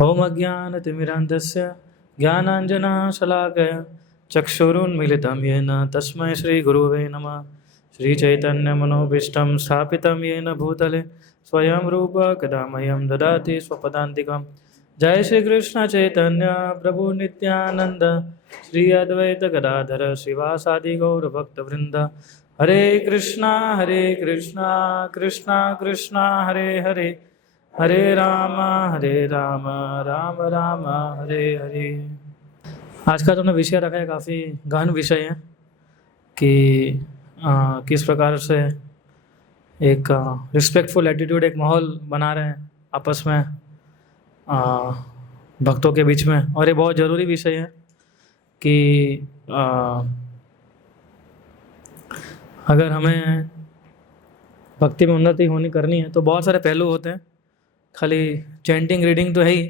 ओम अज्ञानतिमिरान्धस्य ज्ञानाञ्जनशलाकया चक्षुरुन्मीलितं येन तस्मै श्रीगुरुवे नमः। श्रीचैतन्यमनोभीष्टं स्थापितं येन भूतले स्वयं रूप कदा मह्यं ददाति स्वपदान्तिकं। जय श्री कृष्ण चैतन्य प्रभु नित्यानंद श्री अद्वैत गदाधर श्रीवासादि गौरभक्तवृंद। हरे कृष्णा कृष्णा कृष्णा हरे हरे, हरे राम राम राम हरे हरे। आज का जो हमने विषय रखा है काफ़ी गहन विषय है कि किस प्रकार से एक रिस्पेक्टफुल एटीट्यूड, एक माहौल बना रहे हैं आपस में भक्तों के बीच में। और ये बहुत ज़रूरी विषय है कि अगर हमें भक्ति में उन्नति होनी करनी है तो बहुत सारे पहलू होते हैं। खाली चैंटिंग रीडिंग तो है ही,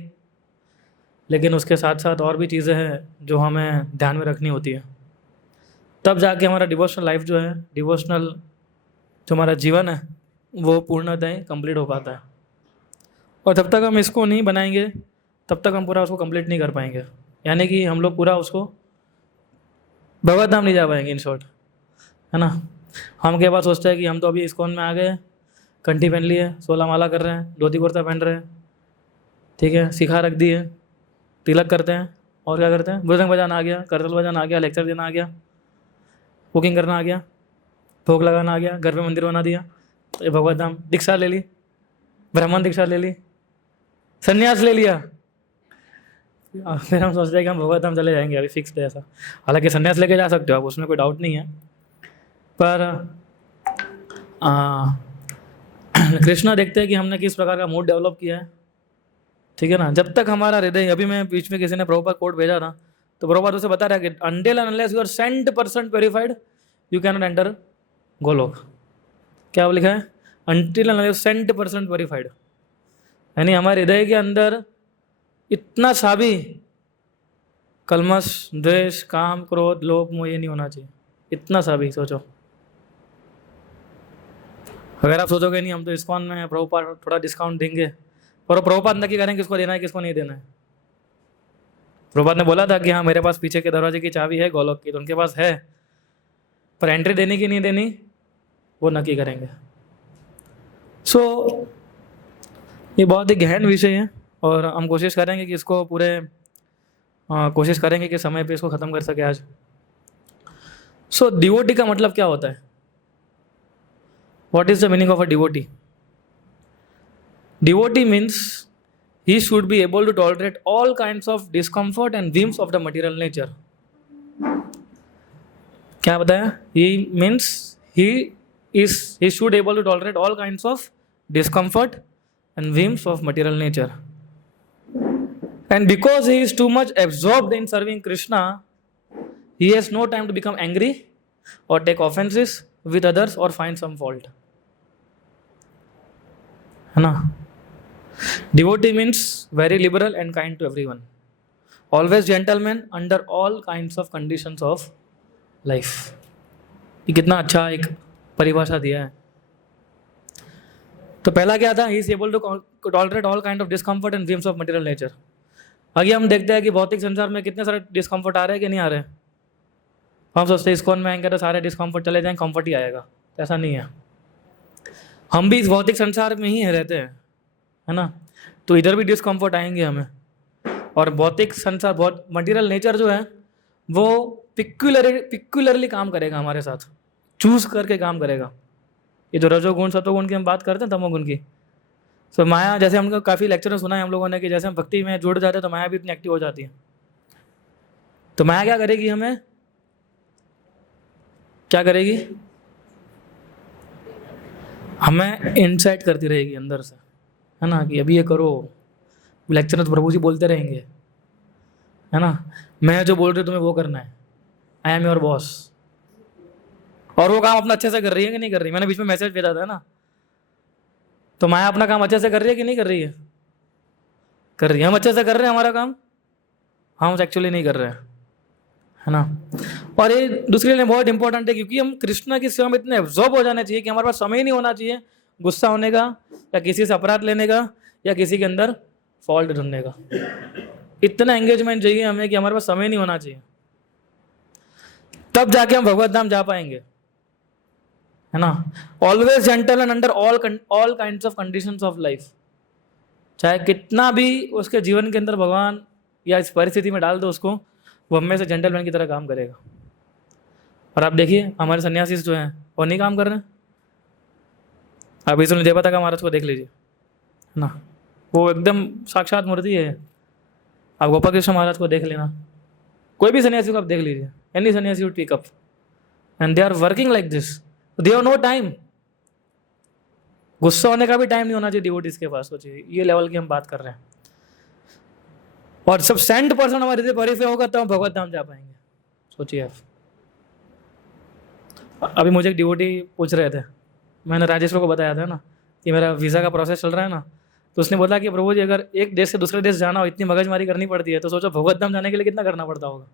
लेकिन उसके साथ साथ और भी चीज़ें हैं जो हमें ध्यान में रखनी होती है। तब जाके हमारा डिवोशनल लाइफ जो है, डिवोशनल जो हमारा जीवन है, वो पूर्णतः कंप्लीट हो पाता है। और जब तक हम इसको नहीं बनाएंगे तब तक हम पूरा उसको कंप्लीट नहीं कर पाएंगे। यानी कि हम लोग पूरा उसको भगवत धाम नहीं जा पाएंगे, इन शॉर्ट, है ना। हम के पास सोचते हैं कि हम तो अभी इस्कॉन में आ गए, कंठी पहन ली है, 16 माला कर रहे हैं, धोती कुर्ता पहन रहे हैं, ठीक है, सिखा रख दी है, तिलक करते हैं, और क्या करते हैं, मृदंग बजाना आ गया, करतल बजाना आ गया, लेक्चर देना आ गया, कुकिंग करना आ गया, भोग लगाना आ गया, घर पे मंदिर बना दिया, तो ये भगवत धाम। दीक्षा ले ली, ब्राह्मण दीक्षा ले ली, संन्यास ले लिया, फिर हम सोचते हैं कि हम भगवत धाम चले जाएंगे, अभी फिक्स है ऐसा। हालांकि संन्यास लेके जा सकते हो आप, उसमें कोई डाउट नहीं है, पर कृष्णा देखते हैं कि हमने किस प्रकार का मूड डेवलप किया है, ठीक है ना। जब तक हमारा हृदय, अभी मैं बीच में किसी ने प्रभुपाद कोट भेजा था, तो प्रभुपाद उसे बता रहा है कि until and unless you are 100% purified you can not enter Golok. क्या लिखा है? अनटिल एंड अनलेस 100% प्योरीफाइड, यानी हमारे हृदय के अंदर इतना सा भी कलमश, द्वेष, काम, क्रोध, लोभ, मोह ये नहीं होना चाहिए। इतना सा भी सोचो। अगर आप सोचोगे नहीं हम तो इस्कॉन में प्रभुपाद थोड़ा डिस्काउंट देंगे, और प्रभुपाद नक्की करें किसको देना है किसको नहीं देना है। प्रभुपाद ने बोला था कि हाँ मेरे पास पीछे के दरवाजे की चाबी है गोलोक की, तो उनके पास है, पर एंट्री देनी कि नहीं देनी वो नक्की करेंगे। सो ये बहुत ही गहन विषय है और हम कोशिश करेंगे कि इसको पूरे कोशिश करेंगे कि समय पे इसको ख़त्म कर सके आज। सो डिवोटी का मतलब क्या होता है? What is the meaning of a devotee? Devotee means he should be able to tolerate all kinds of discomfort and whims of the material nature. क्या बताया? He means he should able to tolerate all kinds of discomfort and whims of material nature. And because he is too much absorbed in serving Krishna, he has no time to become angry or take offenses with others or find some fault, है ना। Devotee means very liberal and kind to everyone, always gentleman under all kinds of conditions of life. ये कितना अच्छा एक परिभाषा दिया है। तो पहला क्या था? He is able to tolerate all kind of discomfort and dreams of material nature. आगे हम देखते हैं कि भौतिक संसार में कितने सारे डिस्कम्फर्ट आ रहे हैं कि नहीं आ रहे हैं। हम सोचते हैं इस्कॉन में आएंगे तो सारे डिस्कम्फर्ट चले जाएंगे, कंफर्ट ही आएगा। ऐसा नहीं है। हम भी इस भौतिक संसार में ही रहते हैं, है ना, तो इधर भी डिस्कम्फर्ट आएंगे हमें। और भौतिक संसार, बहुत मटेरियल नेचर जो है वो पिक्युलरली काम करेगा हमारे साथ, चूज करके काम करेगा। ये जो रजोगुण सतोगुण की हम बात करते हैं, तमोगुण की, तो माया, जैसे हमको काफ़ी लेक्चर में सुना है हम लोगों ने कि जैसे हम भक्ति में जुड़ जाते हैं तो माया भी इतनी एक्टिव हो जाती है। तो माया क्या करेगी? हमें क्या करेगी? हमें इनसाइट करती रहेगी अंदर से, है ना, कि अभी ये करो। लेक्चर में तो प्रभु जी बोलते रहेंगे, है ना, मैं जो बोल रही हूँ तुम्हें वो करना है, आई एम योर बॉस। और वो काम अपना अच्छे से कर रही है कि नहीं कर रही? मैंने बीच में मैसेज भेजा था ना, तो माया अपना काम अच्छे से कर रही है कि नहीं कर रही है? कर रही है। हम अच्छे से कर रहे हैं हमारा काम? हम एक्चुअली नहीं कर रहे हैं, है ना। और ये दूसरे लिए बहुत इंपॉर्टेंट है, क्योंकि हम कृष्ण की सेवा में इतने एब्जॉर्ब हो जाने चाहिए कि हमारे पास समय ही नहीं होना चाहिए गुस्सा होने का, या किसी से अपराध लेने का, या किसी के अंदर फॉल्ट ढूंढने का। इतना एंगेजमेंट चाहिए हमें कि हमारे पास समय नहीं होना चाहिए, तब जाके हम भगवत धाम जा पाएंगे, है ना। Always gentle and under all kind of conditions of life. चाहे कितना भी उसके जीवन के अंदर भगवान या इस परिस्थिति में डाल दो उसको, वो हमेशा जेंटलमैन की तरह काम करेगा। और आप देखिए हमारे सन्यासी जो हैं वो नहीं काम कर रहे हैं। आप इसलिए देवता का महाराज को देख लीजिए, है ना, वो एकदम साक्षात मूर्ति है। आप गोपाल कृष्ण महाराज को देख लेना, कोई भी सन्यासी को आप देख लीजिए, any sannyasi would pick up and they are working like this, they have no time. गुस्सा होने का भी टाइम नहीं होना चाहिए डिवोटीज के पास, सोचिए ये लेवल की हम बात कर रहे हैं। और सब 100% हमारे हृदय परिचय होगा तो हम भगवत धाम जा पाएंगे। सोचिए आप। अभी मुझे एक डिवोटी पूछ रहे थे, मैंने राजेश्वर को बताया था ना कि मेरा वीज़ा का प्रोसेस चल रहा है ना, तो उसने बोला कि प्रभु जी अगर एक देश से दूसरे देश जाना हो इतनी मगजमारी करनी पड़ती है, तो सोचो भगवत धाम जाने के लिए कितना करना पड़ता होगा।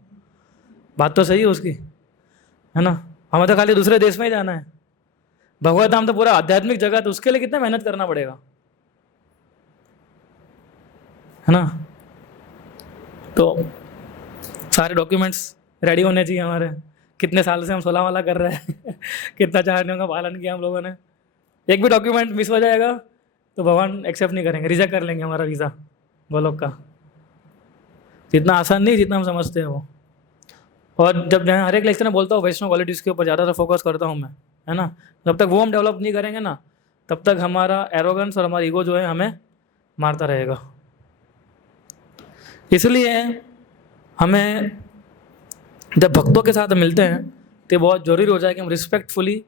बात तो सही है उसकी, है ना। हमें तो खाली दूसरे देश में ही जाना है, भगवत धाम तो पूरा आध्यात्मिक जगह, तो उसके लिए कितना मेहनत करना पड़ेगा, है ना। तो सारे डॉक्यूमेंट्स रेडी होने चाहिए हमारे। कितने साल से हम 16 वाला कर रहे हैं कितना चाहनियों का पालन किया हम लोगों ने। एक भी डॉक्यूमेंट मिस हो जाएगा तो भगवान एक्सेप्ट नहीं करेंगे, रिजेक्ट कर लेंगे हमारा वीज़ा गोलोक का। जितना आसान नहीं जितना हम समझते हैं वो। और जब मैं हर एक लेक्चर में बोलता हूँ वैष्णव क्वालिटीज़ के ऊपर ज़्यादातर फोकस करता हूँ मैं, है ना। जब तक वो हम डेवलप नहीं करेंगे ना, तब तक हमारा एरोगेंस और हमारा ईगो जो है हमें मारता रहेगा। इसलिए हमें जब भक्तों के साथ मिलते हैं तो बहुत ज़रूरी हो जाए कि हम रिस्पेक्टफुली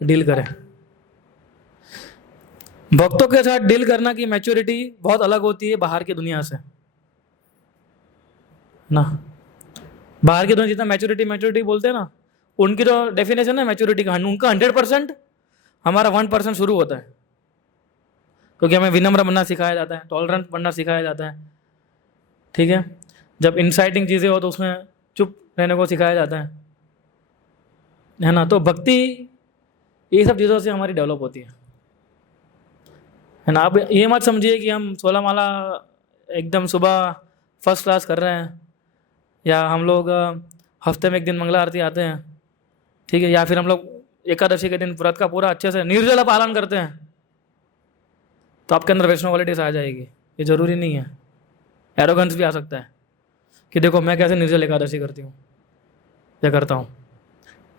डील करें। भक्तों के साथ डील करना की मैच्योरिटी बहुत अलग होती है बाहर की दुनिया से, ना। बाहर की दुनिया जितना मैच्योरिटी बोलते हैं ना, उनकी जो डेफिनेशन है मैच्योरिटी का, उनका 100%, हमारा 1% शुरू होता है। क्योंकि हमें विनम्र बनना सिखाया जाता है, टॉलरेंट बनना सिखाया जाता है, ठीक है। जब इंसाइटिंग चीज़ें हो तो उसमें चुप रहने को सिखाया जाता है ना। तो भक्ति ये सब चीज़ों से हमारी डेवलप होती है ना। आप ये मत समझिए कि हम 16 माला एकदम सुबह फर्स्ट क्लास कर रहे हैं, या हम लोग हफ्ते में एक दिन मंगला आरती आते हैं, ठीक है, या फिर हम लोग एकादशी के दिन व्रत का पूरा अच्छे से निर्जला पालन करते हैं तो आपके अंदर वैष्णव क्वालिटीज आ जाएगी। ये ज़रूरी नहीं है। एरोगेंस भी आ सकता है कि देखो मैं कैसे निर्जल एकादशी करती हूँ या करता हूँ,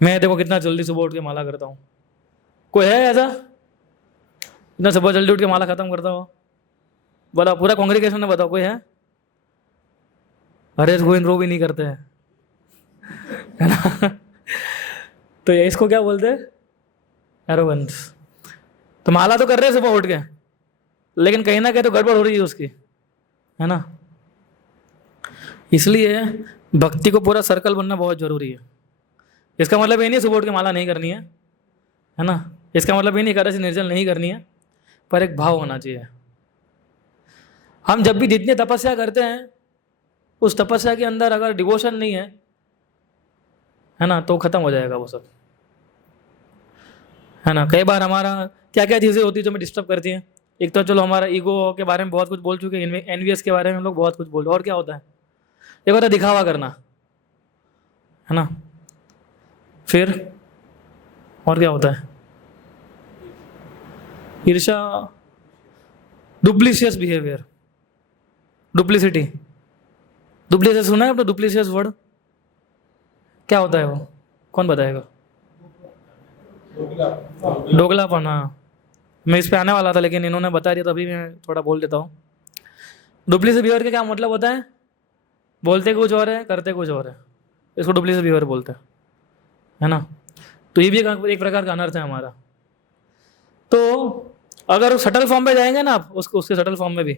मैं देखो कितना जल्दी सुबह उठ के माला करता हूँ। कोई है ऐसा इतना सुबह जल्दी उठ के माला खत्म करता हो? बताओ, पूरा कांग्रेगेशन में बताओ, कोई है? हरेश गोविंद रो भी नहीं करते हैं, है ना। तो ये इसको क्या बोलते हैं? एरोगेंस। तो माला तो कर रहे हैं सुबह उठ के, लेकिन कहीं ना कहीं तो गड़बड़ हो रही है उसकी, है ना। इसलिए भक्ति को पूरा सर्कल बनना बहुत जरूरी है। इसका मतलब ये नहीं सुबह उठ के माला नहीं करनी है ना। इसका मतलब ये नहीं एकादशी निर्जल नहीं करनी है, पर एक भाव होना चाहिए। हम जब भी जितनी तपस्या करते हैं उस तपस्या के अंदर अगर डिवोशन नहीं है ना, तो खत्म हो जाएगा वो सब, है ना। कई बार हमारा क्या क्या चीज़ें होती है जो हमें डिस्टर्ब करती हैं। एक तो चलो हमारा ईगो के बारे में बहुत कुछ बोल चुके हैं, एनवीएस के बारे में हम लोग बहुत कुछ बोल, और क्या होता है? एक होता है दिखावा करना, है ना। फिर और क्या होता है? ईर्ष्या, डुप्लीशियस बिहेवियर, डुप्लीसिटी। डुप्लीशियस सुना है आपने? डुप्लीशियस वर्ड क्या होता है वो? कौन बताएगा? दोगलापन। हाँ, मैं इस पे आने वाला था लेकिन इन्होंने बता दिया तो अभी मैं थोड़ा बोल देता हूँ। डुप्लीसियस बिहेवियर का क्या मतलब होता है? बोलते कुछ और है, करते कुछ और है, इसको डुप्लीसियस बिहेवियर बोलते हैं, है ना। तो ये भी एक प्रकार का अनर्थ है हमारा। तो अगर सटल फॉर्म में जाएंगे ना आप, उसके सटल फॉर्म में भी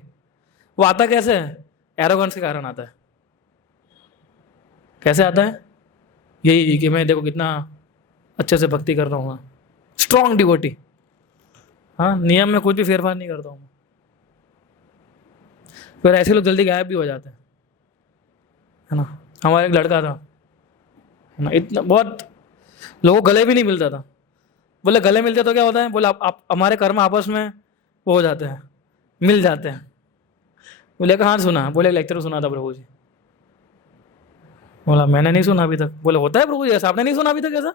वो आता कैसे है? एरोगेंस के कारण आता है। कैसे आता है? यही कि मैं देखो कितना अच्छे से भक्ति कर रहा हूँ, स्ट्रॉन्ग डिवोटी, हाँ, नियम में कुछ भी फेरफार नहीं करता हूँ। फिर ऐसे लोग जल्दी गायब भी हो जाते हैं, है ना। हमारा एक लड़का था, है ना, इतना बहुत लोगों को गले भी नहीं मिलता था। बोले गले मिलते तो क्या होता है? बोले आप हमारे कर्म आपस में वो हो जाते हैं, मिल जाते हैं। बोले कहाँ सुना? बोले लेक्चर सुना था प्रभु जी। बोला मैंने नहीं सुना अभी तक। बोले होता है प्रभु जी ऐसा? आपने नहीं सुना अभी तक ऐसा?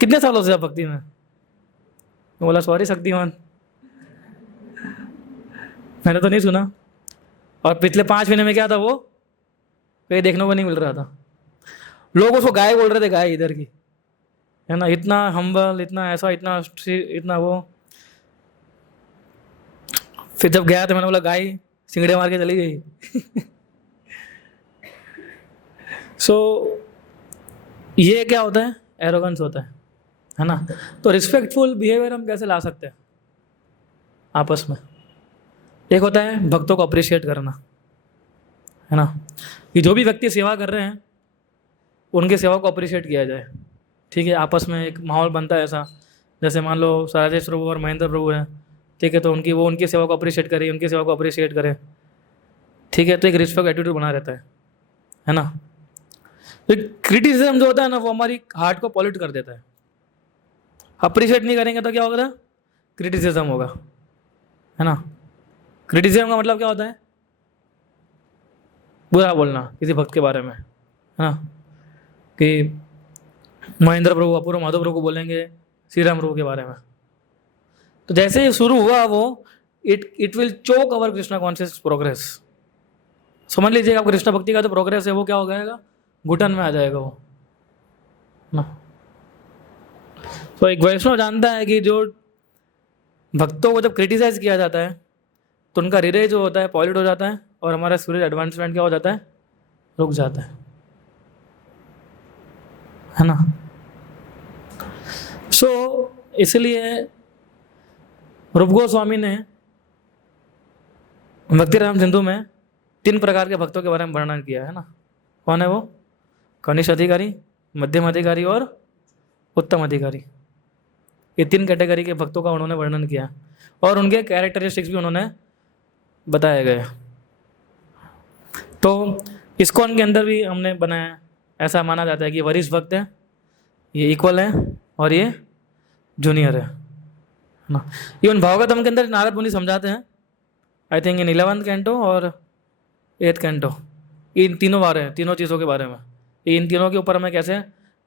कितने सालों से आप भक्ति में? बोला सॉरी शक्तिमान, मैंने तो नहीं सुना। और पिछले 5 महीने में क्या था वो कहीं देखने को नहीं मिल रहा था। लोग उसको गाय बोल रहे थे, गाय इधर की, है ना, इतना हम्बल, इतना ऐसा, इतना वो। फिर जब गया तो मैंने बोला गाय सिंगड़े मार के चली गई। सो ये क्या होता है? एरोगेंस होता है ना। तो रिस्पेक्टफुल बिहेवियर हम कैसे ला सकते हैं आपस में? एक होता है भक्तों को अप्रिशिएट करना, है ना, कि जो भी व्यक्ति सेवा कर रहे हैं उनकी सेवा को अप्रिशिएट किया जाए। ठीक है, आपस में एक माहौल बनता है ऐसा, जैसे मान लो राजेश प्रभु और महेंद्र प्रभु हैं, ठीक है, तो उनकी सेवा को अप्रिशिएट करें, उनकी सेवा को अप्रिशिएट करें। ठीक है, तो एक रिस्पेक्ट एटीट्यूड बना रहता है ना। तो क्रिटिसिज्म जो होता है ना वो हमारी हार्ट को पॉल्यूट कर देता है। अप्रिशिएट नहीं करेंगे तो क्या होगा? क्रिटिसिज्म होगा, है ना। क्रिटिसिज्म का मतलब क्या होता है? बुरा बोलना किसी भक्त के बारे में, है ना, कि महेंद्र प्रभु अपूर्व माधव प्रभु को बोलेंगे श्री राम प्रभु के बारे में, तो जैसे ही शुरू हुआ वो it will choke our Krishna conscious progress. समझ लीजिएगा, आप कृष्ण भक्ति का जो प्रोग्रेस है वो क्या हो जाएगा? घुटन में आ जाएगा वो ना। तो एक वैष्णव जानता है कि जो भक्तों को जब क्रिटिसाइज किया जाता है तो उनका हृदय जो होता है पॉल्यूट हो जाता है और हमारा स्पिरिट एडवांसमेंट क्या हो जाता है? रुक जाता है ना। सो इसलिए रूप गोस्वामी ने भक्ति राम सिंधु में 3 प्रकार के भक्तों के बारे में वर्णन किया है ना। कौन है वो? कनिष्ठ अधिकारी, मध्यम अधिकारी और उत्तम अधिकारी। ये 3 कैटेगरी के भक्तों का उन्होंने वर्णन किया और उनके कैरेक्टरिस्टिक्स भी उन्होंने बताए गए। तो इस्कॉन के अंदर भी हमने बनाया, ऐसा माना जाता है कि वरिष्ठ भक्त है, ये इक्वल है और ये जूनियर है ना। इवन भागवतम के अंदर नारद मुनि समझाते हैं, I think in 11th canto और 8th कैंटो, इन तीनों बारे हैं, तीनों चीज़ों के बारे में, इन तीनों के ऊपर हमें कैसे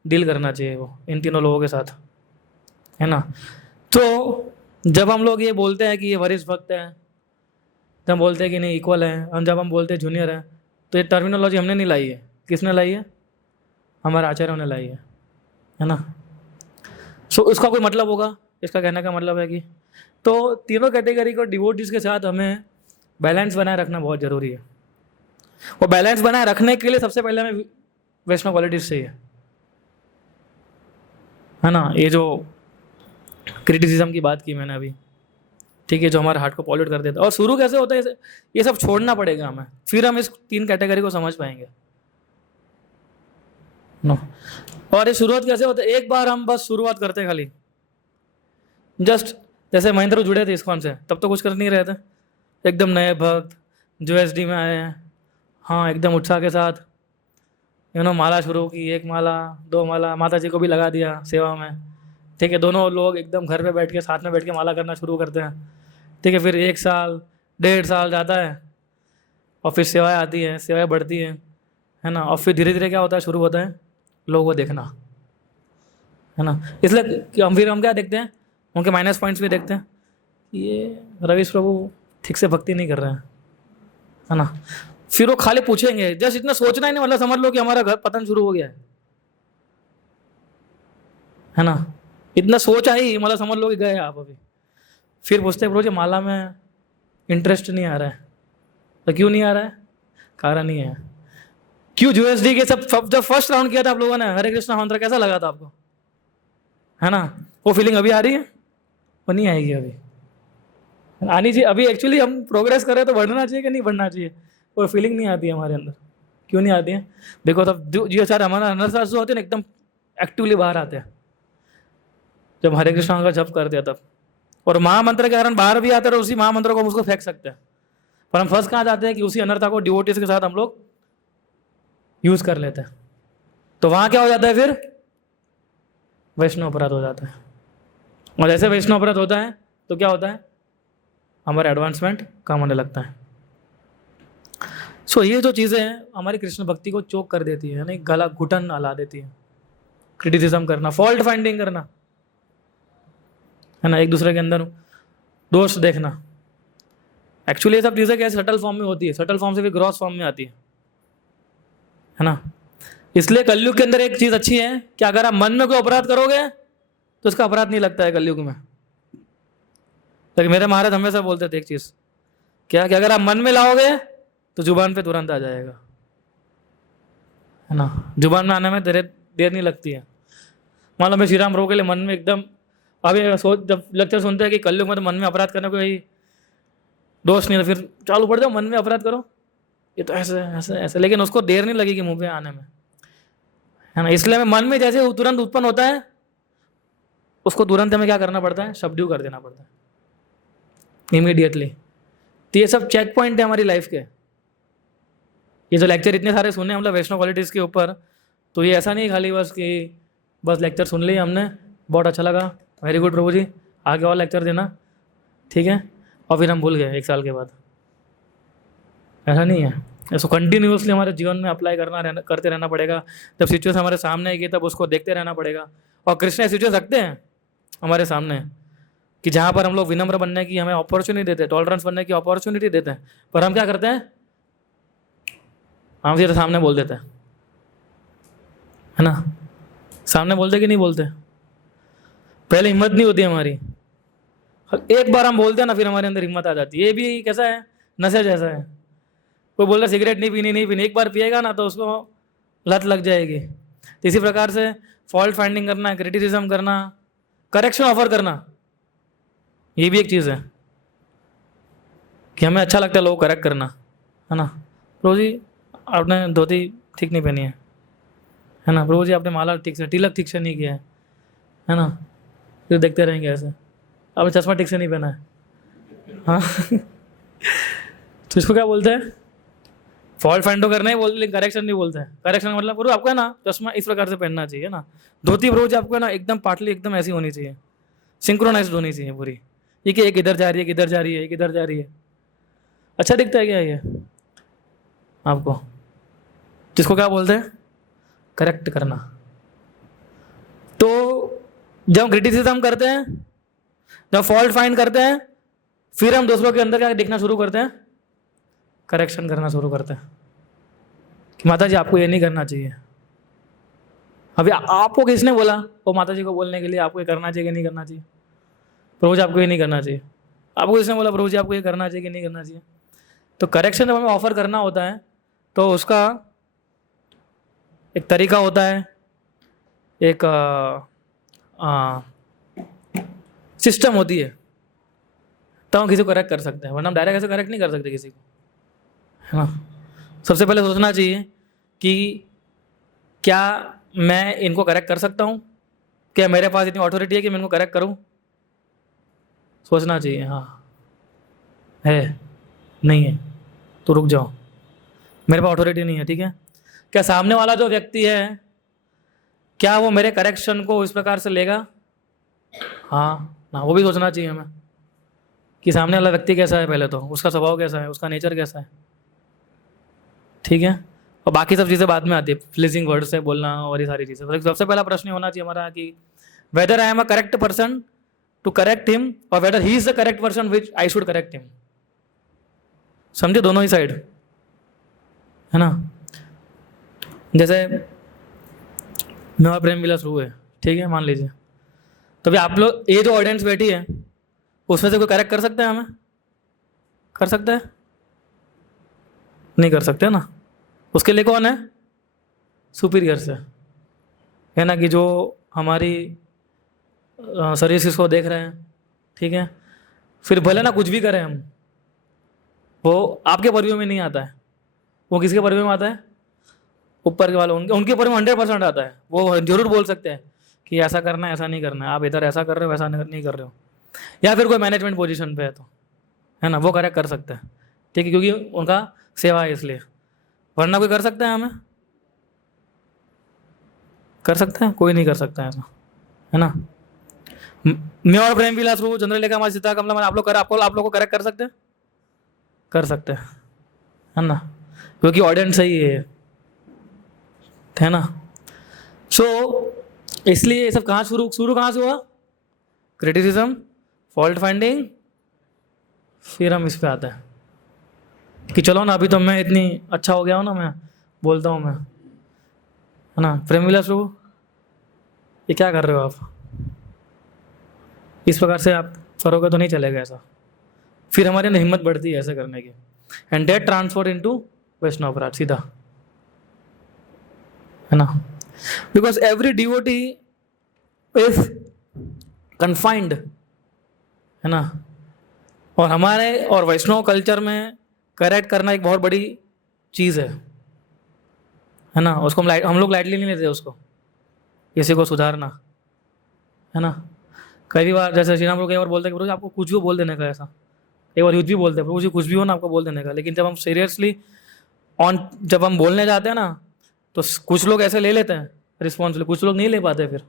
डील करना चाहिए वो इन तीनों लोगों के साथ, है ना। तो जब हम लोग ये बोलते हैं कि ये वरिष्ठ भक्त है, तो हम बोलते हैं कि नहीं इक्वल है, और जब हम बोलते हैं जूनियर है, तो ये टर्मिनोलॉजी हमने नहीं लाई है। किसने लाई है? हमारे आचार्यों ने लाई है ना। सो इसका कोई मतलब होगा? इसका कहने का मतलब है कि तो तीनों कैटेगरी को डिवोटीज के साथ हमें बैलेंस बनाए रखना बहुत ज़रूरी है। और बैलेंस बनाए रखने के लिए सबसे पहले हमें वैष्णव क्वालिटीज चाहिए, है ना। ये जो क्रिटिसिज्म की बात की मैंने अभी, ठीक है, जो हमारे हार्ट को पॉल्यूट कर देता है। और शुरू कैसे होता है? ये सब छोड़ना पड़ेगा हमें, फिर हम इस 3 कैटेगरी को समझ पाएंगे नो। और ये शुरुआत कैसे होता है? एक बार हम बस शुरुआत करते हैं खाली, जस्ट जैसे महेंद्र जुड़े थे इस्कॉन से, तब तो कुछ कर नहीं रहे थे, एकदम नए भक्त जो एसडी में आए हैं, हाँ, एकदम उत्साह के साथ माला शुरू की, 1 माला 2 माला, माता जी को भी लगा दिया सेवा में, ठीक है। दोनों लोग एकदम घर पे बैठ के साथ में बैठ के माला करना शुरू करते हैं, ठीक है। फिर 1 साल 1.5 साल जाता है और फिर सेवाएं आती हैं, सेवाएं बढ़ती हैं, है ना। और फिर धीरे धीरे क्या होता है? शुरू होता है लोगों को देखना, है ना। इसलिए हम क्या देखते हैं? उनके माइनस पॉइंट्स भी देखते हैं, ये रवीश प्रभु ठीक से भक्ति नहीं कर रहे हैं, है ना। फिर वो खाली पूछेंगे, जस्ट इतना सोचना ही नहीं, मतलब समझ लो कि हमारा घर पतन शुरू हो गया है ना। इतना सोचा ही मतलब समझ लो कि गए आप अभी। फिर पूछते हैं प्रभु जी माला में इंटरेस्ट नहीं आ रहा है, तो क्यों नहीं आ रहा है? कारण नहीं है। क्यों यूएसडी के सब जब फर्स्ट राउंड किया था आप लोगों ने हरे कृष्णा मंत्र, कैसा लगा था आपको? है ना। वो फीलिंग अभी आ रही है? वो नहीं आएगी अभी, आनी चाहिए। अभी एक्चुअली हम प्रोग्रेस कर रहे हैं तो बढ़ना चाहिए कि नहीं बढ़ना चाहिए? वो फीलिंग नहीं आती है हमारे अंदर। क्यों नहीं आती है? बिकॉज ऑफ जो सारे हमारा अनर जो होते हैं ना, एकदम एक्टिवली बाहर आते हैं जब हरे कृष्णा का जप करते हैं तब। और महामंत्र के कारण बाहर भी आते हैं और उसी महामंत्र को हम उसको फेंक सकते हैं, पर हम फर्स्ट कहाँ जाते हैं कि उसी अनर्था को डिवोटीज के साथ हम लोग यूज कर लेते हैं। तो वहां क्या हो जाता है? फिर वैष्णव अपराध हो जाता है। और जैसे वैष्णव अपराध होता है तो क्या होता है? हमारा एडवांसमेंट कम होने लगता है। सो ये जो चीज़ें हैं हमारी कृष्ण भक्ति को चोक कर देती है, नहीं गला घुटन ला देती है। क्रिटिसिज्म करना, फॉल्ट फाइंडिंग करना, है ना, एक दूसरे के अंदर दोष देखना। एक्चुअली ये सब चीज़ें क्या सटल फॉर्म में होती है, सटल फॉर्म से भी ग्रॉस फॉर्म में आती है ना। इसलिए कलयुग के अंदर एक चीज़ अच्छी है कि अगर आप मन में कोई अपराध करोगे तो उसका अपराध नहीं लगता है कलयुग में। लेकिन मेरे महाराज हमेशा बोलते थे एक चीज़, क्या कि अगर आप मन में लाओगे तो जुबान पे तुरंत आ जाएगा, है ना। जुबान में आने में देर नहीं लगती है। मान लो मैं श्री राम रो के लिए मन में एकदम, अभी सोच जब लेक्चर सुनते हैं कि कलयुग में तो मन में अपराध करने कोई दोष नहीं है, फिर चालू पड़ जाओ मन में अपराध करो, ये तो ऐसे ऐसे ऐसे, लेकिन उसको देर नहीं लगेगी मुंह पे आने में, है ना। इसलिए हमें मन में जैसे तुरंत उत्पन्न होता है उसको तुरंत हमें क्या करना पड़ता है, सबड्यू कर देना पड़ता है इमीडिएटली। तो ये सब चेक पॉइंट है हमारी लाइफ के। ये जो लेक्चर इतने सारे सुने हम लोग वैष्णव क्वालिटीज़ के ऊपर, तो ये ऐसा नहीं खाली बस कि बस लेक्चर सुन लिए हमने, बहुत अच्छा लगा, वेरी गुड प्रभु जी, आगे और लेक्चर देना, ठीक है, और फिर हम भूल गए 1 साल के बाद। ऐसा नहीं है, इसको कंटिन्यूसली हमारे जीवन में अप्लाई करते रहना पड़ेगा। जब सिचुएशन हमारे सामने आएगी तब उसको देखते रहना पड़ेगा। और कृष्ण सिचुएशन रखते हैं हमारे सामने कि जहाँ पर हम लोग विनम्र बनने की हमें अपॉर्चुनिटी देते हैं, टॉलरेंस बनने की अपॉर्चुनिटी देते हैं, पर हम क्या करते हैं, हम सीधे सामने बोल देते हैं, है ना। सामने बोलते कि नहीं बोलते, पहले हिम्मत नहीं होती हमारी, एक बार हम बोलते हैं ना फिर हमारे अंदर हिम्मत आ जाती है। ये भी कैसा है, नशे जैसा है। कोई बोल रहा सिगरेट नहीं पीनी, नहीं पीनी, एक बार पिएगा ना तो उसको लत लग जाएगी। तो इसी प्रकार से फॉल्ट फाइंडिंग करना, क्रिटिसिज्म करना, करेक्शन ऑफर करना, ये भी एक चीज़ है कि हमें अच्छा लगता है लोगों को करेक्ट करना, है ना। प्रभु जी आपने धोती ठीक नहीं पहनी है ना, प्रभु जी आपने माला ठीक से, तिलक ठीक से नहीं किया है ना, फिर देखते रहेंगे ऐसे, आपने चश्मा ठीक से नहीं पहना है, हाँ तो इसको क्या बोलते हैं, फॉल्ट फाइंड तो करना ही बोलते, लेकिन करेक्शन नहीं बोलते हैं। करेक्शन मतलब प्रभु आपको है ना चश्मा इस प्रकार से पहनना चाहिए ना, धोती प्रभु जी आपको है ना एकदम पाटली एकदम ऐसी होनी चाहिए, सिंक्रोनाइज्ड होनी चाहिए पूरी, ये कि एक इधर जा रही है, किधर जा रही है, एक इधर जा रही है, अच्छा दिखता है क्या ये आपको, जिसको क्या बोलते हैं करेक्ट करना। तो जब क्रिटिसिज्म करते हैं, जब फॉल्ट फाइंड करते हैं, फिर हम दूसरों के अंदर क्या देखना शुरू करते हैं, करेक्शन करना शुरू करते हैं कि माता जी आपको ये नहीं करना चाहिए। अभी आपको किसने बोला वो माता जी को बोलने के लिए आपको ये करना चाहिए कि नहीं करना चाहिए, प्रभु जी आपको ये नहीं करना चाहिए, आपको किसने बोला प्रभु जी आपको ये करना चाहिए कि नहीं करना चाहिए। तो करेक्शन जब हमें ऑफर करना होता है तो उसका एक तरीका होता है, एक सिस्टम होती है, तब हम किसी को करेक्ट कर सकते हैं, वरना हम डायरेक्ट ऐसे करेक्ट नहीं कर सकते किसी को, है ना। सबसे पहले सोचना चाहिए कि क्या मैं इनको करेक्ट कर सकता हूँ, क्या मेरे पास इतनी अथॉरिटी है कि मैं इनको करेक्ट करूँ, सोचना चाहिए। हाँ है, नहीं है तो रुक जाओ, मेरे पास अथॉरिटी नहीं है, ठीक है। क्या सामने वाला जो व्यक्ति है क्या वो मेरे करेक्शन को इस प्रकार से लेगा, हाँ ना, वो भी सोचना चाहिए हमें कि सामने वाला व्यक्ति कैसा है, पहले तो उसका स्वभाव कैसा है, उसका नेचर कैसा है, ठीक है। और बाकी सब चीज़ें बाद में आती है, प्लीजिंग वर्ड से बोलना और ये सारी चीज़ें। तो सबसे पहला प्रश्न होना चाहिए हमारा कि whether I am a correct person to correct him और whether he is the correct person which I should correct him. समझे, दोनों ही साइड, है ना। जैसे मैं और प्रेम विलास हुए, ठीक है, मान लीजिए, तो भी आप लोग ये जो ऑडियंस बैठी है उसमें से कोई करेक्ट कर सकता है हमें, कर सकता है, नहीं कर सकते ना। उसके लिए कौन है, सुपीरियर से, है ना, कि जो हमारी सर्विसेज को देख रहे हैं, ठीक है। फिर भले ना कुछ भी करें हम, वो आपके परव्यू में नहीं आता है, वो किसके परव्यू में आता है, ऊपर के वाले, उनके परव्यू में 100% आता है। वो जरूर बोल सकते हैं कि ऐसा करना है, ऐसा नहीं करना है, आप इधर ऐसा कर रहे हो, वैसा नहीं कर रहे हो, या फिर कोई मैनेजमेंट पोजीशन पे है तो, है ना, वो करेक्ट कर सकते हैं, ठीक है, क्योंकि उनका सेवा है इसलिए। वरना कोई कर सकता है हमें, कर सकते हैं, कोई नहीं कर सकता है ऐसा, है ना। मैं और प्रेम विलास प्रभु चंद्रलेखा माँ सीता कमला आप लोग को करेक्ट कर सकते हैं, कर सकते हैं, है ना, क्योंकि ऑडियंस सही है ना। सो इसलिए ये सब कहाँ शुरू कहाँ से हुआ? क्रिटिसिज्म, फॉल्ट फाइंडिंग, फिर हम इस पे आते हैं कि चलो ना, अभी तो मैं इतनी अच्छा हो गया हूँ ना, मैं बोलता हूँ मैं, है ना। प्रेम विलास प्रभु ये क्या कर रहे हो आप? इस प्रकार से आप करोगे तो नहीं चलेगा ऐसा। फिर हमारे अंदर हिम्मत बढ़ती है ऐसे करने की, एंड डेट ट्रांसफर इनटू वैष्णव अपराध सीधा, है ना। Because every devotee is confined, है ना। और हमारे और वैष्णव कल्चर में करेक्ट करना एक बहुत बड़ी चीज़ है ना। उसको हम लोग लाइटली नहीं लेते उसको, किसी को सुधारना, है ना। कई बार जैसे श्री राम लोग कई बार बोलते हैं कि प्रभु जी आपको कुछ भी बोल देने का, ऐसा एक बार युद्ध भी बोलते हैं प्रभु जी कुछ भी हो ना आपको बोल देने का। लेकिन जब हम सीरियसली जब हम बोलने जाते हैं ना, तो कुछ लोग ऐसे ले लेते हैं रिस्पॉन्सिबिलिटी, कुछ लोग नहीं ले पाते फिर।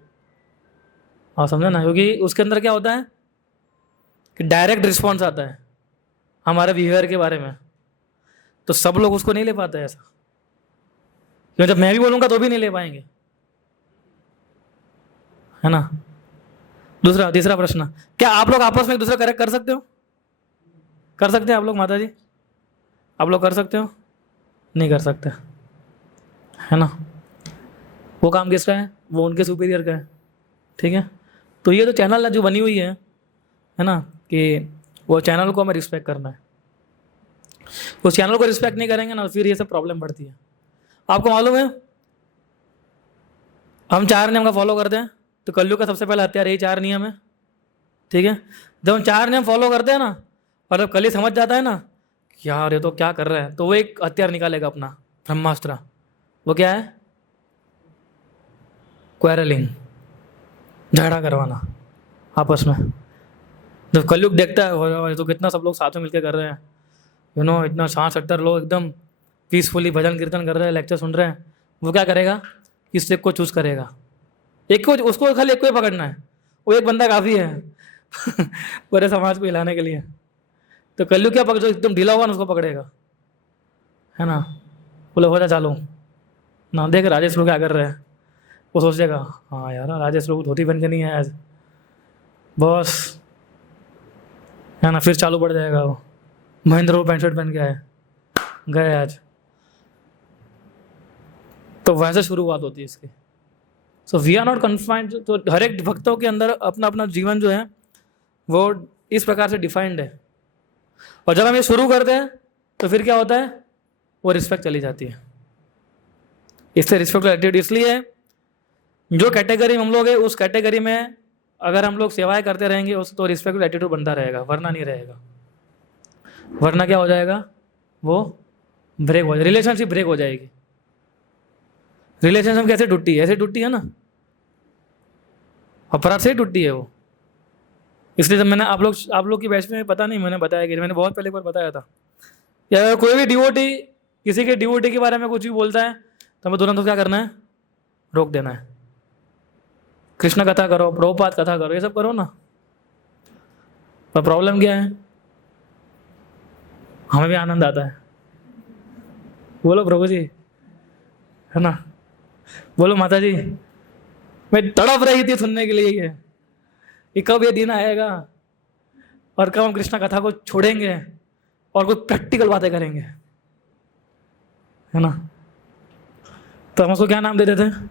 हाँ समझे ना, क्योंकि उसके अंदर क्या होता है कि डायरेक्ट रिस्पॉन्स आता है हमारे बिहेवियर के बारे में, तो सब लोग उसको नहीं ले पाते ऐसा, क्योंकि जब मैं भी बोलूँगा तो भी नहीं ले पाएंगे, है ना। तीसरा प्रश्न, क्या आप लोग आपस में एक दूसरे करेक्ट कर सकते हो? कर सकते हैं आप लोग? माता जी आप लोग कर सकते हो? नहीं कर सकते, है ना। वो काम किसका है? वो उनके सुपीरियर का है, ठीक है। तो ये तो चैनल जो बनी हुई है ना, कि वो चैनल को हमें रिस्पेक्ट करना है। उस चैनल को रिस्पेक्ट नहीं करेंगे ना, फिर ये सब प्रॉब्लम बढ़ती है। आपको मालूम है हम 4 नियम का फॉलो करते हैं, तो कलयुग का सबसे पहला हथियार यही 4 नियम है, ठीक है। जब हम 4 नियम फॉलो करते हैं ना, और जब कली समझ जाता है ना कि यार ये तो क्या कर रहा है, तो वो एक हथियार निकालेगा अपना, ब्रह्मास्त्र। वो क्या है? क्वेरलिंग, झगड़ा करवाना आपस में। जब कलयुग देखता है तो कितना सब लोग साथ में मिलकर कर रहे हैं, इतना 60-70 लोग एकदम पीसफुली भजन कीर्तन कर रहे हैं, लेक्चर सुन रहे हैं, वो क्या करेगा? किस एक को चूज करेगा, एक को, उसको खाली एक को ही पकड़ना है, वो एक बंदा काफ़ी है पूरे समाज को हिलाने के लिए। तो कलयुग क्या जो एकदम ढीला हुआ ना उसको पकड़ेगा, है ना। बोले हो जा चालू ना, देख राजेश लोग क्या कर रहे हैं, वो सोचेगा हाँ यार राजेश लोग धोती पहन के नहीं है आज, बॉस, है ना। फिर चालू पड़ जाएगा वो, महेंद्र वो पैंट शर्ट पहन के आए, गए आज। तो वैसे शुरुआत होती है इसकी। So we are not confined. तो हर एक भक्तों के अंदर अपना अपना जीवन जो है वो इस प्रकार से डिफाइंड है, और जब हम ये शुरू करते हैं तो फिर क्या होता है? वो रिस्पेक्ट चली जाती है। इससे रिस्पेक्ट एटीट्यूड इसलिए जो कैटेगरी में हम लोग हैं उस कैटेगरी में अगर हम लोग सेवाएं करते रहेंगे उस तो रिस्पेक्ट एटीट्यूड बनता रहेगा, वरना नहीं रहेगा। वरना क्या हो जाएगा? वो ब्रेक हो जाएगी, रिलेशनशिप ब्रेक हो जाएगी। रिलेशनशिप कैसे टूटती है? ऐसे टूटती है ना, अपराध से ही टूटती है वो। इसलिए जब मैंने आप लोग की बैच में पता नहीं मैंने बताया कि मैंने बहुत पहले एक बार बताया था, या कोई भी डिवोटी किसी के डिवोटी के बारे में कुछ भी बोलता है तो हमें तुरंत क्या करना है? रोक देना है। कृष्ण कथा करो, प्रभुपाद कथा करो, ये सब करो ना। पर प्रॉब्लम क्या है? हमें भी आनंद आता है, बोलो प्रभु जी, है ना, बोलो माता जी। मैं तड़प रही थी सुनने के लिए ये कि कब ये दिन आएगा और कब हम कृष्ण कथा को छोड़ेंगे और कोई प्रैक्टिकल बातें करेंगे, है ना। तो हम उसको क्या नाम दे देते हैं?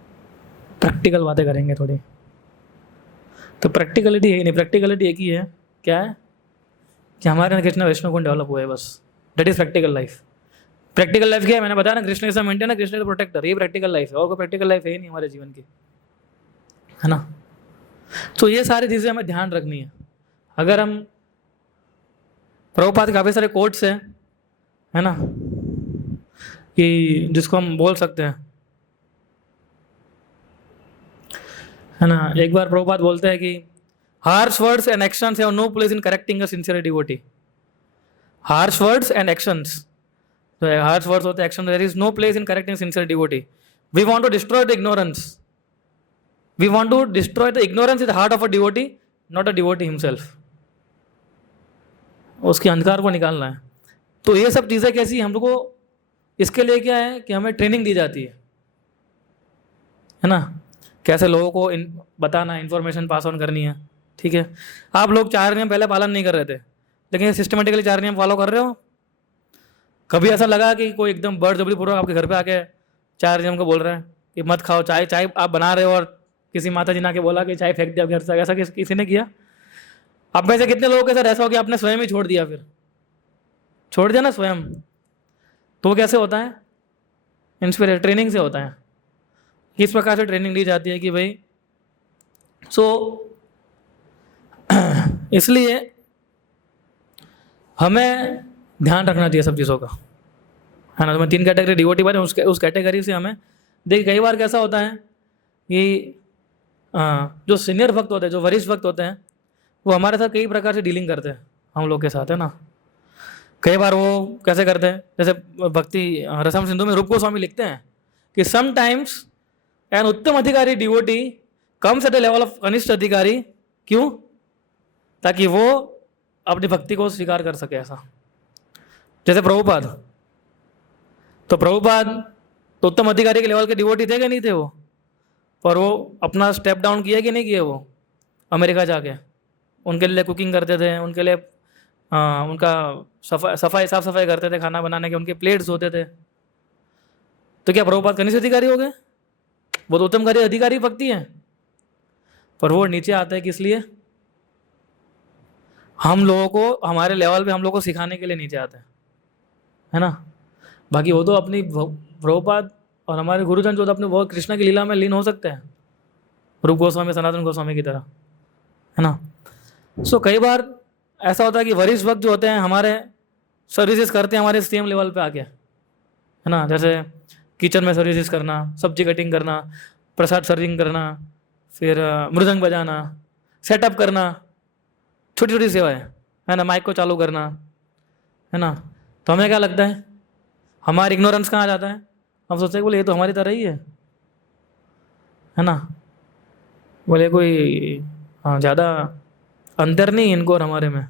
प्रैक्टिकल बातें करेंगे थोड़ी। तो प्रैक्टिकलिटी है नहीं, प्रैक्टिकलिटी एक ही है, क्या है? कि हमारे यहाँ कृष्ण वैष्णव गुण डेवलप हुए, बस। That is practical life. Practical life क्या है? मैंने बताया ना, Krishna is a maintainer, Krishna is a protector. ये प्रैक्टिकल लाइफ है, और कोई प्रैक्टिकल लाइफ है ही नहीं हमारे जीवन की, है ना। तो ये सारी चीज़ें हमें ध्यान रखनी है। अगर हम प्रभुपाद के काफ़ी सारे कोट्स हैं, है ना, कि जिसको हम बोल सकते हैं, है ना। एक बार प्रभुपाद बोलते हैं कि harsh words and actions have no place in correcting a sincere devotee. Harsh words and actions, तो हार्श वर्ड्स होते हैं, action, there is no place in correcting sincere devotee. We want to destroy the ignorance, we want to destroy the ignorance in the heart of a devotee, not a devotee himself. उसके अंधकार को निकालना है। तो ये सब चीज़ें कैसी हम लोग को, इसके लिए क्या है कि हमें ट्रेनिंग दी जाती है ना, कैसे लोगों को बताना, इन्फॉर्मेशन पास ऑन करनी है। ठीक है, आप लोग 4 नियम पहले पालन नहीं कर रहे थे, लेकिन सिस्टमेटिकली 4 नियम फॉलो कर रहे हो। कभी ऐसा लगा कि कोई एकदम बड़जबरी पूर्वक आपके घर पे आके 4 नियम को बोल रहे हैं कि मत खाओ चाय, चाय आप बना रहे हो और किसी माता जी ने आके बोला कि चाय फेंक दिया घर से, ऐसा किसी ने किया? आप में से कितने लोगों के साथ ऐसा हो कि आपने स्वयं ही छोड़ दिया, फिर छोड़ दिया ना स्वयं? तो वो कैसे होता है? इंस्पिरेशन, ट्रेनिंग से होता है। किस प्रकार से ट्रेनिंग दी जाती है कि भाई इसलिए हमें ध्यान रखना चाहिए सब चीज़ों का, है ना। तो मैं 3 कैटेगरी डिवोटी बने, उस कैटेगरी से हमें देखिए कई बार कैसा होता है कि जो सीनियर भक्त होते हैं, जो वरिष्ठ भक्त होते हैं, वो हमारे साथ कई प्रकार से डीलिंग करते हैं हम लोग के साथ, है ना। कई बार वो कैसे करते हैं, जैसे भक्ति रसम सिंधु में रूप गोस्वामी लिखते हैं कि समटाइम्स एन उत्तम अधिकारी devotee comes at the level of कनिष्ठ अधिकारी। क्यों? ताकि वो अपनी भक्ति को स्वीकार कर सके। ऐसा जैसे प्रभुपाद, तो प्रभुपाद तो उत्तम अधिकारी के लेवल के डिवोटी थे कि नहीं थे वो? पर वो अपना स्टेप डाउन किया कि नहीं किया? वो अमेरिका जाके उनके लिए कुकिंग करते थे, उनके लिए उनका साफ सफाई करते थे, खाना बनाने के उनके प्लेट्स होते थे। तो क्या प्रभुपाद कनिष्ठ अधिकारी हो गए? वो तो उत्तम अधिकारी भक्ति है। पर वो नीचे आता है किस लिए? हम लोगों को, हमारे लेवल पे हम लोगों को सिखाने के लिए नीचे आते हैं, है ना। बाकी वो तो अपनी प्रभुपाद और हमारे गुरुजन जो तो अपने बहुत कृष्ण की लीला में लीन हो सकते हैं, रूप गोस्वामी, सनातन गोस्वामी की तरह, है ना। सो कई बार ऐसा होता है कि वरिष्ठ भक्त जो होते हैं हमारे सर्विसेज करते हैं हमारे सेम लेवल पे आके, है ना। जैसे किचन में सर्विसेज करना, सब्जी कटिंग करना, प्रसाद सर्विंग करना, फिर मृदंग बजाना, सेटअप करना, छोटी छोटी सेवाएं, है ना, माइक को चालू करना, है ना। तो हमें क्या लगता है, हमारा इग्नोरेंस कहाँ आ जाता है? हम सोचते हैं बोले ये तो हमारी तरह ही है ना। बोले कोई ज़्यादा अंतर नहीं इनको और हमारे में,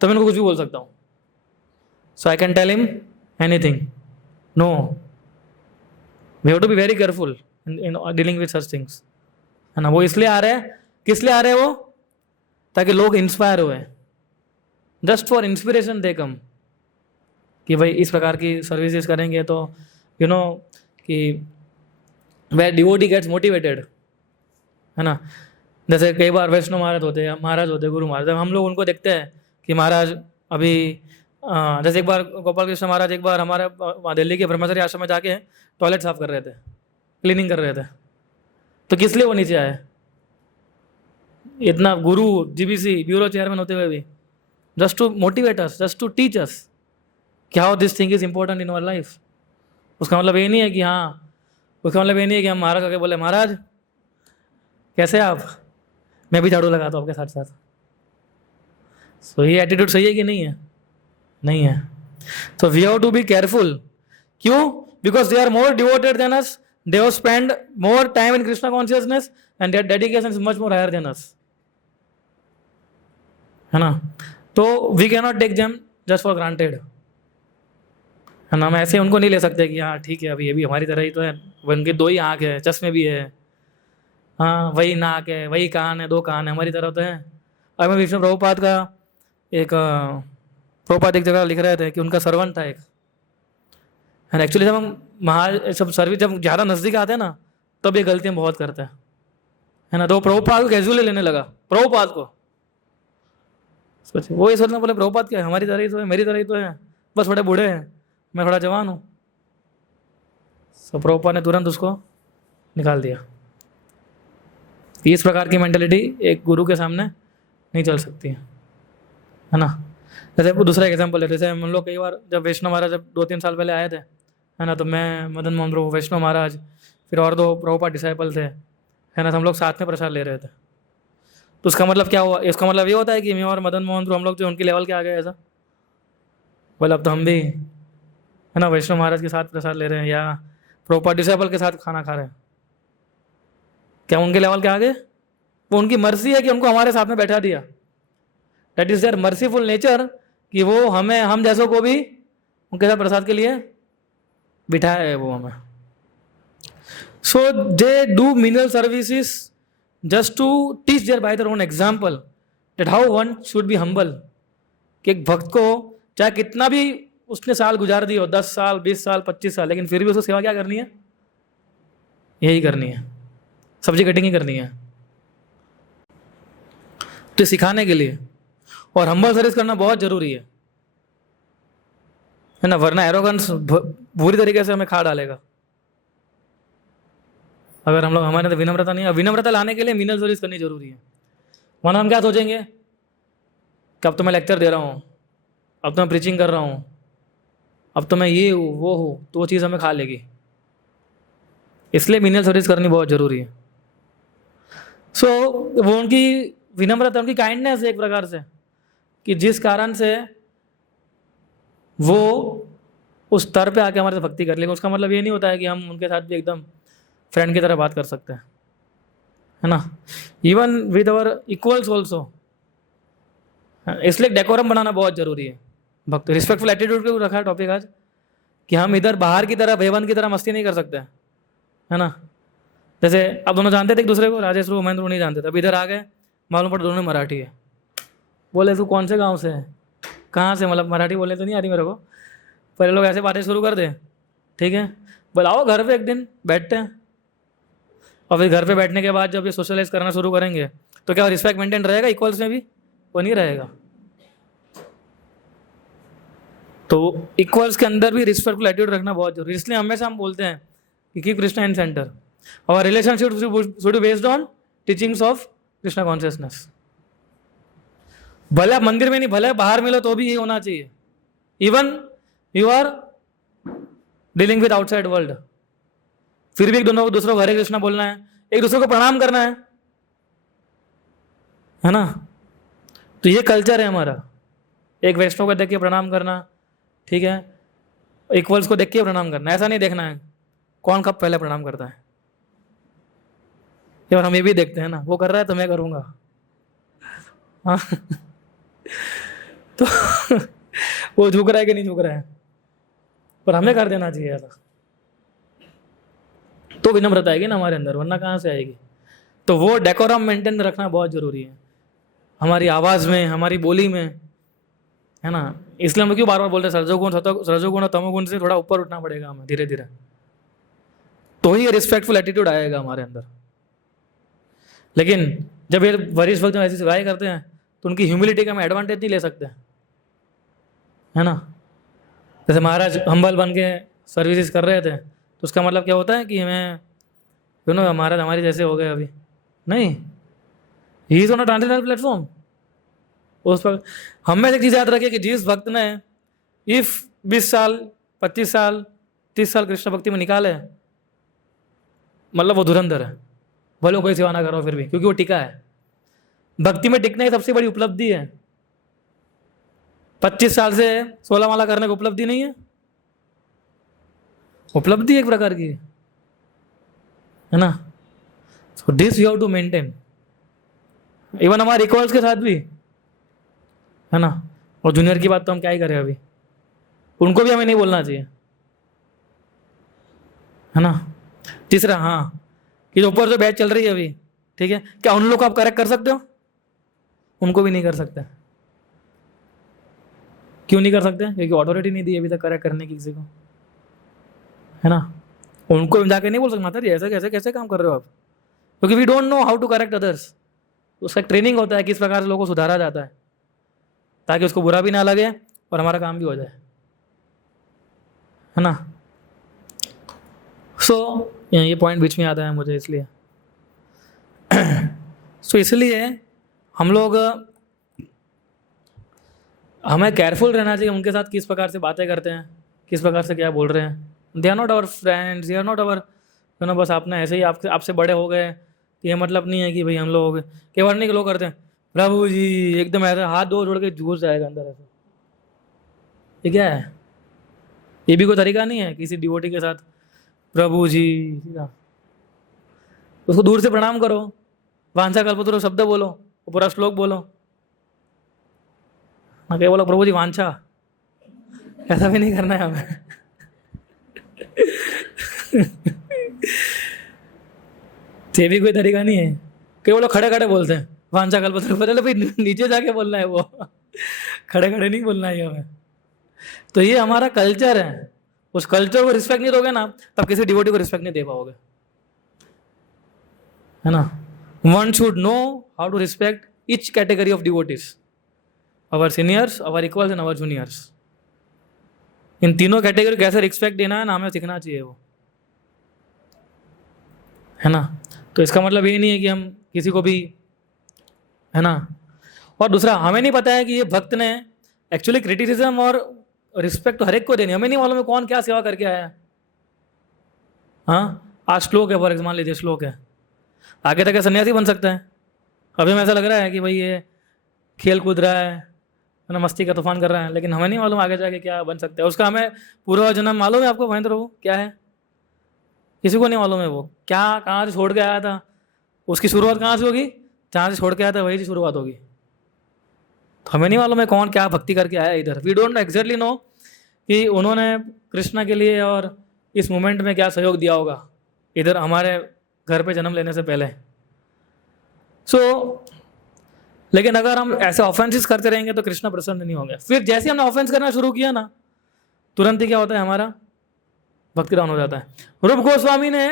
तो मैं इनको कुछ भी बोल सकता हूँ। So I can tell him anything. No, we have to be very careful in dealing with such things, है ना। वो इसलिए आ रहे हैं, किस लिए आ रहे हैं वो? ताकि लोग इंस्पायर हुए, जस्ट फॉर इंस्पिरेशन दे कम, कि भाई इस प्रकार की सर्विसेज करेंगे तो यू नो कि वे डिवोटी गेट्स मोटिवेटेड, है ना। जैसे कई बार वैष्णव महाराज होते हैं, गुरु महाराज, हम लोग उनको देखते हैं कि महाराज अभी जैसे एक बार गोपाल कृष्ण महाराज एक बार हमारे दिल्ली के ब्रह्मचारी आश्रम में जाके टॉयलेट साफ कर रहे थे, क्लीनिंग कर रहे थे। तो किस लिए वो नीचे आए? इतना गुरु, जीबीसी ब्यूरो चेयरमैन होते हुए भी, just to motivate us, just to teach us कि how this thing is important in our life. उसका मतलब ये नहीं है कि उसका मतलब ये नहीं है कि हम महाराज आके बोले महाराज कैसे आप, मैं भी झाड़ू लगाता हूँ आपके साथ साथ। सो ये एटीट्यूड सही है कि नहीं है? नहीं है। तो we have to be careful. क्यों? Because they are more devoted than us, they have spend more time in Krishna consciousness and their dedication is much more higher than us, है ना। तो we can not take them just for granted, है ना। हम ऐसे उनको नहीं ले सकते कि हाँ ठीक है अभी ये भी हमारी तरह ही तो है, उनके 2 ही आँख है, चश्मे भी है, हाँ वही नाक है, वही कान है, 2 कान है, हमारी तरह तो है। और मैं विष्णु प्रभुपाद का प्रभुपाद एक जगह लिख रहे थे कि उनका सर्वेंट था एक, एंड एक्चुअली जब हम सब सर्विस जब ज़्यादा नज़दीक आते हैं ना तब ये गलतियाँ बहुत करते हैं, है ना। तो वो प्रभुपाद को कैजुअली लेने लगा, प्रभुपाद को सोचे, वो ये सोचना बोले प्रभुपाद क्या है, हमारी तरह ही तो है, मेरी तरह ही तो है, बस थोड़े बूढ़े हैं, मैं थोड़ा जवान हूँ। सो प्रभुपाद ने तुरंत उसको निकाल दिया। इस प्रकार की मेंटेलिटी एक गुरु के सामने नहीं चल सकती है ना। जैसे दूसरा एग्जाम्पल है, जैसे हम लोग कई बार जब वैष्णव महाराज जब 2-3 साल पहले आए थे, है ना, तो मैं, मदन मोहन प्रभु, वैष्णव महाराज, फिर और 2 प्रभुपाद डिसाइपल थे, है ना, तो हम लोग साथ में प्रसाद ले रहे थे। तो उसका मतलब क्या हुआ? इसका मतलब ये होता है कि मैं और मदन मोहन प्रभु हम लोग जो उनके लेवल के आ गए ऐसा? बोले अब तो हम भी, है ना, वैष्णव महाराज के साथ प्रसाद ले रहे हैं या प्रभुपाद डिसाइपल के साथ खाना खा रहे हैं, क्या उनके लेवल के आ गए? वो उनकी मर्जी है कि उनको हमारे साथ में बैठा दिया। That is their merciful nature कि वो हम जैसों को भी उनके साथ प्रसाद के लिए बिठाया है वो हमें। So they do menial services just to teach their by their own example that how one should be humble. कि एक भक्त को चाहे कितना भी उसने साल गुजार दिए हो, 10 साल 20 साल 25 साल, लेकिन फिर भी उसको सेवा क्या करनी है? यही करनी है, सब्जी कटिंग ही करनी है। तो सिखाने के लिए और हम्बल सर्विस करना बहुत जरूरी है ना, वरना एरोगेंस बुरी तरीके से हमें खा डालेगा। अगर हम लोग हमारे अंदर विनम्रता नहीं है, विनम्रता लाने के लिए मिनरल सर्विस करनी जरूरी है। वरना हम क्या सोचेंगे कि अब तो मैं लेक्चर दे रहा हूँ, अब तो मैं प्रीचिंग कर रहा हूँ, अब तो मैं ये हूँ वो हूँ, तो वो चीज़ हमें खा लेगी। इसलिए मिनरल सर्विस करनी बहुत ज़रूरी है। सो वो उनकी विनम्रता, उनकी काइंडनेस एक प्रकार से, कि जिस कारण से वो उस स्तर पे आके हमारे से भक्ति कर लेगा। उसका मतलब ये नहीं होता है कि हम उनके साथ भी एकदम फ्रेंड की तरह बात कर सकते हैं, है ना, even with our equals also. इसलिए डेकोरम बनाना बहुत जरूरी है। भक्त रिस्पेक्टफुल एटीट्यूड को रखा है टॉपिक आज, कि हम इधर बाहर की तरह भयबंद की तरह मस्ती नहीं कर सकते, है ना। जैसे अब दोनों जानते थे एक दूसरे को, राजेश रू महेंद्र नहीं जानते थे, अब इधर आ गए, मालूम पड़ा दोनों मराठी है। बोले तू कौन से गांव से है, कहाँ से, मतलब मराठी बोलने तो नहीं आ रही मेरे को। पहले लोग ऐसे बातें शुरू कर दे, ठीक है, बुलाओ घर पे एक दिन बैठते हैं, और फिर घर पे बैठने के बाद जब ये सोशलाइज करना शुरू करेंगे तो क्या रिस्पेक्ट मेंटेन रहेगा इक्वल्स में भी? वो नहीं रहेगा। तो इक्वल्स के अंदर भी रिस्पेक्टफुल एटीट्यूड रखना बहुत जरूरी है। इसलिए हमेशा हम बोलते हैं कि कीप कृष्णा इन सेंटर, और relationship should be based on teachings of Krishna consciousness. भले आप मंदिर में नहीं, भले बाहर मिलो, तो भी ये होना चाहिए। Even you are dealing with outside world, फिर भी एक दोनों दूसरों को हरे कृष्णा बोलना है, एक दूसरे को प्रणाम करना है ना। तो ये कल्चर है हमारा, एक वैष्णव को देख के प्रणाम करना, ठीक है, इक्वल्स को देख के प्रणाम करना। ऐसा नहीं देखना है कौन कब पहले प्रणाम करता है, और हम ये भी देखते हैं ना, वो कर रहा है तो मैं करूँगा, हाँ तो वो झुक रहा है कि नहीं झुक रहा है, पर हमें कर देना चाहिए ऐसा, तो विनम्रता आएगी ना हमारे अंदर, वरना कहाँ से आएगी। तो वो डेकोरम मेंटेन रखना बहुत जरूरी है, हमारी आवाज़ में, हमारी बोली में, है ना। इसलिए हम क्यों बार बार बोलते हैं रजोगुण और तमोगुण से थोड़ा ऊपर उठना पड़ेगा हमें धीरे धीरे, तो ही रिस्पेक्टफुल एटीट्यूड आएगा हमारे अंदर। लेकिन जब ये वरिष्ठ भक्त ऐसी सेवाएं करते हैं तो उनकी ह्यूमिलिटी का हम एडवांटेज नहीं ले सकते, है ना। जैसे महाराज हम्बल बन के सर्विसेज कर रहे थे, तो उसका मतलब क्या होता है कि हमें महाराज हमारे जैसे हो गए? अभी नहीं, he is on a transitional platform. उस पर हमें एक चीज़ याद रखिए कि जिस भक्त ने इफ 20 साल 25 साल 30 साल कृष्ण भक्ति में निकाले, मतलब वो धुरंधर है, भले कोई सेवा ना करो फिर भी, क्योंकि वो टिका है। भक्ति में टिकने की सबसे बड़ी उपलब्धि है। 25 साल से 16 माला करने की उपलब्धि नहीं है, उपलब्धि एक प्रकार की है ना। So this you have to maintain, even हमारे इक्वल्स के साथ भी, है ना। और जूनियर की बात तो हम क्या ही करें अभी, उनको भी हमें नहीं बोलना चाहिए, है ना। तीसरा, हाँ, कि जो ऊपर जो बैच चल रही है अभी, ठीक है, क्या उन लोग को आप करेक्ट कर सकते हो? उनको भी नहीं कर सकते। क्यों नहीं कर सकते? क्योंकि अथॉरिटी नहीं दी अभी तक करेक्ट करने की किसी को, है ना। उनको जाके नहीं बोल सकते माता जी ऐसे कैसे कैसे काम कर रहे हो आप, क्योंकि we don't know how to correct others. उसका ट्रेनिंग होता है किस प्रकार से लोगों को सुधारा जाता है, ताकि उसको बुरा भी ना लगे और हमारा काम भी हो जाए, है ना। सो ये पॉइंट बीच में आता है मुझे, इसलिए सो इसलिए हम लोग, हमें केयरफुल रहना चाहिए उनके साथ किस प्रकार से बातें करते हैं, किस प्रकार से क्या बोल रहे हैं। They are not our friends, they are not our, बस आपने ऐसे ही आपसे बड़े हो गए, ये मतलब नहीं है कि भाई हम लोग केवल नहीं, लोग करते हैं प्रभु जी, एकदम ऐसा हाथ दो जोड़ के घुस जाएगा अंदर ऐसे। ये क्या है? ये भी कोई तरीका नहीं है किसी डिवोटी के साथ प्रभु जी। उसको दूर से प्रणाम करो, वांछा कल्पतरु शब्द बोलो, वो पूरा श्लोक बोलो। ना कहीं बोलो प्रभु जी वांछा, ऐसा भी नहीं करना है हमें। ये भी कोई तरीका नहीं है। कई वो लोग खड़े खड़े बोलते हैं वांछा कल्पतरु, पहले भाई नीचे जाके बोलना है वो, खड़े खड़े नहीं बोलना है हमें। तो ये हमारा कल्चर है, उस कल्चर को रिस्पेक्ट नहीं दोगे ना, तब किसी डिवोटी को रिस्पेक्ट नहीं दे पाओगे, है ना। One should know how to respect each category of devotees, our seniors, our equals and our juniors. इन तीनों कैटेगरी कैसे रिस्पेक्ट देना है ना, हमें सीखना चाहिए वो, है ना। तो इसका मतलब ये नहीं है कि हम किसी को भी, है ना। और दूसरा, हमें नहीं पता है कि ये भक्त ने एक्चुअली क्रिटिसिज्म और रिस्पेक्ट तो हर एक को देनी, हमें नहीं मालूम है कौन क्या सेवा करके आया है। हाँ, आज श्लोक है, फॉर एग्जाम्पल लीजिए, श्लोक है, आगे तक सन्यासी बन सकता है। अभी हमें ऐसा लग रहा है कि भाई ये खेल कूद रहा है ना, मस्ती का तूफान कर रहा है, लेकिन हमें नहीं मालूम आगे जाके क्या बन सकता है उसका। हमें पूरा जन्म मालूम है आपको महेंद्र बाबू क्या है? किसी को नहीं मालूम है वो क्या, कहाँ से छोड़ के आया था, उसकी शुरुआत कहाँ से होगी, जहाँ से छोड़ के आया था वही से शुरुआत होगी। तो हमें नहीं मालूम है कौन क्या भक्ति करके आया इधर। वी डोंट एग्जैक्टली नो कि उन्होंने कृष्णा के लिए और इस मोमेंट में क्या सहयोग दिया होगा इधर हमारे घर पे जन्म लेने से पहले। लेकिन अगर हम ऐसे ऑफेंसेस करते रहेंगे तो कृष्णा प्रसन्न नहीं होंगे। फिर जैसे हमने ऑफेंस करना शुरू किया ना, तुरंत ही क्या होता है, हमारा भक्ति डाउन हो जाता है। रूप गोस्वामी ने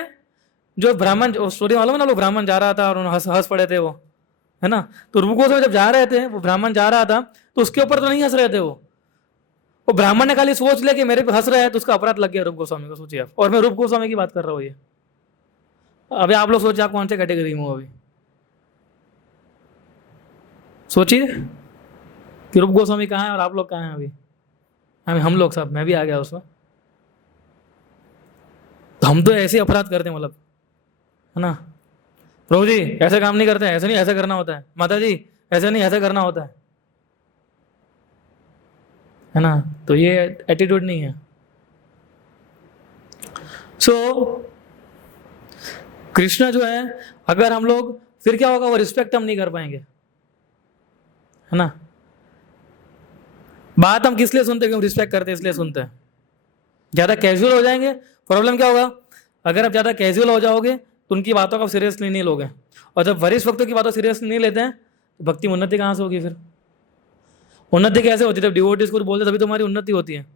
जो ब्राह्मण, स्टोरी मालूम है ना, लोग ब्राह्मण जा रहा था और हंस पड़े थे वो, है ना। तो रूप गोस्वामी जब जा रहे थे, वो ब्राह्मण जा रहा था, तो उसके ऊपर तो नहीं हंस रहे थे वो ब्राह्मण ने खाली सोच लिया कि मेरे पे हंस रहा है, तो उसका अपराध लग गया रूप गोस्वामी को। सोचिए आप, और मैं रूप गोस्वामी की बात कर रहा हूँ। ये अभी आप लोग सोचिए आप कौन से कैटेगरी में हो। अभी सोचिए कि रूप गोस्वामी कहाँ है और आप लोग कहाँ हैं अभी। हम लोग सब, मैं भी आ गया उसमें। तो हम तो ऐसे अपराध करते हैं, मतलब, है ना। प्रभु जी ऐसे काम नहीं करते हैं, ऐसे नहीं, ऐसे करना होता है। माता जी ऐसे नहीं, ऐसे करना होता है ना। तो ये एटीट्यूड नहीं है। कृष्णा जो है, अगर हम लोग, फिर क्या होगा, वो रिस्पेक्ट हम नहीं कर पाएंगे, है ना। बात हम किस लिए सुनते हैं, क्यों रिस्पेक्ट करते हैं इसलिए सुनते हैं। ज़्यादा कैजुअल हो जाएंगे, प्रॉब्लम क्या होगा, अगर आप ज़्यादा कैजुअल हो जाओगे तो उनकी बातों को सीरियसली नहीं लोगे, और जब वरिष्ठ भक्तों की बातों सीरियसली नहीं लेते हैं तो भक्ति में उन्नति कहाँ से होगी। फिर उन्नति कैसे होती है, जब डिवोटीज को बोलते तभी तो हमारी उन्नति होती है।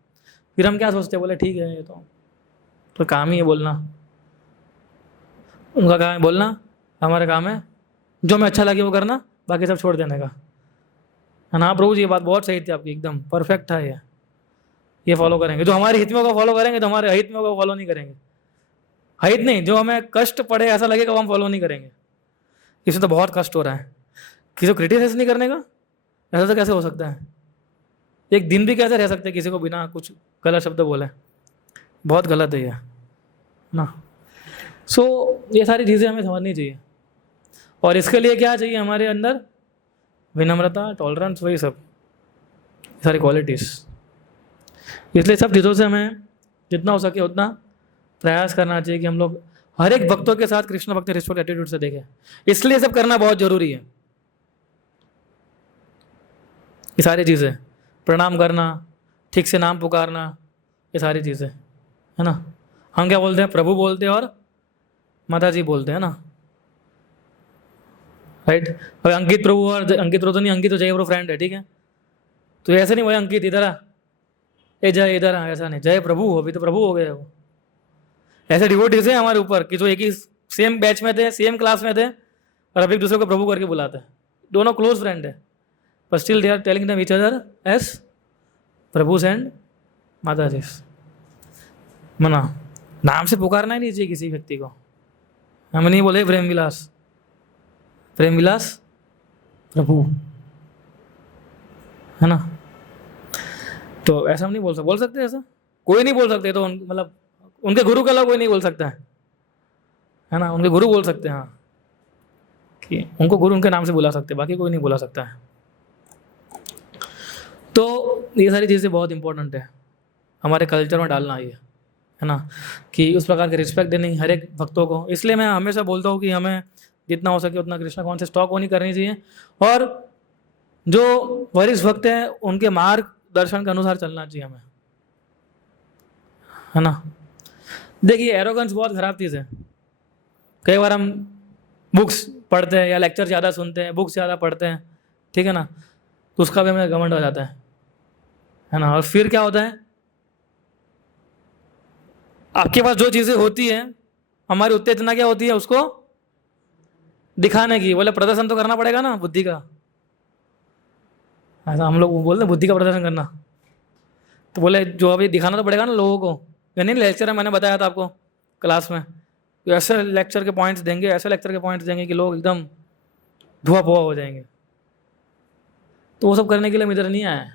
फिर हम क्या सोचते हैं, बोले ठीक है ये तो काम ही है बोलना, उनका काम है बोलना, हमारा काम है जो हमें अच्छा लगे वो करना, बाकी सब छोड़ देने का, है ना। प्रभु जी ये बात बहुत सही थी आपकी, एकदम परफेक्ट था ये फॉलो करेंगे। जो हमारे हित में होगा फॉलो करेंगे, जो हमारे अहित में होगा वो फॉलो नहीं करेंगे। अहित नहीं, जो हमें कष्ट पड़े ऐसा लगेगा वो हम फॉलो नहीं करेंगे। इसमें तो बहुत कष्ट हो रहा है, किसी को क्रिटिसाइज नहीं करने का, ऐसा तो कैसे हो सकता है। एक दिन भी कैसे रह सकते हैं किसी को बिना कुछ गलत शब्द बोले, बहुत गलत है ये ना। ये सारी चीज़ें हमें समझनी चाहिए, और इसके लिए क्या चाहिए हमारे अंदर, विनम्रता, टॉलरेंस, वही सब सारी क्वालिटीज़। इसलिए सब चीज़ों से हमें जितना हो सके उतना प्रयास करना चाहिए कि हम लोग हर एक भक्तों के साथ कृष्ण भक्ति रिस्पेक्ट एटीट्यूड से देखें। इसलिए सब करना बहुत जरूरी है, ये सारी चीज़ें, प्रणाम करना, ठीक से नाम पुकारना, ये सारी चीज़ें, है ना। हम क्या बोलते हैं, प्रभु बोलते हैं और माता जी बोलते हैं ना, राइट। अभी अंकित प्रभु और अंकित प्रभु तो नहीं, अंकित तो जय प्रभु फ्रेंड है, ठीक है। तो ऐसे नहीं, वो अंकित इधर आ, ए जय इधर आ, ऐसा नहीं, जय प्रभु, अभी तो प्रभु हो गए वो। ऐसे डिवोटीज हैं हमारे ऊपर कि जो एक ही सेम बैच में थे, सेम क्लास में थे, और अभी एक दूसरे को प्रभु करके बुलाते हैं। दोनों क्लोज फ्रेंड है, but still they are telling them each other as prabhus and mata ji. मना, नाम से पुकारना ही नहीं चाहिए किसी व्यक्ति को। हम नहीं बोले प्रेम विलास, प्रेम विलास प्रभु, है ना। तो ऐसा हम नहीं बोल सकते ऐसा कोई नहीं बोल सकते। तो मतलब उनके गुरु के अलावा कोई नहीं बोल सकता है ना। उनके गुरु बोल सकते हैं, हाँ, कि उनको गुरु उनके नाम से बुला सकते, बाकी कोई नहीं बुला सकता है। तो ये सारी चीज़ें बहुत इंपॉर्टेंट है हमारे कल्चर में डालना, ये है ना, कि उस प्रकार के रिस्पेक्ट देनी हर एक भक्तों को। इसलिए मैं हमेशा बोलता हूँ कि हमें जितना हो सके उतना कृष्णा कॉन्शियस टॉक होनी करनी चाहिए, और जो वरिष्ठ भक्त हैं उनके मार्गदर्शन के अनुसार चलना चाहिए हमें, है ना। देखिए एरोगेंस बहुत खराब चीज़ है। कई बार हम बुक्स पढ़ते हैं या लेक्चर ज़्यादा सुनते हैं, बुक्स ज़्यादा पढ़ते हैं, ठीक है ना, तो उसका भी हमें घमंड हो जाता है ना। और फिर क्या होता है, आपके पास जो चीज़ें होती हैं हमारी उत्तेजना क्या होती है, उसको दिखाने की। बोले प्रदर्शन तो करना पड़ेगा ना बुद्धि का, ऐसा हम लोग बोलते हैं बुद्धि का प्रदर्शन करना, तो बोले जो अभी दिखाना तो पड़ेगा ना लोगों को। यानी लेक्चर है, मैंने बताया था आपको क्लास में, तो ऐसे लेक्चर के पॉइंट्स देंगे, ऐसे लेक्चर के पॉइंट्स देंगे कि लोग एकदम धुआं धुआं हो जाएंगे। तो वो सब करने के लिए हम इधर नहीं आए।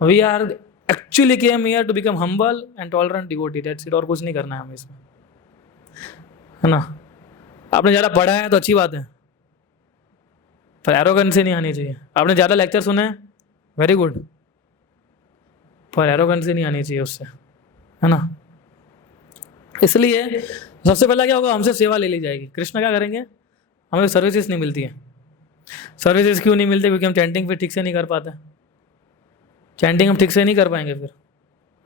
We are actually came here to become humble and tolerant devotee, that's it. और कुछ नहीं करना है हमें इसमें, है ना। आपने ज़्यादा पढ़ा है तो अच्छी बात है, पर एरोगेंसी नहीं आनी चाहिए। आपने ज़्यादा लेक्चर सुने हैं, वेरी गुड, पर एरोगेंसी नहीं आनी चाहिए उससे, है ना। इसलिए सबसे पहला क्या होगा, हमसे सेवा ले ली जाएगी। कृष्ण क्या करेंगे, हमें सर्विसेज नहीं मिलती है। सर्विसेज क्यों नहीं मिलती, क्योंकि हम चैंटिंग फिर ठीक से नहीं कर पाते। चैंटिंग हम ठीक से नहीं कर पाएंगे फिर,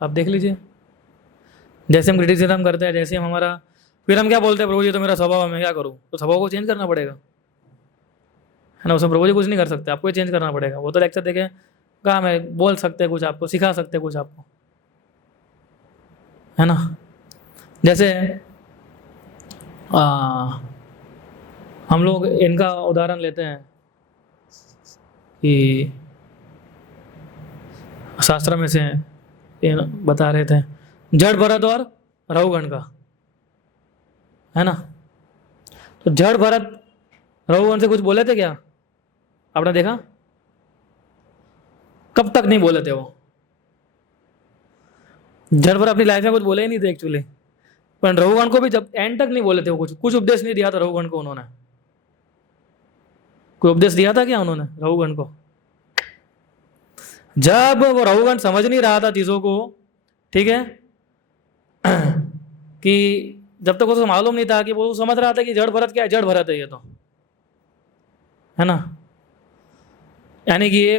आप देख लीजिए। जैसे हम क्रिटिसिज्म करते हैं, जैसे हम हमारा, फिर हम क्या बोलते हैं, प्रभु जी तो मेरा स्वभाव है, मैं क्या करूँ। तो स्वभाव को चेंज करना पड़ेगा, है ना। उसमें प्रभु जी कुछ नहीं कर सकते, आपको ही चेंज करना पड़ेगा। वो तो लेक्चर देखे कहा मैं बोल सकते हैं कुछ, आपको सिखा सकते हैं कुछ आपको, है ना। जैसे हम लोग इनका उदाहरण लेते हैं कि शास्त्र में से ये बता रहे थे जड़ भरत और रहुगण का, है ना। तो जड़ भरत रहुगण से कुछ बोले थे क्या, आपने देखा? कब तक नहीं बोले थे वो। जड़ भरत अपनी लाइफ में कुछ बोले ही नहीं थे एक्चुअली, पर रहुगण को भी जब एंड तक नहीं बोले थे वो, कुछ उपदेश नहीं दिया था रहुगण को उन्होंने। कोई उपदेश दिया था क्या उन्होंने रहुगण को? जब वो रहुगण समझ नहीं रहा था चीजों को, ठीक है, कि जब तक उसको मालूम नहीं था, कि वो समझ रहा था कि जड़ भरत क्या है, जड़ भरत है ये तो, है ना। यानी कि ये,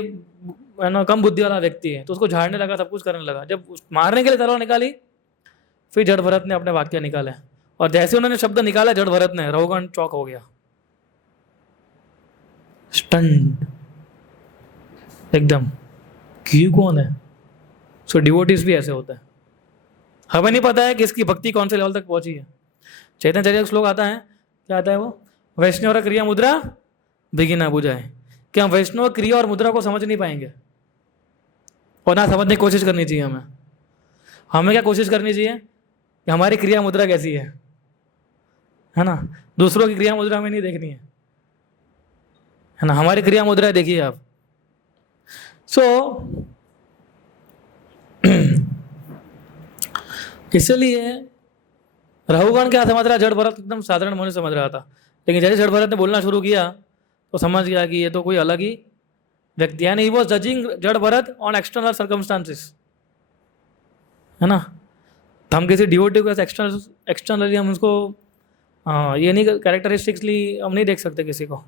है ना, कम बुद्धि वाला व्यक्ति है, तो उसको झाड़ने लगा, सब कुछ करने लगा। जब मारने के लिए तलवार निकाली, फिर जड़ भरत ने अपने वाक्य निकाले, और जैसे उन्होंने शब्द निकाला जड़ भरत ने, रहुगण चौक हो गया, स्टंड एकदम, कि कौन है। सो डिवोटीज भी ऐसे होता है, हमें नहीं पता है कि इसकी भक्ति कौन से लेवल तक पहुंची है। चैतन्य चरित्र श्लोक आता है, क्या आता है वो, वैष्णव क्रिया मुद्रा बिगी ना बुझाए। कि हम वैष्णव क्रिया और मुद्रा को समझ नहीं पाएंगे, और ना समझने की कोशिश करनी चाहिए हमें। हमें क्या कोशिश करनी चाहिए कि हमारी क्रिया मुद्रा कैसी है ना। दूसरों की क्रिया मुद्रा हमें नहीं देखनी है ना, हमारी क्रिया मुद्रा देखिए आप। इसलिए रहुगण क्या समझ रहा, जड़ भरत एकदम साधारण मन समझ रहा था, लेकिन जैसे जड़ भरत ने बोलना शुरू किया तो समझ गया कि ये तो कोई अलग ही व्यक्ति है। ही वॉज जजिंग जड़ भरत ऑन एक्सटर्नल सर्कमस्टांसिस, है ना। तो हम किसी डिवोटी को एक्सटर्नली हम उसको ये नहीं, कैरेक्टरिस्टिक्सली हम नहीं देख सकते किसी को,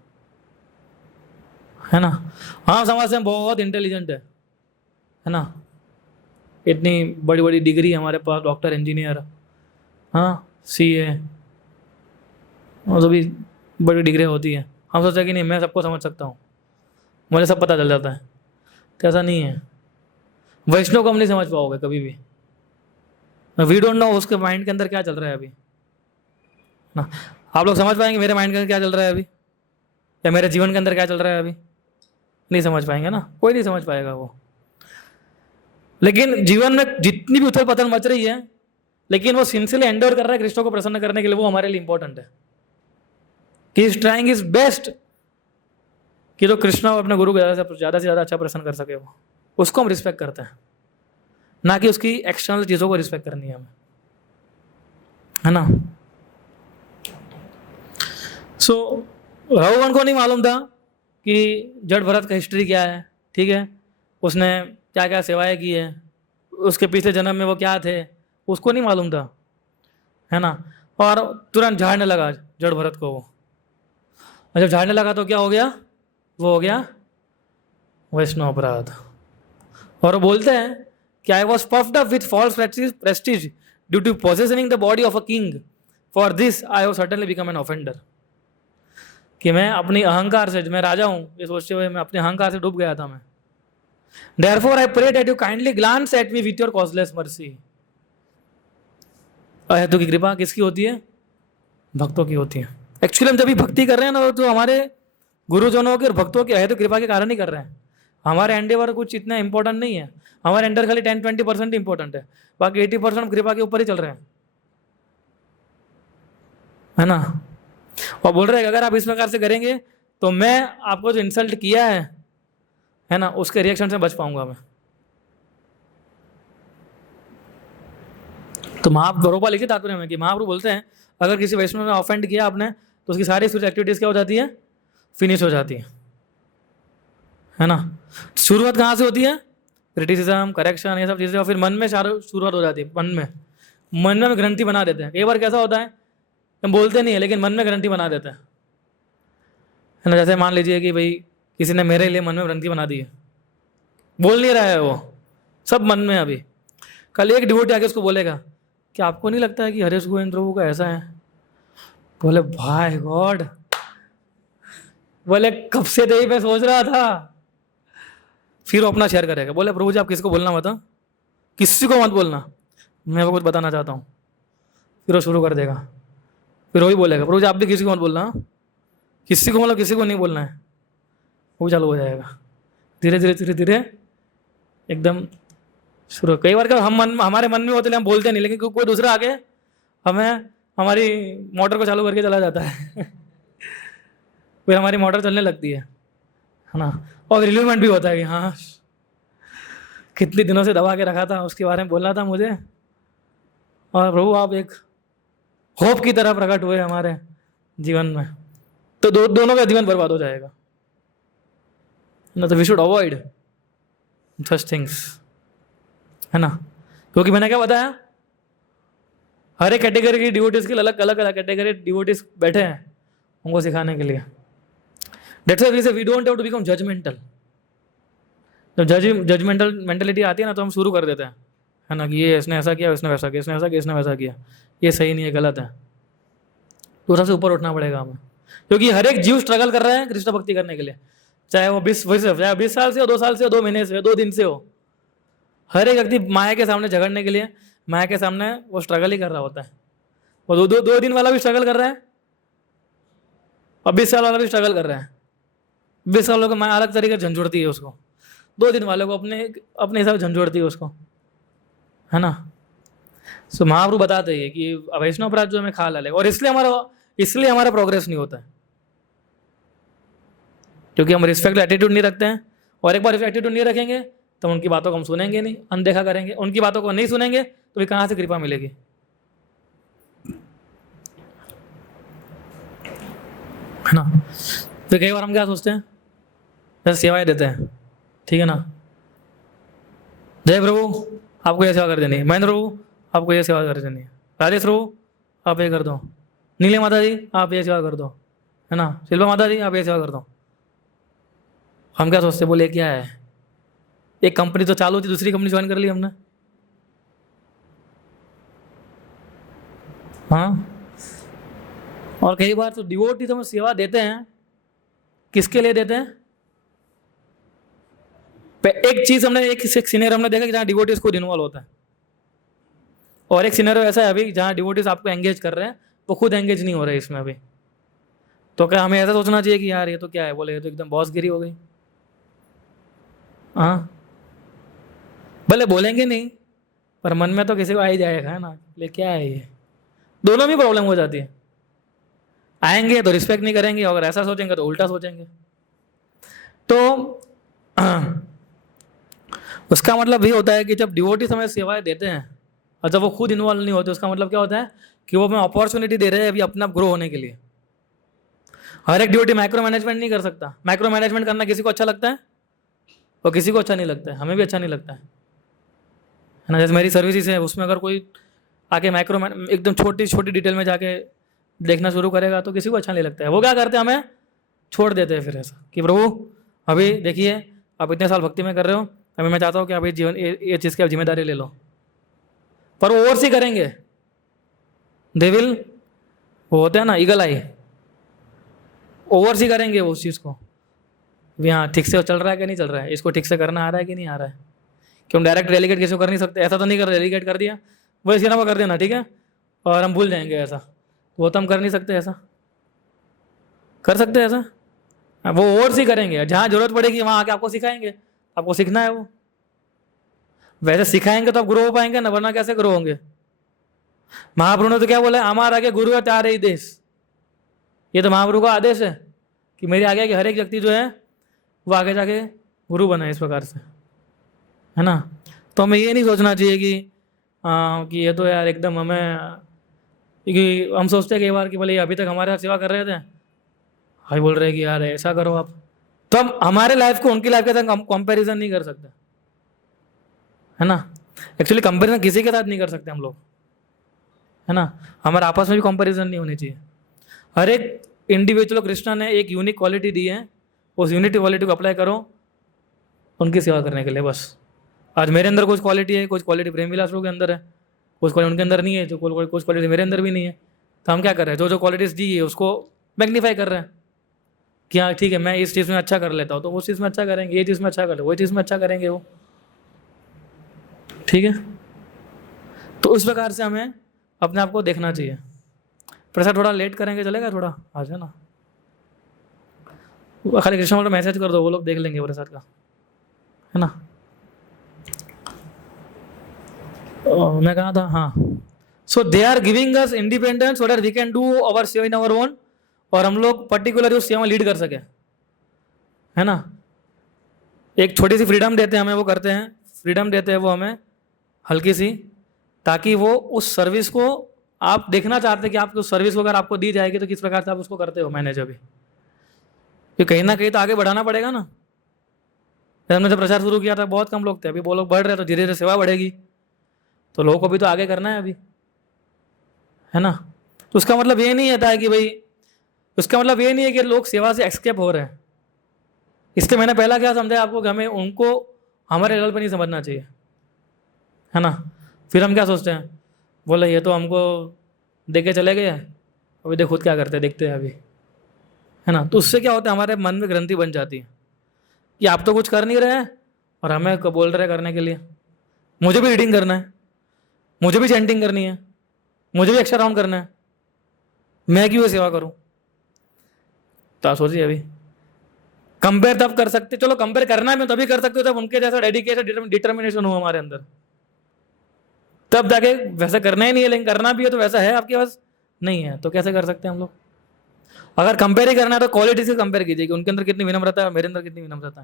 है ना। हाँ समाज से हम बहुत इंटेलिजेंट है ना, इतनी बड़ी बड़ी डिग्री हमारे पास, डॉक्टर, इंजीनियर, हाँ, सीए, और तो भी बड़ी डिग्री होती है। हम सोचते कि नहीं मैं सबको समझ सकता हूँ, मुझे सब पता चल जाता है, तो ऐसा नहीं है। वैष्णव को हम नहीं समझ पाओगे कभी भी। वी डोंट नो उसके माइंड के अंदर क्या चल रहा है अभी ना। आप लोग समझ पाएंगे मेरे माइंड के अंदर क्या चल रहा है अभी, या मेरे जीवन के अंदर क्या चल रहा है अभी? नहीं समझ पाएंगे ना, कोई नहीं समझ पाएगा वो। लेकिन जीवन में जितनी भी उथल पथल मच रही है, लेकिन वो सिंसियरली एंडोर कर रहा है कृष्ण को प्रसन्न करने के लिए, वो हमारे लिए इंपॉर्टेंट है। He is trying his best कि तो कृष्ण अपने गुरु को ज़्यादा से ज़्यादा अच्छा प्रसन्न कर सके, वो उसको हम रिस्पेक्ट करते हैं, ना कि उसकी एक्सटर्नल चीज़ों को रिस्पेक्ट करनी है हमें, है ना। सो रहुगण को नहीं मालूम था कि जड़ भरत का हिस्ट्री क्या है, ठीक है, उसने क्या क्या सेवाएं की है, उसके पिछले जन्म में वो क्या थे, उसको नहीं मालूम था, है ना। और तुरंत झाड़ने लगा जड़ भरत को वो, और जब झाड़ने लगा तो क्या हो गया, वो हो गया वैष्णव अपराध। और वो बोलते हैं कि I was puffed up with false prestige due to possessing the body of a king, for this I have certainly become an offender. कि मैं अपनी अहंकार से, मैं राजा हूं ये सोचते हुए मैं अपने अहंकार से डूब गया था मैं। Therefore I pray that you kindly glance at me with your causeless mercy। अहेतु की कृपा किसकी होती है, भक्तों की होती है। एक्चुअली हम जब भी भक्ति कर रहे हैं ना तो हमारे गुरुजनों के और भक्तों की अहेतु कृपा के कारण ही कर रहे हैं। हमारे एंडेवर कुछ इतना इंपॉर्टेंट नहीं है, हमारे एंडर खाली 10-20% इंपॉर्टेंट है, बाकी 80% कृपा के ऊपर ही चल रहे हैं, है ना। और बोल रहे हैं अगर आप इस प्रकार से करेंगे तो मैं आपको जो इंसल्ट किया है ना, उसके रिएक्शन से बच पाऊंगा मैं। तो महाप्रभु लिखित तात्पर्य में कि महाप्रभु बोलते हैं अगर किसी वैष्णव ने ऑफेंड किया आपने तो उसकी सारी स्पिरिचुअल एक्टिविटीज क्या हो जाती है, फिनिश हो जाती है ना। शुरुआत कहाँ से होती है, क्रिटिसिज्म, करेक्शन, ये सब चीज़ें, और फिर मन में शुरुआत हो जाती है। मन में ग्रंथि बना देते हैं। कई बार कैसा होता है हम बोलते नहीं है लेकिन मन में ग्रंथि बना देते हैं, है ना। जैसे मान लीजिए कि भाई किसी ने मेरे लिए मन में ग्रंथि बना दी है, बोल नहीं रहा है वो, सब मन में। अभी कल एक डिवोटी आके उसको बोलेगा कि आपको नहीं लगता है कि हरीश गोविंद प्रभु का ऐसा है, बोले भाई गॉड, बोले कब से यही मैं सोच रहा था। फिर वो अपना शेयर करेगा, बोले प्रभु जी आप किसको बोलना मत, किसी को मत बोलना, मैं वो कुछ बताना चाहता हूँ। फिर वो शुरू कर देगा, फिर वही बोलेगा प्रभु जी आप भी किसी को मत बोलना, किसी को मतलब किसी को नहीं बोलना है। वो चालू हो जाएगा धीरे धीरे धीरे धीरे एकदम शुरू। कई बार क्या हमारे मन में होते हैं हम बोलते नहीं, लेकिन कोई दूसरा आके हमें हमारी मोटर को चालू करके चला जाता है फिर हमारी मोटर चलने लगती है ना। और रिलीवमेंट भी होता है कि हाँ कितने दिनों से दबा के रखा था, उसके बारे में बोलना था मुझे, और प्रभु आप एक होप की तरह प्रकट हुए हमारे जीवन में, तो दोनों का जीवन बर्बाद हो जाएगा ना। तो we should avoid such things, है ना। क्योंकि मैंने क्या बताया, हर एक कैटेगरी की डिवोटीज के अलग अलग कैटेगरी डिवोटीज बैठे हैं उनको सिखाने के लिए। That's why we say we don't have to become judgemental. जब जजमेंटल मेंटेलिटी आती है ना तो हम शुरू कर देते हैं, है ना, कि ये इसने ऐसा किया, इसने वैसा किया, इसने ऐसा किया, इसने वैसा किया, ये सही नहीं है, गलत है। तो सबसे ऊपर उठना पड़ेगा हमें, क्योंकि हर एक जीव स्ट्रगल कर रहा है कृष्ण भक्ति करने के लिए, चाहे वो 20 साल से हो, 2 साल से हो, 2 महीने से हो, 2 दिन से हो। हर एक व्यक्ति माया के सामने झगड़ने के लिए, माया के सामने वो स्ट्रगल ही कर रहा होता है। वो 2 दिन वाला भी स्ट्रगल कर रहा है और 20 साल वाला भी स्ट्रगल कर रहा है। 20 साल को माया अलग तरीके से झंझोड़ती है उसको, 2 दिन वाले को अपने हिसाब से झंझोड़ती है उसको, है ना। सो महाप्रभु बताते हैं कि वैष्णव अपराध जो हमें खा ले, और इसलिए हमारा प्रोग्रेस नहीं होता है, क्योंकि हम रिस्पेक्ट एटीट्यूड नहीं रखते हैं। और एक बार एटीट्यूड नहीं रखेंगे तो उनकी बातों को हम सुनेंगे नहीं, अनदेखा करेंगे। उनकी बातों को नहीं सुनेंगे तो भी कहाँ से कृपा मिलेगी, है ना। तो कई बार हम क्या सोचते हैं, जैसे सेवाएं देते हैं, ठीक है ना, जय प्रभु आपको ये सेवा कर देनी है, महेंद्र प्रभु आपको ये सेवा कर देनी है, राजेश प्रभु आप ये कर दो, नीले माता जी आप ये सेवा कर दो, है ना, शिल्पा माता जी आप ये सेवा कर दो। हम क्या सोचते, बोले क्या है, एक कंपनी तो चालू थी, दूसरी कंपनी ज्वाइन कर ली हमने, हाँ। और कई बार तो डिवोटी तो हम सेवा देते हैं, किसके लिए देते हैं, एक चीज हमने एक सीनियर हमने देखा कि जहाँ डिवोटीज खुद इन्वॉल्व होता है, और एक सीनियर ऐसा है अभी जहाँ डिवोटीज आपको एंगेज कर रहे हैं, वो खुद एंगेज नहीं हो रहे इसमें अभी। तो क्या हमें ऐसा सोचना चाहिए कि यार ये तो क्या है, बोले ये तो एकदम बॉसगिरी हो गई। हाँ भले बोलेंगे नहीं पर मन में तो किसी को आ ही जाएगा, है ना, ले क्या है ये, दोनों में प्रॉब्लम हो जाती है। आएंगे तो रिस्पेक्ट नहीं करेंगे, अगर ऐसा सोचेंगे तो उल्टा सोचेंगे। तो उसका मतलब ये होता है कि जब डिवोटी समय सेवाएं देते हैं और जब वो खुद इन्वॉल्व नहीं होते, उसका मतलब क्या होता है कि वो हमें अपॉर्चुनिटी दे रहे हैं अभी अपना ग्रो होने के लिए। हर एक डिवोटी माइक्रो मैनेजमेंट नहीं कर सकता। माइक्रो मैनेजमेंट करना किसी को अच्छा लगता है और किसी को अच्छा नहीं लगता है, हमें भी अच्छा नहीं लगता है ना। जैसे मेरी सर्विसेज है, उसमें अगर कोई आके एकदम छोटी छोटी डिटेल में जाके देखना शुरू करेगा तो किसी को अच्छा नहीं लगता है। वो क्या करते हैं, हमें छोड़ देते हैं फिर ऐसा कि प्रभु अभी देखिए आप इतने साल भक्ति में कर रहे हो, अभी मैं चाहता हूँ कि आप ये चीज़ की आप जिम्मेदारी ले लो। पर वो ओवर सी करेंगे, दे विल, वो होते हैं ना ईगल आई, ओवर सी करेंगे वो उस चीज़ को भी। हाँ ठीक से चल रहा है कि नहीं चल रहा है, इसको ठीक से करना आ रहा है कि नहीं आ रहा है। क्यों डायरेक्ट डेलीगेट किसी को कर नहीं सकते, ऐसा तो नहीं कर, डेलीगेट कर दिया वो इसके नाम कर देना ठीक है और हम भूल जाएंगे, ऐसा वो तो हम कर नहीं सकते। ऐसा कर सकते हैं ऐसा? वो और सी करेंगे, जहाँ जरूरत पड़ेगी वहाँ आके आपको सिखाएंगे, आपको सीखना है वो। वैसे सिखाएंगे तो आप ग्रो हो पाएंगे ना, वरना कैसे ग्रो होंगे। महाप्रभु ने तो क्या बोला, हमारे आगे गुरु है त्यारे ही देश। ये तो महाप्रभु का आदेश है कि मेरे आगे के हर एक व्यक्ति जो है वो आगे जाके गुरु बने इस प्रकार से, है ना। तो हमें ये नहीं सोचना चाहिए कि ये तो यार एकदम हमें, क्योंकि हम सोचते हैं कई बार कि भले अभी तक हमारे साथ सेवा कर रहे थे, भाई बोल रहे हैं कि यार ऐसा करो आप, तो हम हमारे लाइफ को उनकी लाइफ के साथ कंपैरिजन नहीं कर सकते, है ना। एक्चुअली कंपैरिजन किसी के साथ नहीं कर सकते हम लोग, है ना। हमारे आपस में भी कंपैरिजन नहीं होनी चाहिए। हर एक इंडिविजुअल कृष्णा ने एक यूनिक क्वालिटी दी है, उस यूनिक क्वालिटी को अप्लाई करो उनकी सेवा करने के लिए बस। आज मेरे अंदर कुछ क्वालिटी है, कुछ क्वालिटी प्रेम विलास के अंदर है, कुछ क्वालिटी उनके अंदर नहीं है, जो कुछ क्वालिटी मेरे अंदर भी नहीं है। तो हम क्या कर रहे हैं, जो जो क्वालिटीज़ दी है उसको मैग्नीफाई कर रहे हैं कि हाँ ठीक है मैं इस चीज़ में अच्छा कर लेता हूँ तो उस चीज़ में अच्छा करेंगे, ये चीज़ में अच्छा कर ले वही चीज़ में अच्छा करेंगे वो, ठीक है। तो उस प्रकार से हमें अपने आप को देखना चाहिए। प्रसाद थोड़ा लेट करेंगे चलेगा, थोड़ा आ जाए ना, खाली कृष्ण वाला मैसेज कर दो, वो लोग देख लेंगे प्रसाद का, है ना। मैं कहा था हाँ, so they are giving us independence so that we can do our seva in our own, और हम लोग पर्टिकुलर उस सेवा में लीड कर सके, है ना। एक छोटी सी फ्रीडम देते हैं हमें, वो करते हैं, फ्रीडम देते हैं वो हमें हल्की सी, ताकि वो उस सर्विस को आप देखना चाहते हैं कि आपकी उस सर्विस को अगर आपको दी जाएगी तो किस प्रकार से आप उसको करते हो मैनेज। अभी कि कहीं ना कहीं तो आगे बढ़ाना पड़ेगा ना। जब हमने जब प्रचार शुरू किया था बहुत कम लोग थे, अभी वो लोग बढ़ रहे, तो धीरे धीरे सेवा बढ़ेगी, तो लोगों को भी तो आगे करना है अभी, है ना। तो उसका मतलब ये नहीं होता है कि भाई, उसका मतलब ये नहीं है कि लोग सेवा से एक्सकेप हो रहे हैं। इसलिए मैंने पहला क्या समझा आपको कि हमें उनको हमारे लेवल पर नहीं समझना चाहिए, है ना। फिर हम क्या सोचते हैं, बोले ये तो हमको दे के चले गए, अभी देख खुद क्या करते हैं देखते हैं अभी, है ना। तो उससे क्या होता है, हमारे मन में ग्रंथि बन जाती है कि आप तो कुछ कर नहीं रहे हैं और हमें बोल रहे करने के लिए। मुझे भी रीडिंग करना है, मुझे भी चैंटिंग करनी है, मुझे भी अक्षर राउंड करना है, मैं क्यों सेवा करूं। तो आप सोचिए, अभी कंपेयर तब कर सकते, चलो कंपेयर करना है मैं तभी कर सकते हो जब उनके जैसा डेडिकेशन डिटर्मिनेशन हो हमारे अंदर, तब जाके। वैसा करना ही नहीं है, लेकिन करना भी है तो वैसा है आपके पास नहीं है, तो कैसे कर सकते हैं हम लोग। अगर कंपेयर ही करना है तो क्वालिटी से कंपेयर कीजिए कि उनके अंदर कितनी विनम्रता है और मेरे अंदर कितनी विनम्रता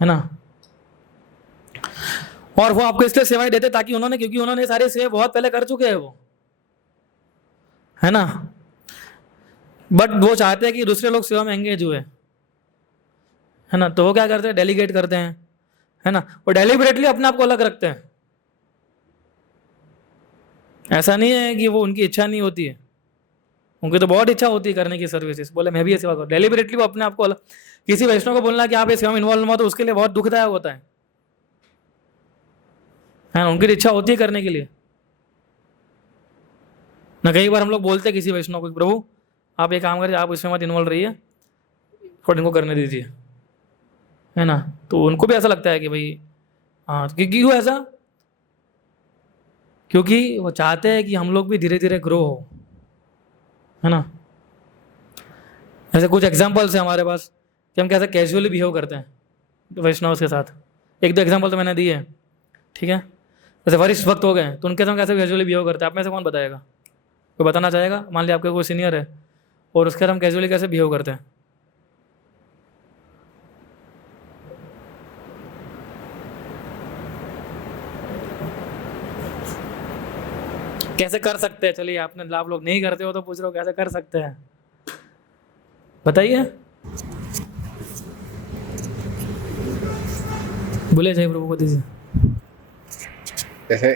है ना। और वो आपको इसलिए सेवाएं देते ताकि उन्होंने, क्योंकि उन्होंने सारी सेवा बहुत पहले कर चुके हैं वो, है ना। बट वो चाहते हैं कि दूसरे लोग सेवा में एंगेज हुए, है ना। तो वो क्या करते हैं, डेलीगेट करते हैं, है ना। वो डेलिबरेटली अपने आप को अलग रखते हैं। ऐसा नहीं है कि वो उनकी इच्छा नहीं होती है, उनकी तो बहुत इच्छा होती है करने की सर्विसेज, बोले मैं भी ये सेवा करूँ। डेलिबरेटली वो अपने आप को अलग, किसी वैष्णव को बोलना कि आप इस सेवा में इन्वॉल्व हुआ तो उसके लिए बहुत दुखदायक होता है ना। उनकी इच्छा होती है करने के लिए ना। कई बार हम लोग बोलते हैं किसी वैष्णव को, प्रभु आप ये काम करिए, आप इसमें मत इन्वॉल्व रहिए, थोड़ा इनको करने दीजिए, है ना। तो उनको भी ऐसा लगता है कि भाई हाँ, क्यों ऐसा, क्योंकि वो चाहते हैं कि हम लोग भी धीरे धीरे ग्रो हो, है ना। ऐसे कुछ एग्जाम्पल्स हैं हमारे पास कि हम कैसे कैजुअली बिहेव करते हैं वैष्णव के साथ। एक दो एग्जाम्पल तो मैंने दिए हैं, ठीक है। जैसे वरिष्ठ भक्त हो गए तो उनके साथ कैसे कैजुअली बिहेव करते हैं, आप में से कौन बताएगा, कोई बताना चाहेगा। मान लिया आपके कोई सीनियर है और उसके साथ हम कैजुअली कैसे बिहेव करते हैं। कैसे कर सकते हैं, चलिए आपने, आप लोग नहीं करते हो तो पूछ रहे हो कैसे कर सकते हैं, बताइए। बोले जय प्रभु को दीजिए। जैसे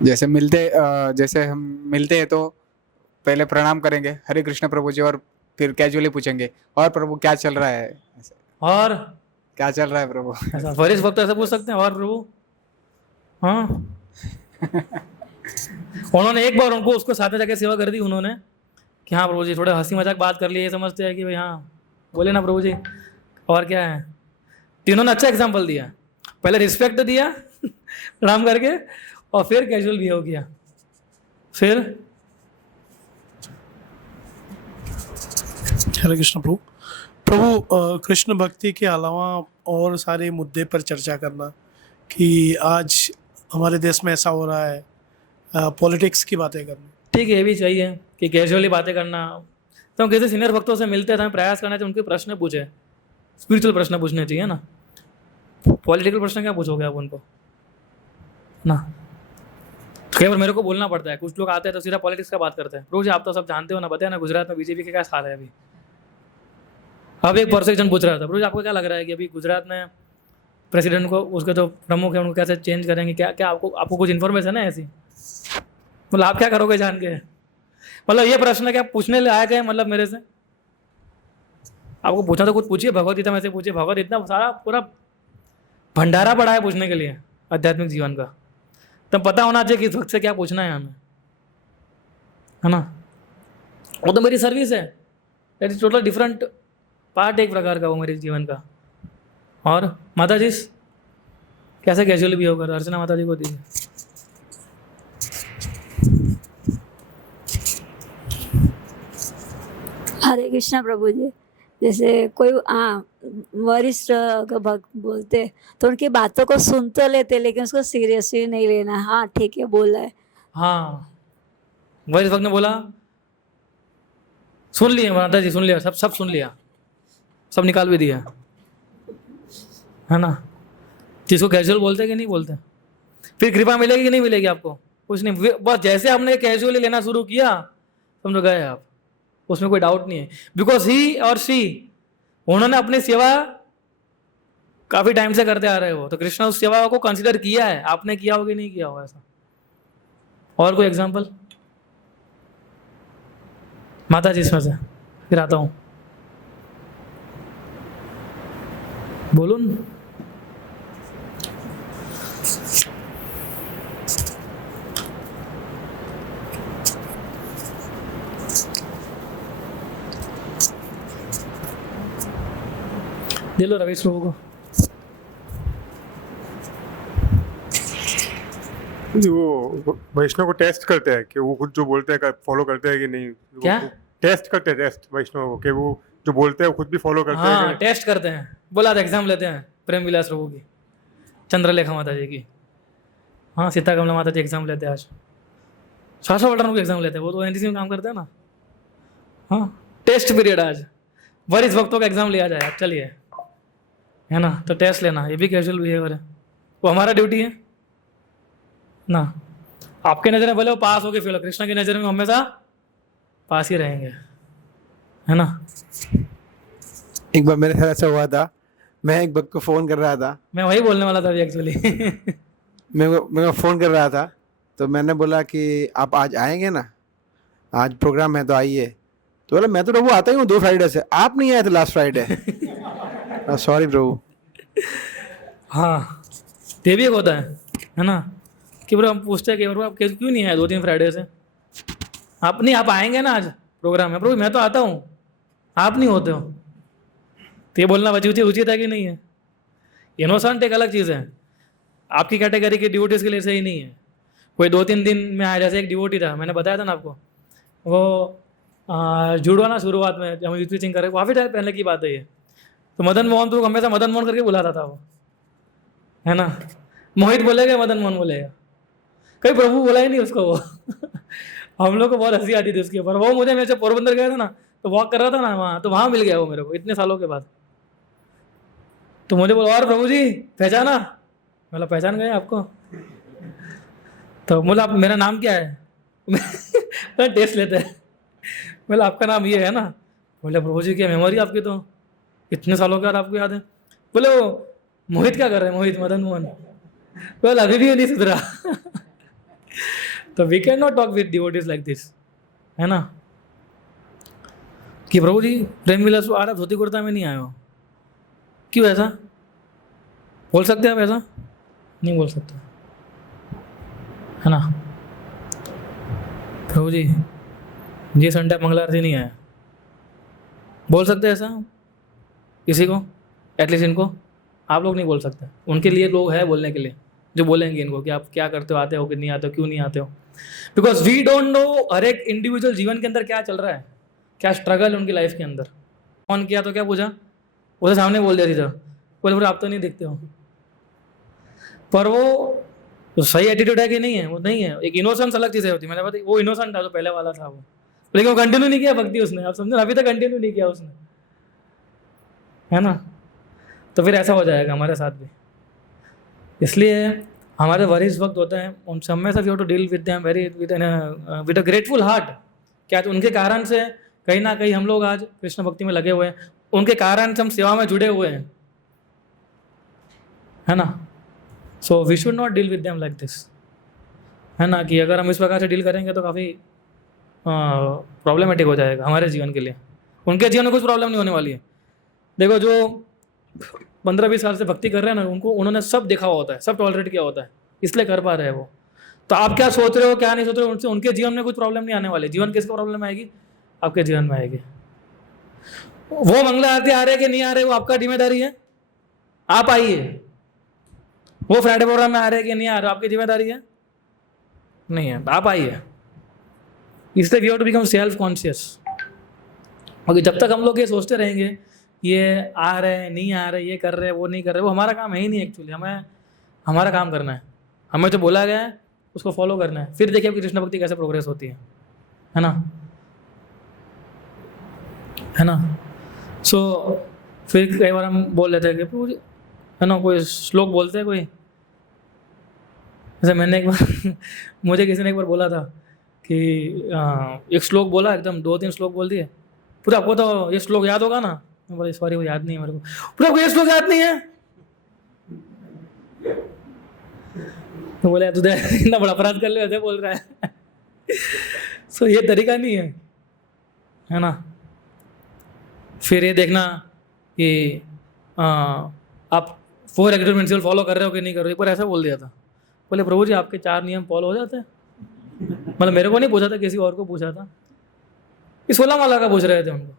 जैसे हम मिलते हैं तो पहले प्रणाम करेंगे, हरे कृष्ण प्रभु जी, और फिर कैजुअली पूछेंगे, और प्रभु क्या चल रहा है, ऐसे, और क्या चल रहा है प्रभु। ऐसा वरिष्ठ भक्त ऐसा पूछ सकते हैं, और प्रभु? हाँ। उन्होंने एक बार उनको उसको साथ में जाके सेवा कर दी उन्होंने कि हाँ प्रभु जी, थोड़ा हंसी मजाक बात कर लिए, ये समझते हैं कि भाई हाँ बोले ना प्रभु जी, और क्या है। तीनों ने अच्छा एग्जाम्पल दिया, पहले रिस्पेक्ट दिया प्रणाम करके, और फिर कैजुअल बिहेव किया। फिर हरे कृष्ण प्रभु। प्रभु, कृष्ण भक्ति के अलावा और सारे मुद्दे पर चर्चा करना कि आज हमारे देश में ऐसा हो रहा है, पॉलिटिक्स की बातें करना। ठीक है, ये भी चाहिए कि कैजुअली बातें करना। तो हम किसी सीनियर भक्तों से मिलते थे, हमें प्रयास करना चाहिए उनके प्रश्न पूछे, स्पिरिचुअल प्रश्न पूछने चाहिए ना। पॉलिटिकल प्रश्न क्या पूछोगे आप उनको ना। तो कई बार मेरे को बोलना पड़ता है, कुछ लोग आते हैं तो सीधा पॉलिटिक्स का बात करते हैं। रोज आप तो सब जानते हो ना, बताया ना गुजरात में बीजेपी के क्या हाल है अभी। अब एक परसेप्शन पूछ रहा था, रोज आपको क्या लग रहा है कि अभी गुजरात में प्रेसिडेंट को, उसके जो प्रमुख है उनको कैसे चेंज करेंगे, क्या क्या आपको कुछ इन्फॉर्मेशन है ऐसी? मतलब आप क्या करोगे जान के? मतलब ये प्रश्न क्या पूछने ले आए गए मतलब मेरे से? आपको पूछना तो कुछ पूछिए, भगवत गीता में से पूछिए। भगवत इतना सारा पूरा भंडारा पड़ा है पूछने के लिए आध्यात्मिक जीवन का, तब पता होना चाहिए किस वक्त से क्या पूछना है हमें, है ना। वो तो मेरी सर्विस है, that is total different part, एक प्रकार का वो मेरे जीवन का। और माता जी कैसे कैजुअली भी होगा, अर्चना माता जी को दीजिए। हरे कृष्णा प्रभु जी। जैसे कोई वरिष्ठ अगर भक्त बोलते तो उनकी बातों को सुन तो लेते, लेकिन उसको सीरियसली नहीं लेना। हाँ ठीक है बोला है, हाँ वरिष्ठ भक्त ने बोला, सुन लिया माता जी, सुन लिया, सब सुन लिया, सब निकाल भी दिया, है ना। जिसको कैजुअल बोलते कि नहीं बोलते, फिर कृपा मिलेगी कि नहीं मिलेगी आपको? कुछ नहीं, बस जैसे आपने कैजुअली लेना शुरू किया समझो गए आप, उसमें कोई डाउट नहीं है। बिकॉज ही और शी, उन्होंने अपनी सेवा काफी टाइम से करते आ रहे हो, तो कृष्ण उस सेवा को कंसिडर किया है, आपने किया हो कि नहीं किया हो ऐसा। और कोई एग्जांपल माता जी इसमें से? फिर आता हूं, बोलून। दे लो रवीश प्रभु को। वो वैष्णव को टेस्ट करते हैं कि वो खुद जो बोलते हैं फॉलो करते हैं कि नहीं। क्या टेस्ट करते हैं, टेस्ट वैष्णव के, वो जो बोलते हैं वो खुद भी फॉलो करते हैं। हाँ टेस्ट करते हैं, बोला था एग्जाम लेते हैं प्रेम विलास प्रभु की, चंद्रलेखा माता जी की, हाँ सीता कमला माता जी एग्जाम लेते हैं आज, शाश्वत वटन को एग्जाम लेते हैं, वो तो एनटीसी में काम करते हैं ना। हाँ टेस्ट पीरियड आज, वरिष्ठ भक्तों का एग्जाम लिया जाए, चलिए, है ना। तो टेस्ट लेना ये भी कैजुअल बिहेवियर है, वो हमारा ड्यूटी है ना। आपके नज़र में भले वो पास हो के फेल हो, कृष्ण की नज़र में हमेशा पास ही रहेंगे, है ना। एक बार मेरे साथ ऐसा हुआ था, मैं एक भक्त को फ़ोन कर रहा था। मैं वही बोलने वाला था अभी एक्चुअली। मैं फ़ोन कर रहा था, तो मैंने बोला कि आप आज आएंगे ना, आज प्रोग्राम है तो आइए। तो बोला मैं तो प्रभु आता ही हूँ 2 फ्राइडे से, आप नहीं आए थे लास्ट फ्राइडे। सॉरी प्रभु। हाँ ये भी एक होता है ना, कि ब्रो हम पूछते हैं कि ब्रो आप क्यों नहीं आए 2-3 फ्राइडे से, आप नहीं, आप आएंगे ना आज प्रोग्राम है। प्रभु मैं तो आता हूँ, आप नहीं होते हो। तो ये बोलना उचित है कि नहीं है? इनोसेंट एक अलग चीज़ है, आपकी कैटेगरी के डिवोटीज के लिए सही नहीं है। कोई 2-3 दिन में आया, जैसे एक डिवोटी था, मैंने बताया था ना आपको, वो जुड़वा ना शुरुआत में जब हम यूथ टीचिंग कर रहे, काफ़ी टाइम पहले की बात है ये। तो मदन मोहन तो हमेशा मदन मोहन करके बुलाता था वो, है ना। मोहित बोलेगा, मदन मोहन बोलेगा, कहीं प्रभु बोला ही नहीं उसको वो। हम लोग को बहुत हंसी आती थी उसके ऊपर। वो मुझे, मैं जब पोरबंदर गया था ना, तो वॉक कर रहा था ना वहाँ, तो वहाँ मिल गया वो मेरे को इतने सालों के बाद। तो मुझे बोला, और प्रभु जी पहचाना? बोला पहचान गए आपको? तो बोला आप, मेरा नाम क्या है? टेस्ट लेते हैं। बोला आपका नाम ये है ना? बोले प्रभु जी क्या मेमोरी आपकी, तो इतने सालों के बाद आपको याद है। बोले वो मोहित क्या कर रहे हैं, मोहित मदन मोहन? बोला अभी भी नहीं सुधरा। तो we can not talk with devotees like this, है ना, कि प्रभु जी प्रेम विलास आ रहा धोती कुर्ता में नहीं आए हो, क्यों ऐसा बोल सकते हैं आप? ऐसा नहीं बोल सकते, है ना। प्रभु जी ये संडे मंगला आरती नहीं आया, बोल सकते हैं ऐसा किसी को? एटलीस्ट इनको आप लोग नहीं बोल सकते, उनके लिए लोग है बोलने के लिए जो बोलेंगे इनको कि आप क्या करते हो, आते हो कि नहीं आते हो, क्यों नहीं आते हो। बिकॉज वी डोंट नो हर एक इंडिविजुअल जीवन के अंदर क्या चल रहा है, क्या स्ट्रगल है उनकी लाइफ के अंदर। फोन किया तो क्या पूछा, उसे सामने बोल दिया था, बोले आप तो नहीं दिखते हो, पर वो सही एटीट्यूड है कि नहीं है, वो नहीं है। एक इनोसेंस अलग चीज़ें होती है, मैंने बताया वो इनोसेंट था जो पहले वाला था वो, लेकिन वो कंटिन्यू नहीं किया भक्ति उसने, आप समझो, अभी तक कंटिन्यू नहीं किया उसने, है ना। तो फिर ऐसा हो जाएगा हमारे साथ भी। इसलिए हमारे वरिष्ठ भक्त होते हैं, उन सब में से we have to deal with them very with a grateful heart. क्या तो उनके कारण से कहीं ना कहीं हम लोग आज कृष्ण भक्ति में लगे हुए हैं, उनके कारण से हम सेवा में जुड़े हुए हैं, है ना। So we should not deal with them like this, है ना, कि अगर हम इस प्रकार से डील करेंगे तो काफ़ी प्रॉब्लमेटिक हो जाएगा हमारे जीवन के लिए। उनके जीवन में कुछ प्रॉब्लम नहीं होने वाली है। देखो जो 15-20 साल से भक्ति कर रहे हैं ना, उन्होंने सब देखा होता है, सब टॉलरेट किया होता है, इसलिए कर पा रहे हैं वो। तो आप क्या सोच रहे हो क्या नहीं सोच रहे हो, उनसे उनके जीवन में कुछ प्रॉब्लम नहीं आने वाली। जीवन किसको प्रॉब्लम आएगी? आपके जीवन में आएगी। वो मंगला आरती आ रहे कि नहीं आ रहे वो आपका जिम्मेदारी है, आप आइए। वो फ्राइडे प्रोग्राम में आ रहे कि नहीं आ रहे आपकी जिम्मेदारी है, नहीं है, आप आइए। इसलिए we have to become self conscious. क्योंकि जब तक हम लोग ये सोचते रहेंगे ये आ रहे नहीं आ रहे, ये कर रहे वो नहीं कर रहे, वो हमारा काम है ही नहीं। एक्चुअली हमें हमारा काम करना है, हमें जो बोला गया है उसको फॉलो करना है। फिर देखिए कि कृष्ण भक्ति कैसे प्रोग्रेस होती है ना, है ना। सो फिर कई बार हम बोल लेते हैं कि प्रभु जी, है ना, कोई श्लोक बोलते हैं कोई, जैसे मैंने एक बार मुझे किसी ने एक बार बोला था कि एक श्लोक बोला, एकदम 2-3 श्लोक बोल दिए, पूरा आपको तो ये श्लोक याद होगा ना, मैं बोला इस बार वो याद नहीं है मेरे को, पूरा आपको ये श्लोक याद नहीं है। तो बोले तुझे इतना बड़ा अपराध कर ले, ऐसे बोल रहा है। सो ये तरीका नहीं है ना। फिर ये देखना कि आप 4 एग्रीमेंट प्रिंसिपल फॉलो कर रहे हो कि नहीं कर रहे हो। एक बार ऐसा बोल दिया था, बोले प्रभु जी आपके 4 नियम फॉलो हो जाते हैं। मतलब मेरे को नहीं पूछा था, किसी और को पूछा था, इस 16 माला का पूछ रहे थे उनको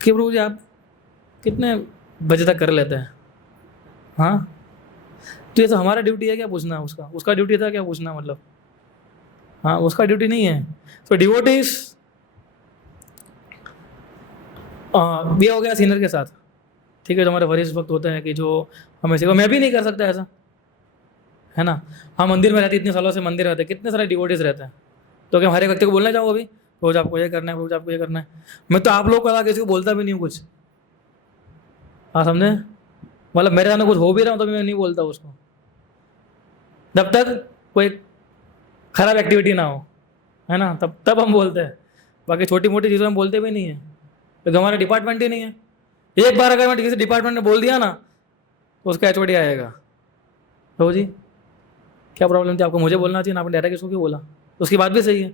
कि प्रभु जी आप कितने बजे तक कर लेते हैं। हाँ, तो ये तो हमारा ड्यूटी है क्या पूछना, उसका ड्यूटी था क्या पूछना, मतलब हाँ उसका ड्यूटी नहीं है। तो डिवोटीज भी हो गया सीनियर के साथ, ठीक है, जो हमारे वरिष्ठ भक्त होते हैं कि जो हमें सिखा, मैं भी नहीं कर सकता ऐसा, है ना। हम मंदिर में रहते, इतने सालों से मंदिर रहते, कितने सारे डिवोटीज रहते हैं, तो क्या हर एक व्यक्ति को बोलना चाहो अभी रोज आपको ये करना है, रोज आपको ये करना है। मैं तो आप लोग को किसी को बोलता भी नहीं हूँ कुछ, हाँ समझे, मतलब मेरे सामने कुछ हो भी रहा हूँ तो मैं नहीं बोलता उसको, जब तक कोई खराब एक्टिविटी ना हो, है ना, तब हम बोलते हैं। बाकी छोटी मोटी चीज़ों में बोलते भी नहीं है, क्योंकि हमारा डिपार्टमेंट ही नहीं है। एक बार अगर मैं किसी डिपार्टमेंट ने बोल दिया ना तो उसका HOD आएगा, तो जी क्या प्रॉब्लम थी आपको, मुझे बोलना चाहिए ना, आपने डायरेक्ट किसको क्यों बोला, तो उसकी बात भी सही है।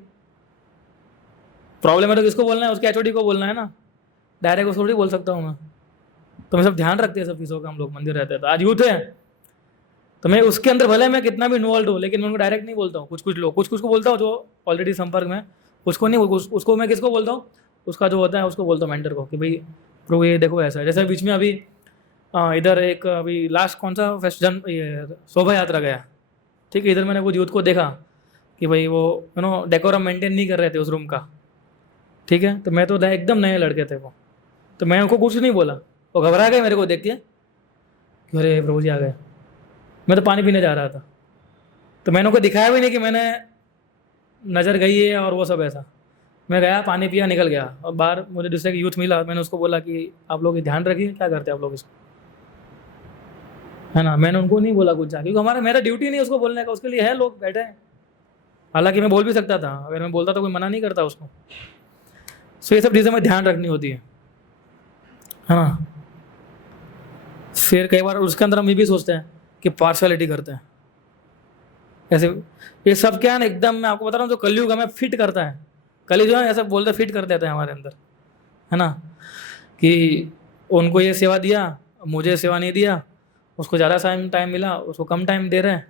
प्रॉब्लम है तो किसको बोलना है, उसके HOD को बोलना है ना, डायरेक्ट उसको थोड़ी बोल सकता हूँ मैं। तो मैं सब ध्यान रखते हैं सब चीज़ों का, हम लोग मंदिर रहते हैं। तो आज यूथ है तो मैं उसके अंदर भले मैं कितना भी इन्वॉल्व हूँ, लेकिन मैं उनको डायरेक्ट नहीं बोलता हूँ। कुछ लोग कुछ को बोलता हूँ जो ऑलरेडी संपर्क में, उसको नहीं, उसको मैं किसको बोलता हूँ, उसका जो होता है उसको बोलता हूँ मेंटर को, कि भाई प्रभु ये देखो ऐसा है। जैसे बीच में अभी इधर एक अभी लास्ट कौन सा फेस्टिवल, ये शोभा यात्रा गया, ठीक है, इधर मैंने कुछ यूथ को देखा कि भाई वो डेकोरम मेंटेन नहीं कर रहे थे उस रूम का, ठीक है। तो मैं तो एकदम नए लड़के थे वो, तो मैं उनको कुछ नहीं बोला, वो घबरा गए मेरे को देख के, अरे प्रभु जी आ गए। मैं तो पानी पीने जा रहा था, तो मैंने उनको दिखाया भी नहीं कि मैंने नज़र गई है और वो सब ऐसा। मैं गया, पानी पिया, निकल गया, और बाहर मुझे दूसरे यूथ मिला, मैंने उसको बोला कि आप लोग ध्यान रखिए, क्या करते हैं आप लोग इसको, है ना। मैंने उनको नहीं बोला कुछ जाके, क्योंकि मेरा ड्यूटी नहीं उसको बोलने का, उसके लिए है लोग बैठे हैं। हालांकि मैं बोल भी सकता था, अगर मैं बोलता तो कोई मना नहीं करता उसको। सो ये सब चीज़ें में ध्यान रखनी होती है ना। फिर कई बार उसके अंदर हम ये भी सोचते हैं कि पार्शलिटी करते हैं, ऐसे ये सब क्या है ना, एकदम मैं आपको बता रहा हूँ, जो कलयुग हमें फिट करता है, कली जो है ऐसा बोलते फिट कर देता है हमारे अंदर, है ना, कि उनको ये सेवा दिया, मुझे सेवा नहीं दिया, उसको ज़्यादा टाइम मिला, उसको कम टाइम दे रहे हैं।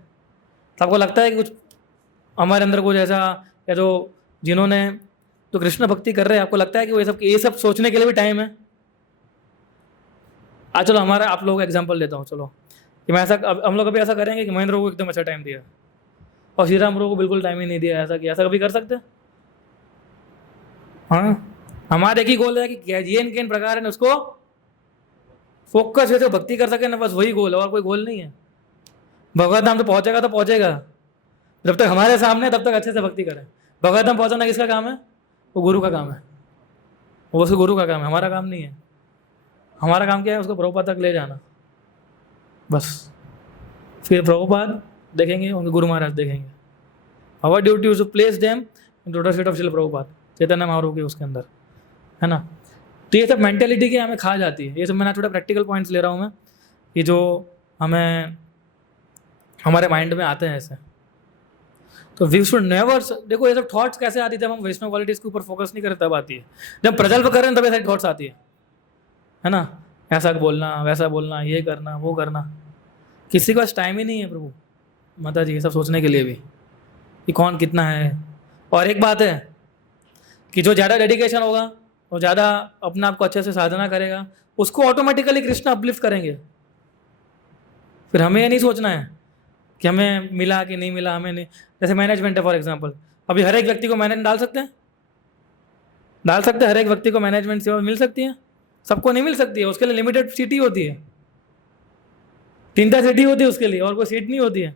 तो आपको लगता है कि कुछ हमारे अंदर कुछ ऐसा, या जो जिन्होंने जो कृष्ण भक्ति कर रहे हैं, आपको लगता है कि वो ये सब सोचने के लिए भी टाइम है? आज चलो हमारा आप लोगों का एग्जाम्पल लेता हूँ, चलो कि मैं ऐसा हम लोग कभी ऐसा करेंगे कि महेंद्र को एकदम अच्छा टाइम दिया और श्री राम को बिल्कुल टाइम ही नहीं दिया, ऐसा किया? ऐसा कभी कर सकते हैं? हाँ, हमारे एक ही गोल है कि जिन किन प्रकार है ना उसको फोकस से भक्ति कर सके ना, बस वही गोल है, और कोई गोल नहीं है। भगवत धाम तो पहुंचेगा, जब तक हमारे सामने तब तक अच्छे से भक्ति करें। भगवत धाम पहुंचाना किसका काम है? वो गुरु का काम है, वो उसके गुरु का काम है, हमारा काम नहीं है। हमारा काम क्या है? उसको प्रभुपाद तक ले जाना, बस। फिर प्रभुपाद देखेंगे, उनके गुरु महाराज देखेंगे। Our duty is to place them in lotus feet of Srila Prabhupada, Chaitanya Mahaprabhu के उसके अंदर, है ना। तो ये सब मेंटेलिटी की हमें खा जाती है। ये सब मैंने थोड़ा प्रैक्टिकल पॉइंट्स ले रहा हूँ मैं, कि जो हमें हमारे माइंड में आते हैं ऐसे। तो वी शुड नेवर, देखो ये सब थॉट्स कैसे आती है? जब हम वैष्णव क्वालिटीज के ऊपर फोकस नहीं करते तब आती है। जब प्रजल्प कर रहे हैं तब ऐसी थॉट्स आती है ना, ऐसा बोलना, वैसा बोलना, ये करना, वो करना। किसी के पास टाइम ही नहीं है प्रभु माता जी ये सब सोचने के लिए भी, कि कौन कितना है। और एक बात है कि जो ज़्यादा डेडिकेशन होगा, वो ज़्यादा अपने आप को अच्छे से साधना करेगा, उसको ऑटोमेटिकली कृष्ण अपलिफ्ट करेंगे। फिर हमें ये नहीं सोचना है कि हमें मिला कि नहीं मिला, हमें नहीं। जैसे मैनेजमेंट है फॉर एग्जांपल, अभी हर एक व्यक्ति को मैनेजमेंट डाल सकते हैं, हर एक व्यक्ति को मैनेजमेंट सेवा मिल सकती है? सबको नहीं मिल सकती है, उसके लिए लिमिटेड सीट ही होती है, 3 सीट ही होती है उसके लिए, और कोई सीट नहीं होती है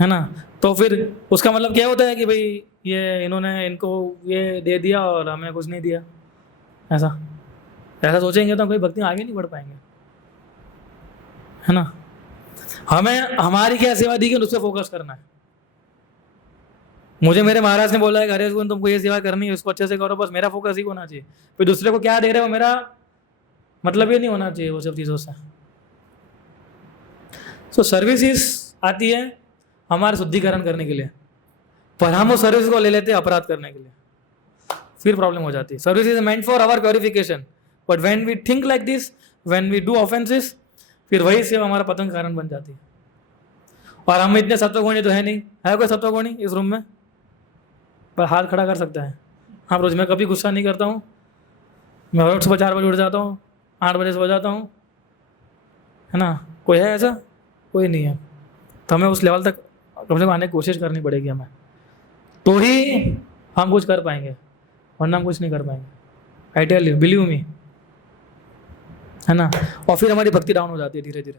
ना। तो फिर उसका मतलब क्या होता है कि भाई ये इन्होंने इनको ये दे दिया और हमें कुछ नहीं दिया, ऐसा सोचेंगे तो हम कोई भक्ति आगे नहीं बढ़ पाएंगे, है ना। हमें हमारी क्या सेवा दी गई उस पर फोकस करना है। मुझे मेरे महाराज ने बोला है, हरेश गुण तुमको ये सेवा करनी है, इसको अच्छे से करो, बस मेरा फोकस ही होना चाहिए। फिर दूसरे को क्या दे रहे हो मेरा मतलब ये नहीं होना चाहिए वो सब चीज़ों से। सो सर्विसेज आती है हमारे शुद्धिकरण करने के लिए, पर हम उस सर्विस को ले लेते हैं अपराध करने के लिए, फिर प्रॉब्लम हो जाती है। Service is meant for our purification, but when we think like this, when we do offences, फिर वही सेवा हमारा पतन कारण बन जाती है। और हम इतने सत्वगुणी तो है नहीं, है कोई सत्वगुणी इस रूम में? पर हाथ खड़ा कर सकता है। हाँ रोज मैं कभी गुस्सा नहीं करता हूँ, मैं रोज सुबह 4 बजे उठ जाता हूँ, 8 बजे सो जाता हूँ, है ना। कोई है ऐसा? कोई नहीं है। तो हमें उस लेवल तक कम से कम आने की कोशिश करनी पड़ेगी हमें, तो ही हम कुछ कर पाएंगे, वरना हम कुछ नहीं कर पाएंगे। I tell you, believe me, है ना। और फिर हमारी भक्ति डाउन हो जाती है धीरे धीरे।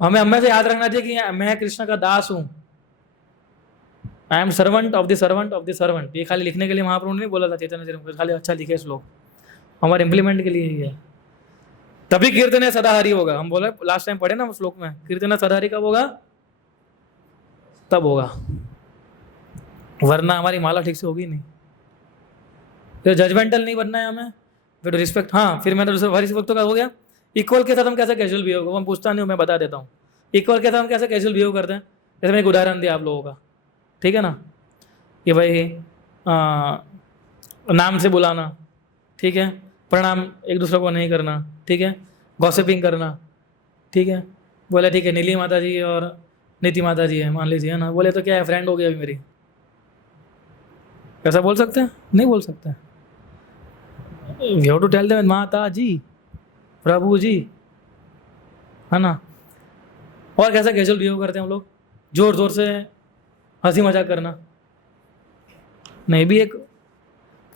हमें हमेशा याद रखना चाहिए कि मैं कृष्ण का दास हूँ, I am servant of the servant of the servant. ये खाली लिखने के लिए महाप्रभु ने नहीं बोला था चैतन्य चरितामृत, खाली अच्छा लिखे श्लोक, हमारे इम्प्लीमेंट के लिए ही है। तभी कीर्तन सदा हरि होगा। हम बोले लास्ट टाइम पढ़े ना श्लोक में, कीर्तन सदा हरि कब होगा? तब होगा, वरना हमारी माला ठीक से होगी नहीं। फिर जजमेंटल नहीं बनना है हमें, फिर रिस्पेक्ट। हाँ, फिर मैंने दूसरे वरिष्ठ भक्तों का हो गया। इक्वल के साथ हम कैसे कैजुअल बिहेव करो, हम पूछता नहीं हूँ, मैं बता देता हूँ। इक्वल के साथ हम कैसे कैजुअल बिहेव करते हैं, जैसे मैंने एक उदाहरण दिया आप लोगों का, ठीक है ना, कि भाई नाम से बुलाना, ठीक है, प्रणाम एक दूसरे को नहीं करना, ठीक है, गॉसिपिंग करना, ठीक है। बोले ठीक है नीली माता जी और नीति माता जी है मान लीजिए, है ना। बोले तो क्या है, फ्रेंड हो गई अभी मेरी, ऐसा बोल सकते हैं? नहीं बोल सकते। You have to tell them माता जी, प्रभु जी, है ना। और कैसा कैजुअल बिहेव करते हैं हम लोग, जोर जोर से हंसी मजाक करना, नहीं भी एक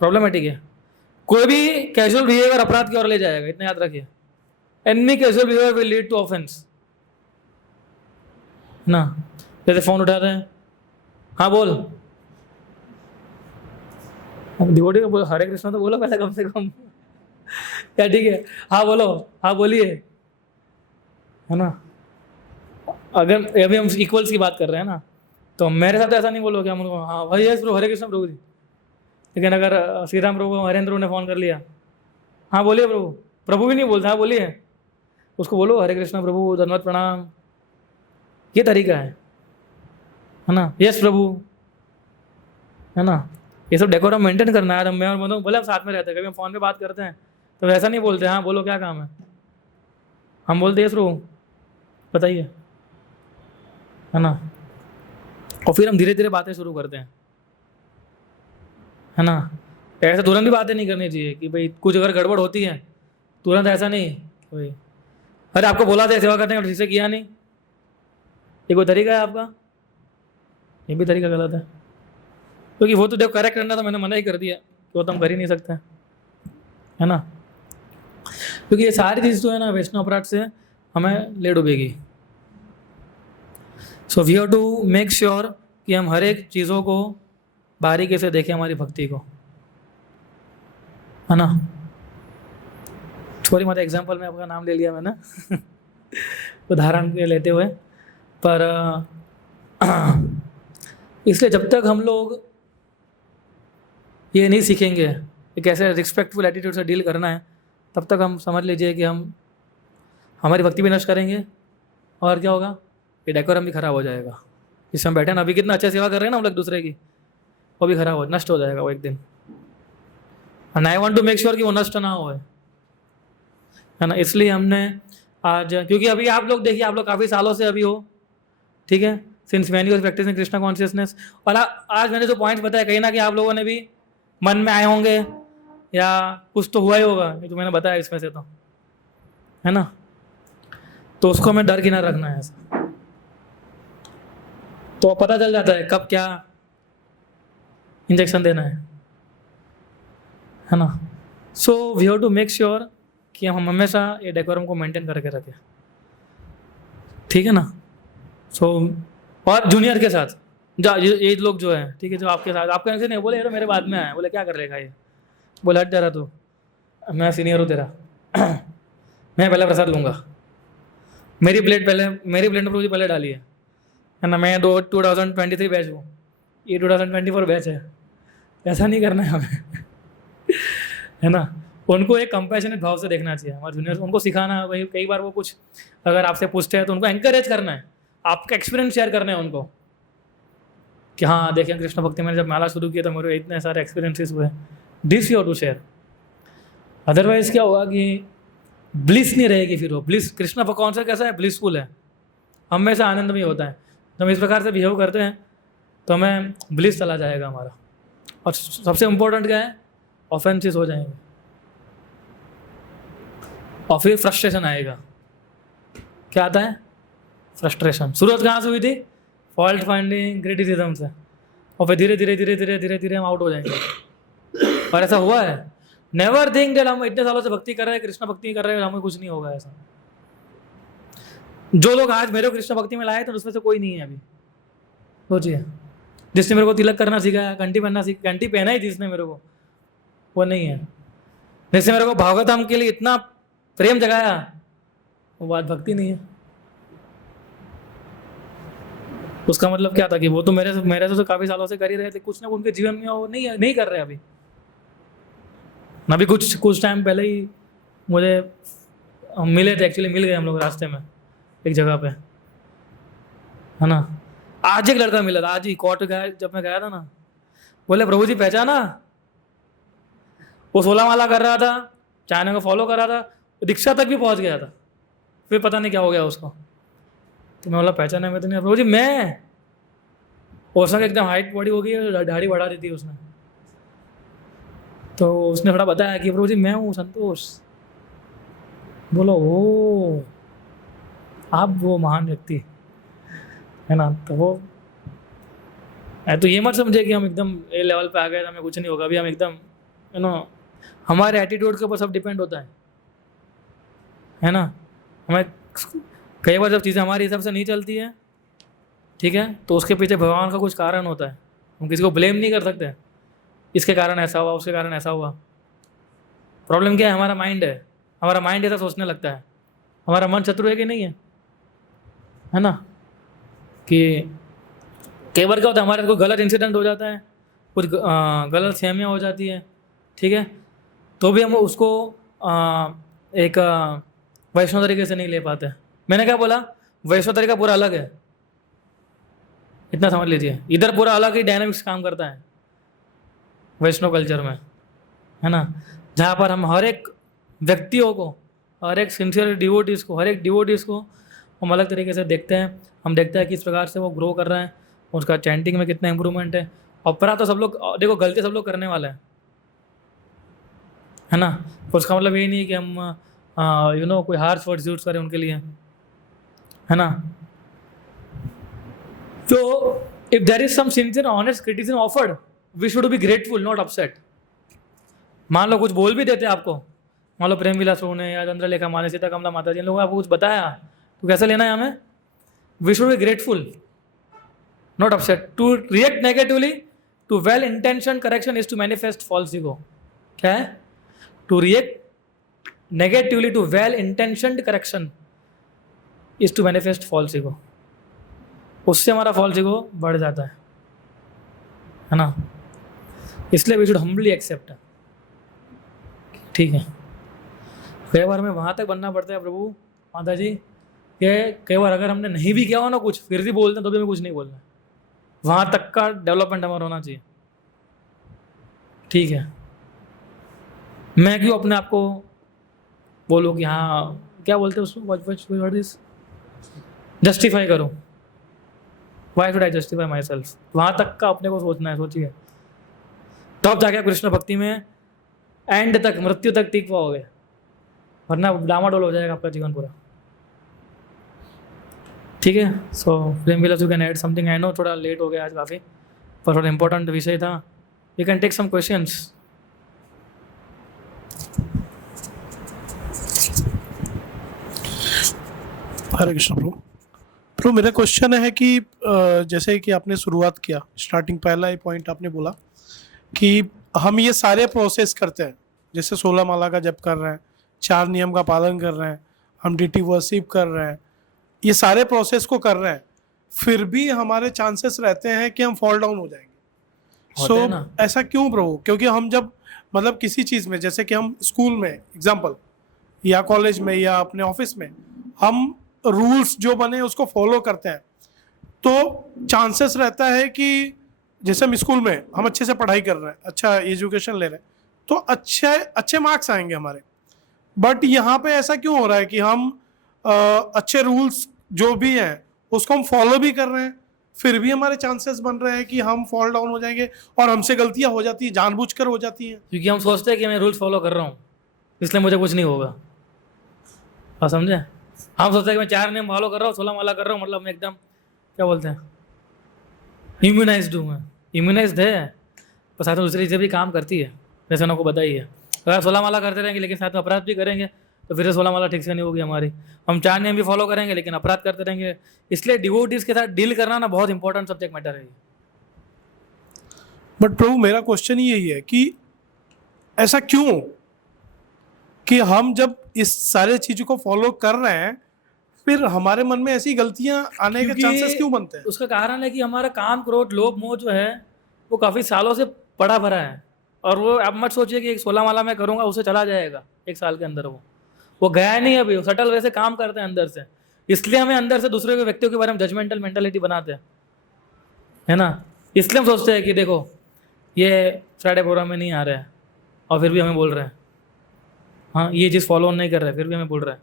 प्रॉब्लमेटिक है। कोई भी कैजुअल बिहेवियर अपराध की ओर ले जाएगा, इतना याद रखिए। Any casual behaviour will lead to offence, ना। जैसे फोन उठाते हैं, हाँ बोल, डिवोटी को हरे कृष्णा तो बोलो पहले कम से कम, क्या ठीक है, हाँ बोलो, हाँ बोलिए, है ना। अगर अभी हम इक्वल्स की बात कर रहे हैं ना, तो मेरे साथ ऐसा नहीं बोलो कि हम उनको हाँ भाई यस प्रभु हरे कृष्ण प्रभु जी। लेकिन अगर श्री राम प्रभु हरेंद्र ने फ़ोन कर लिया, हाँ बोलिए प्रभु, प्रभु भी नहीं बोलता, हाँ बोलिए, उसको बोलो हरे कृष्ण प्रभु, धन्यवाद प्रणाम, ये तरीका है ना। यस प्रभु, है ना। ये सब डेकोरम मेंटेन करना है। मैं और मनु बोले हम साथ में रहते हैं, कभी हम फ़ोन पे बात करते हैं तो वैसा नहीं बोलते हाँ बोलो क्या काम है, हम बोलते यस प्रभु बताइए, है ना। और फिर हम धीरे धीरे बातें शुरू करते हैं, है ना। ऐसे तुरंत भी बातें नहीं करनी चाहिए कि भाई कुछ अगर गड़बड़ होती है तुरंत ऐसा नहीं भाई अरे आपको बोला था सेवा करने का ठीक से किया नहीं, ये कोई तरीका है आपका? ये भी तरीका गलत है, क्योंकि वो तो जब करेक्ट करना था मैंने मना ही कर दिया कि वो तो हम कर ही नहीं सकते, है ना। क्योंकि ये सारी चीज़ जो है ना वैष्णव अपराध से हमें ले डूबेगी। So we have to make sure कि हम हर एक चीज़ों को बारीकी से देखें, हमारी भक्ति को, है ना। सॉरी मतलब एग्जाम्पल में आपका नाम ले लिया मैंने उदाहरण के लेते हुए, पर इसलिए जब तक हम लोग ये नहीं सीखेंगे कि कैसे रिस्पेक्टफुल एटीट्यूड से डील करना है, तब तक हम समझ लीजिए कि हम हमारी भक्ति भी नष्ट करेंगे और क्या होगा, ये डेकोरम भी खराब हो जाएगा। जिससे हम बैठे ना अभी कितना अच्छा सेवा कर रहे हैं ना हम लोग दूसरे की, वो भी खराब हो नष्ट हो जाएगा वो एक दिन। And I want to make sure कि वो नष्ट ना हो, है ना। इसलिए हमने आज, क्योंकि अभी आप लोग देखिए, आप लोग काफ़ी सालों से अभी हो, ठीक है, since when you are practising Krishna consciousness. और आज मैंने जो पॉइंट्स बताया कहीं ना कहीं आप लोगों ने भी मन में आए होंगे या कुछ तो हुआ ही होगा, ये तो मैंने बताया इसमें से, तो है ना। तो उसको हमें डर किनारे रखना है ऐसा, तो पता चल जाता है कब क्या इंजेक्शन देना है ना। So we have to make sure कि हम हमेशा ये डेकोरम को मेंटेन करके रखें, ठीक है ना। सो और जूनियर के साथ ये लोग जो है, ठीक है, जो आपके साथ आपके से नहीं बोले ये तो मेरे बाद में आए, बोले क्या कर लेगा ये, बोले हट जा रहा तू, मैं सीनियर हूँ तेरा मैं पहले प्रसाद लूँगा, मेरी प्लेट में पहले डाली है ना। मैं 2023 बैच हूँ, ये 2024 बैच है, ऐसा नहीं करना है हमें है ना। उनको एक कंपैशनेट भाव से देखना चाहिए, हमारे जूनियर्स उनको सिखाना है भाई। कई बार वो कुछ अगर आपसे पूछते हैं तो उनको एंकरेज करना है, आपका एक्सपीरियंस शेयर करना है उनको कि हाँ देखिए कृष्ण भक्ति मैंने जब माला शुरू किया तो मेरे इतने सारे एक्सपीरियंसेस हुए, this you have to share. Otherwise क्या होगा कि ब्लिस नहीं रहेगी फिर वो ब्लिस। कृष्ण का कॉन्सेप्ट कैसा है, ब्लिसफुल है, हमेशा आनंद में होता है। तो हम इस प्रकार से बिहेव करते हैं तो हमें ब्लिस चला जाएगा हमारा। और सबसे इम्पोर्टेंट क्या है, ऑफेंसेस हो जाएंगे और फिर फ्रस्ट्रेशन आएगा। क्या आता है, फ्रस्ट्रेशन। शुरुआत कहाँ से हुई थी, फॉल्ट फाइंडिंग क्रिटिसिज्म से, और फिर धीरे धीरे धीरे धीरे धीरे धीरे हम आउट हो जाएंगे। और ऐसा हुआ है, नेवर थिंक दैट हम इतने सालों से भक्ति कर रहे हैं, कृष्ण भक्ति कर रहे हैं, हमें कुछ नहीं होगा। ऐसा जो लोग आज मेरे को कृष्ण भक्ति में लाए थे उसमें से कोई नहीं है अभी। सोचिए, जिसने मेरे को तिलक करना सिखाया, घंटी पहनना घंटी पहना ही जिसने मेरे को, वो नहीं है। जिसने मेरे को भागवतम के लिए इतना प्रेम जगाया, वो बात भक्ति नहीं है। उसका मतलब क्या था कि वो तो मेरे से तो काफी सालों से कर ही रहे थे, कुछ ना उनके जीवन में वो नहीं कर रहे अभी कुछ टाइम पहले ही मुझे मिले थे, एक्चुअली मिल गए हम लोग रास्ते में एक जगह पे, है ना। आज एक लड़का मिला था, आज ही कोर्ट गया, जब मैं गया था ना, बोले प्रभु जी पहचाना, वो 16 माला कर रहा था, चाइना को फॉलो कर रहा था, दीक्षा तक भी पहुंच गया था, फिर पता नहीं क्या हो गया उसको। तो मैं बोला पहचाना मैं तो नहीं, प्रभु जी मैं। उसका एकदम हाइट बड़ी हो गई, दाढ़ी बढ़ा दी थी उसने। तो उसने थोड़ा बताया कि प्रभु जी मैं हूँ संतोष। बोलो ओ आप वो महान व्यक्ति, है ना। तो वो तो ये मत समझे कि हम एकदम ए लेवल पे आ गए, हमें कुछ नहीं होगा। अभी हम एकदम यू नो हमारे एटीट्यूड के ऊपर सब डिपेंड होता है ना। हमें कई बार जब चीज़ें हमारे हिसाब से नहीं चलती है, ठीक है, तो उसके पीछे भगवान का कुछ कारण होता है। हम किसी को ब्लेम नहीं कर सकते, इसके कारण ऐसा हुआ, उसके कारण ऐसा हुआ। प्रॉब्लम क्या है, हमारा माइंड है। हमारा माइंड ऐसा सोचने लगता है। हमारा मन शत्रु है कि नहीं है ना। कि कई बार क्या होता है, हमारे कोई गलत इंसिडेंट हो जाता है, कुछ गलत फहमियाँ हो जाती है, ठीक है, तो भी हम उसको एक वैष्णव तरीके से नहीं ले पाते। मैंने क्या बोला, वैष्णव तरीका पूरा अलग है, इतना समझ लीजिए। इधर पूरा अलग ही डायनामिक्स काम करता है वैष्णव कल्चर में, है ना, जहाँ पर हम हर एक व्यक्तियों को, हर एक सिंसियर डिवोटीज़ को, हर एक डिवोटीज़ को हम अलग तरीके से देखते हैं। हम देखते हैं किस प्रकार से वो ग्रो कर रहे हैं, उसका चैंटिंग में कितना इंप्रूवमेंट है। अपराध तो सब लोग, देखो गलती सब लोग करने वाले हैं, है ना। तो उसका मतलब ये नहीं कि हम कोई हार्श वर्ड्स यूज करें उनके लिए, है ना। तो if there is some sincere honest criticism offered, we should be grateful, not upset. मान लो कुछ बोल भी देते आपको, मान लो प्रेम विलास ने या चंद्रलेखा माने, सीता कमला माता जी, इन लोगों ने आपको कुछ बताया, तो कैसे लेना है हमें? We should be grateful, not upset. To react negatively to well intention correction is to manifest false ego. क्या है? To react negatively to well intentioned correction is to manifest false ego. उससे हमारा फॉल्स ईगो बढ़ जाता है ना। इसलिए we should humbly accept, ठीक है। कई बार हमें वहाँ तक बनना पड़ता है प्रभु माता जी कि कई बार अगर हमने नहीं भी किया हो ना कुछ, फिर भी बोलते हैं तो भी हमें कुछ नहीं बोलना है। वहाँ तक का डेवलपमेंट हमारा होना चाहिए, ठीक है। मैं क्यों अपने आप को बोलूँ कि हाँ, क्या बोलते हैं उसको, जस्टिफाई करूँ? Why should I justify my self? वहाँ तक का अपने को सोचना है, सोचिए। तब जाके आप कृष्ण भक्ति में एंड तक, मृत्यु तक टिक पाओगे, वरना डामाडोल हो जाएगा आपका जीवन पूरा, ठीक है। So Prem Vilas, you can add something. I know थोड़ा लेट हो गया आज काफ़ी, पर थोड़ा इंपॉर्टेंट विषय था। You can take some questions. Hare Krishna प्रभु। प्रभु मेरा क्वेश्चन है कि जैसे कि आपने शुरुआत किया, स्टार्टिंग पहला ही पॉइंट आपने बोला कि हम ये सारे प्रोसेस करते हैं, जैसे 16 माला का जप कर रहे हैं, 4 नियम का पालन कर रहे हैं, हम डीटी वर्शिप कर रहे हैं, ये सारे प्रोसेस को कर रहे हैं, फिर भी हमारे चांसेस रहते हैं कि हम फॉल डाउन हो जाएंगे। होते हैं ना। ऐसा क्यों प्रभु? क्योंकि हम जब मतलब किसी चीज़ में, जैसे कि हम स्कूल में एग्जाम्पल, या कॉलेज में, या अपने ऑफिस में, हम रूल्स जो बने उसको फॉलो करते हैं, तो चांसेस रहता है कि जैसे हम स्कूल में हम अच्छे से पढ़ाई कर रहे हैं, अच्छा एजुकेशन ले रहे हैं, तो अच्छे मार्क्स आएंगे हमारे। बट यहाँ पे ऐसा क्यों हो रहा है कि हम अच्छे रूल्स जो भी हैं उसको हम फॉलो भी कर रहे हैं, फिर भी हमारे चांसेस बन रहे हैं कि हम फॉल डाउन हो जाएंगे, और हमसे गलतियां हो जाती हैं, जानबूझकर हो जाती हैं। क्योंकि हम सोचते हैं कि मैं रूल्स फॉलो कर रहा हूँ, इसलिए मुझे कुछ नहीं होगा। आप समझे? हम सोचते हैं कि मैं 4 नियम फॉलो कर रहा हूँ, 16 माला कर रहा हूँ, मतलब मैं एकदम, क्या बोलते हैं, इम्यूनाइज्ड हूँ। मैं इम्यूनाइज्ड है, पर साथ में दूसरी चीज़ें भी काम करती है, जैसे उनको बताई है। अगर 16 माला करते रहेंगे लेकिन साथ में अपराध भी करेंगे, तो फिर 16 माला ठीक से नहीं होगी हमारी। हम 4 नियम भी फॉलो करेंगे लेकिन अपराध करते रहेंगे। इसलिए डिवोटीज के साथ डील करना ना बहुत इंपॉर्टेंट सब्जेक्ट मैटर है। बट प्रभु मेरा क्वेश्चन यही है कि ऐसा क्यों कि हम जब इस सारे चीज़ों को फॉलो कर रहे हैं, फिर हमारे मन में ऐसी गलतियां आने के चांसेस क्यों बनते हैं? उसका कारण है कि हमारा काम, क्रोध, लोभ, मोह जो है वो काफ़ी सालों से पड़ा भरा है। और वो आप मत सोचिए कि एक 16 माला मैं करूँगा उसे चला जाएगा 1 साल के अंदर, वो गया नहीं अभी, वो सटल वैसे काम करते हैं अंदर से। इसलिए हमें अंदर से दूसरे के व्यक्तियों के बारे में जजमेंटल मेंटालिटी बनाते हैं, है ना। इसलिए हम सोचते हैं कि देखो ये फ्राइडे प्रोग्राम में नहीं आ रहे हैं और फिर भी हमें बोल रहे हैं, हाँ ये चीज़ फॉलो नहीं कर रहे फिर भी हमें बोल रहे हैं,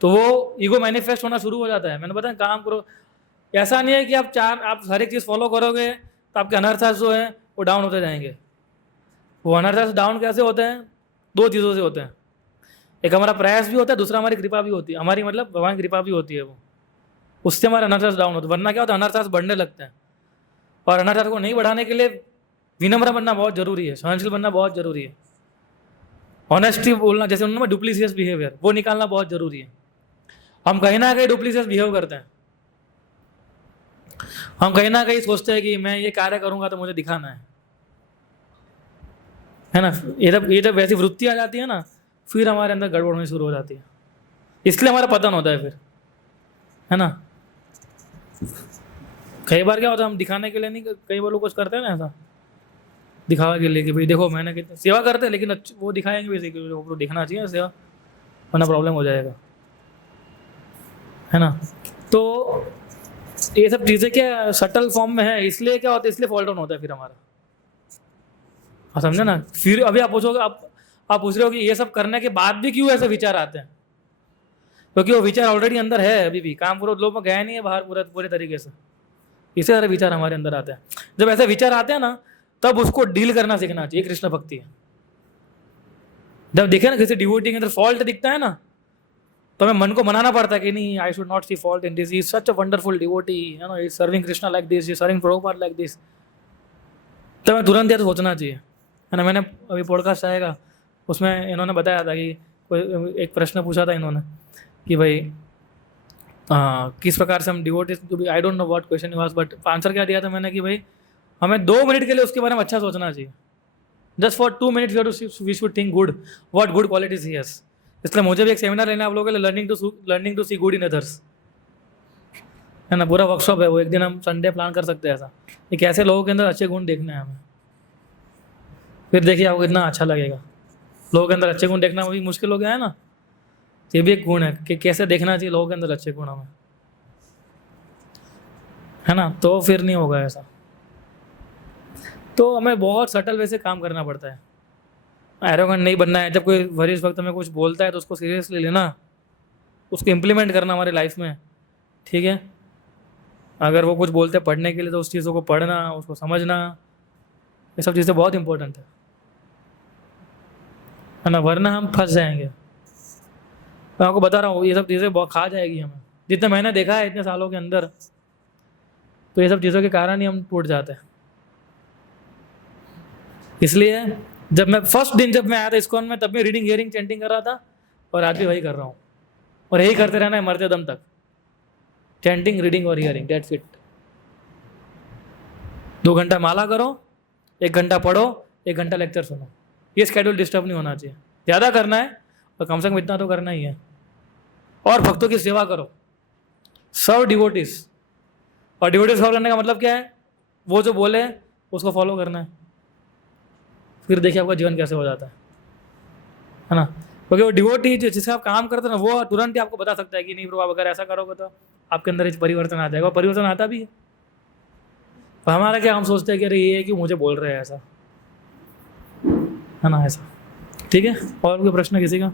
तो वो ईगो मैनिफेस्ट होना शुरू हो जाता है। मैंने बताया काम करो, ऐसा नहीं है कि आप हर एक चीज़ फॉलो करोगे तो आपके अनर्थास जो है वो डाउन होते जाएंगे। वो अनर्थास डाउन कैसे होते हैं? 2 चीज़ों से होते हैं। एक हमारा प्रयास भी होता है, दूसरा हमारी कृपा भी होती है। हमारी मतलब भगवान की कृपा भी होती है, वो उससे हमारे अनर्थास डाउन होते हैं। वरना क्या होता है, अनर्थास बढ़ने लगते हैं। और अनर्थास को नहीं बढ़ाने के लिए विनम्र बनना बहुत जरूरी है, सहनशील बनना बहुत जरूरी है, ऑनेस्टी बोलना, जैसे उन्होंने डुप्लीसियस बिहेवियर वो निकालना बहुत जरूरी है। हम कहीं ना कहीं डुप्लीसियस बिहेव करते हैं, हम कहीं ना कहीं सोचते हैं कि मैं ये कार्य करूंगा तो मुझे दिखाना है ना। ये जब वैसी वृत्ति आ जाती है ना, फिर हमारे अंदर गड़बड़ होनी शुरू हो जाती है, इसलिए हमारा पतन होता है फिर, है ना। कई बार क्या होता है, हम दिखाने के लिए नहीं, कई बार लोग कुछ करते हैं ना ऐसा दिखावा के लिए कि भाई देखो मैंने कितनी सेवा करते हैं, लेकिन वो दिखाएंगे वैसे कि वो दिखना चाहिए सेवा, वरना प्रॉब्लम हो जाएगा, है ना। तो ये सब चीज़ें क्या सटल फॉर्म में है, इसलिए क्या होता है, इसलिए फॉल डाउन होता है फिर हमारा। आप समझे ना? फिर अभी आप पूछोगे, आप पूछ रहे हो कि ये सब करने के बाद भी क्यों ऐसे विचार आते हैं, क्योंकि वो विचार ऑलरेडी अंदर है, अभी भी काम पूरा लोगों में गया नहीं है बाहर पूरे तरीके से, इससे सारे विचार हमारे अंदर आते हैं। जब ऐसे विचार आते हैं ना, तब उसको डील करना सीखना चाहिए। कृष्ण भक्ति है। जब देखे ना किसी डिवोटी के अंदर फॉल्ट दिखता है ना, तो हमें मन को मनाना पड़ता है कि नहीं, I should not see fault in this, he is such a wonderful devotee, you know, he is serving Krishna like this, he is serving Prabhupada like this. तो हमें तुरंत यह सोचना चाहिए, है ना। मैंने अभी पॉडकास्ट आएगा, उसमें इन्होंने बताया था कि कोई एक प्रश्न पूछा था इन्होंने कि भाई किस प्रकार से हम डिवोटीज, जो भी I don't know what question was, but answer क्या दिया था मैंने कि भाई हमें 2 मिनट के लिए उसके बारे में अच्छा सोचना चाहिए। Just for 2 minutes we should think good, what good qualities he has. इसलिए मुझे भी एक सेमिनार लेना है आप लोगों के लिए, learning to see good in others, है ना। पूरा वर्कशॉप है वो, एक दिन हम संडे प्लान कर सकते हैं ऐसा, कि कैसे लोगों के अंदर अच्छे गुण देखने हैं हमें। फिर देखिए आपको कितना अच्छा लगेगा। लोगों के अंदर अच्छे गुण देखना भी मुश्किल हो गया है ना, ये भी एक गुण है कि कैसे देखना चाहिए लोगों के अंदर अच्छे गुण हमें, है ना। तो फिर नहीं होगा ऐसा। तो हमें बहुत सटल वे से काम करना पड़ता है, एरोगेंट नहीं बनना है। जब कोई वरिष्ठ वक्त में कुछ बोलता है तो उसको सीरियसली लेना, उसको इम्प्लीमेंट करना हमारे लाइफ में, ठीक है। अगर वो कुछ बोलते हैं पढ़ने के लिए, तो उस चीज़ों को पढ़ना, उसको समझना, ये सब चीज़ें बहुत इंपॉर्टेंट है ना, वरना हम फंस जाएंगे। मैं आपको बता रहा हूँ, ये सब चीज़ें बहुत खा जाएगी हमें। जितना मैंने देखा है इतने सालों के अंदर, तो ये सब चीज़ों के कारण ही हम टूट जाते हैं। इसलिए जब मैं फर्स्ट दिन जब मैं आया था इस्कॉन में, तब मैं रीडिंग हियरिंग चैंटिंग कर रहा था, और आज भी वही कर रहा हूँ, और यही करते रहना है मरते दम तक। चैंटिंग, रीडिंग और हियरिंग, दैट्स इट। 2 घंटा माला करो, 1 घंटा पढ़ो, 1 घंटा लेक्चर सुनो। ये स्केड्यूल डिस्टर्ब नहीं होना चाहिए। ज़्यादा करना है और कम से कम इतना तो करना ही है। और भक्तों की सेवा करो, सर्व डिवोटीज। और डिवोटीज फॉलो करने का मतलब क्या है, वो जो बोले उसको फॉलो करना है। फिर देखिए आपका जीवन कैसे हो जाता है ना। क्योंकि वो डिवोटी जिससे आप काम करते हैं ना, वो तुरंत ही आपको बता सकता है कि नहीं ब्रो, आप अगर ऐसा करोगे तो आपके अंदर एक परिवर्तन आ जाएगा। परिवर्तन आता भी है, पर हमारा क्या, हम सोचते हैं कि अरे ये क्यों मुझे बोल रहे हैं ऐसा, है ना, ऐसा। ठीक है, और कोई प्रश्न किसी का?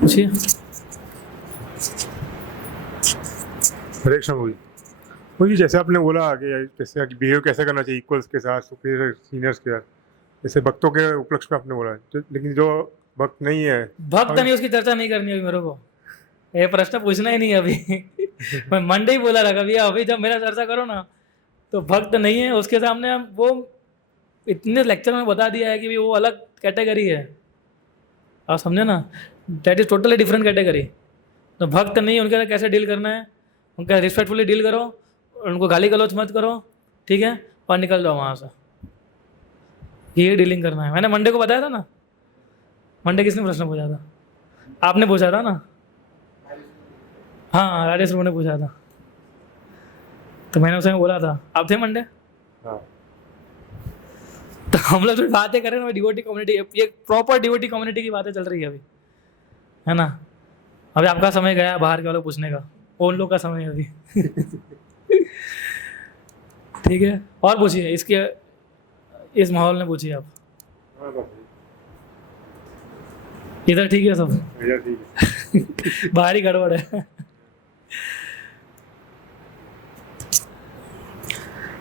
पूछिए। हरे कृष्ण बोलिए। मुझे जैसे आपने बोला कि जैसे बिहेव कैसे करना चाहिए इक्वल्स के साथ, सुपीरियर सीनियर्स के साथ, जैसे भक्तों के उपलक्ष्य में आपने बोला, लेकिन जो भक्त नहीं है, भक्त नहीं, उसकी चर्चा नहीं करनी अभी मेरे को, ये प्रश्न पूछना ही नहीं है अभी। मैं मंडे ही बोला रखा भैया, अभी जब मेरा चर्चा करो ना, तो भक्त नहीं है उसके सामने हम वो इतने लेक्चर में बता दिया है कि वो अलग कैटेगरी है। आप समझे ना, that is totally different category. तो भक्त नहीं है, उनके साथ कैसे डील करना है, उनका रिस्पेक्टफुली डील करो, उनको गाली गलौच मत करो, ठीक है, और निकल जाओ वहाँ से। ये डीलिंग करना है। मैंने मंडे को बताया था ना, मंडे किसने प्रश्न पूछा था? आपने पूछा था ना? हाँ, राजेश ने पूछा था, तो मैंने उसमें बोला था। आप थे मंडे? हाँ। तो हम लोग जो बातें कर रहे हैं डिवोटी कम्युनिटी, ये प्रॉपर डिवोटी कम्युनिटी की बातें चल रही है अभी, है ना। अभी आपका समय गया बाहर के वालों पूछने का, उन लोग का समय है अभी। ठीक है, और पूछिए, इसके इस माहौल में पूछिए आप। इधर ठीक है सब? ठीक है। बाहर ही गड़बड़ है।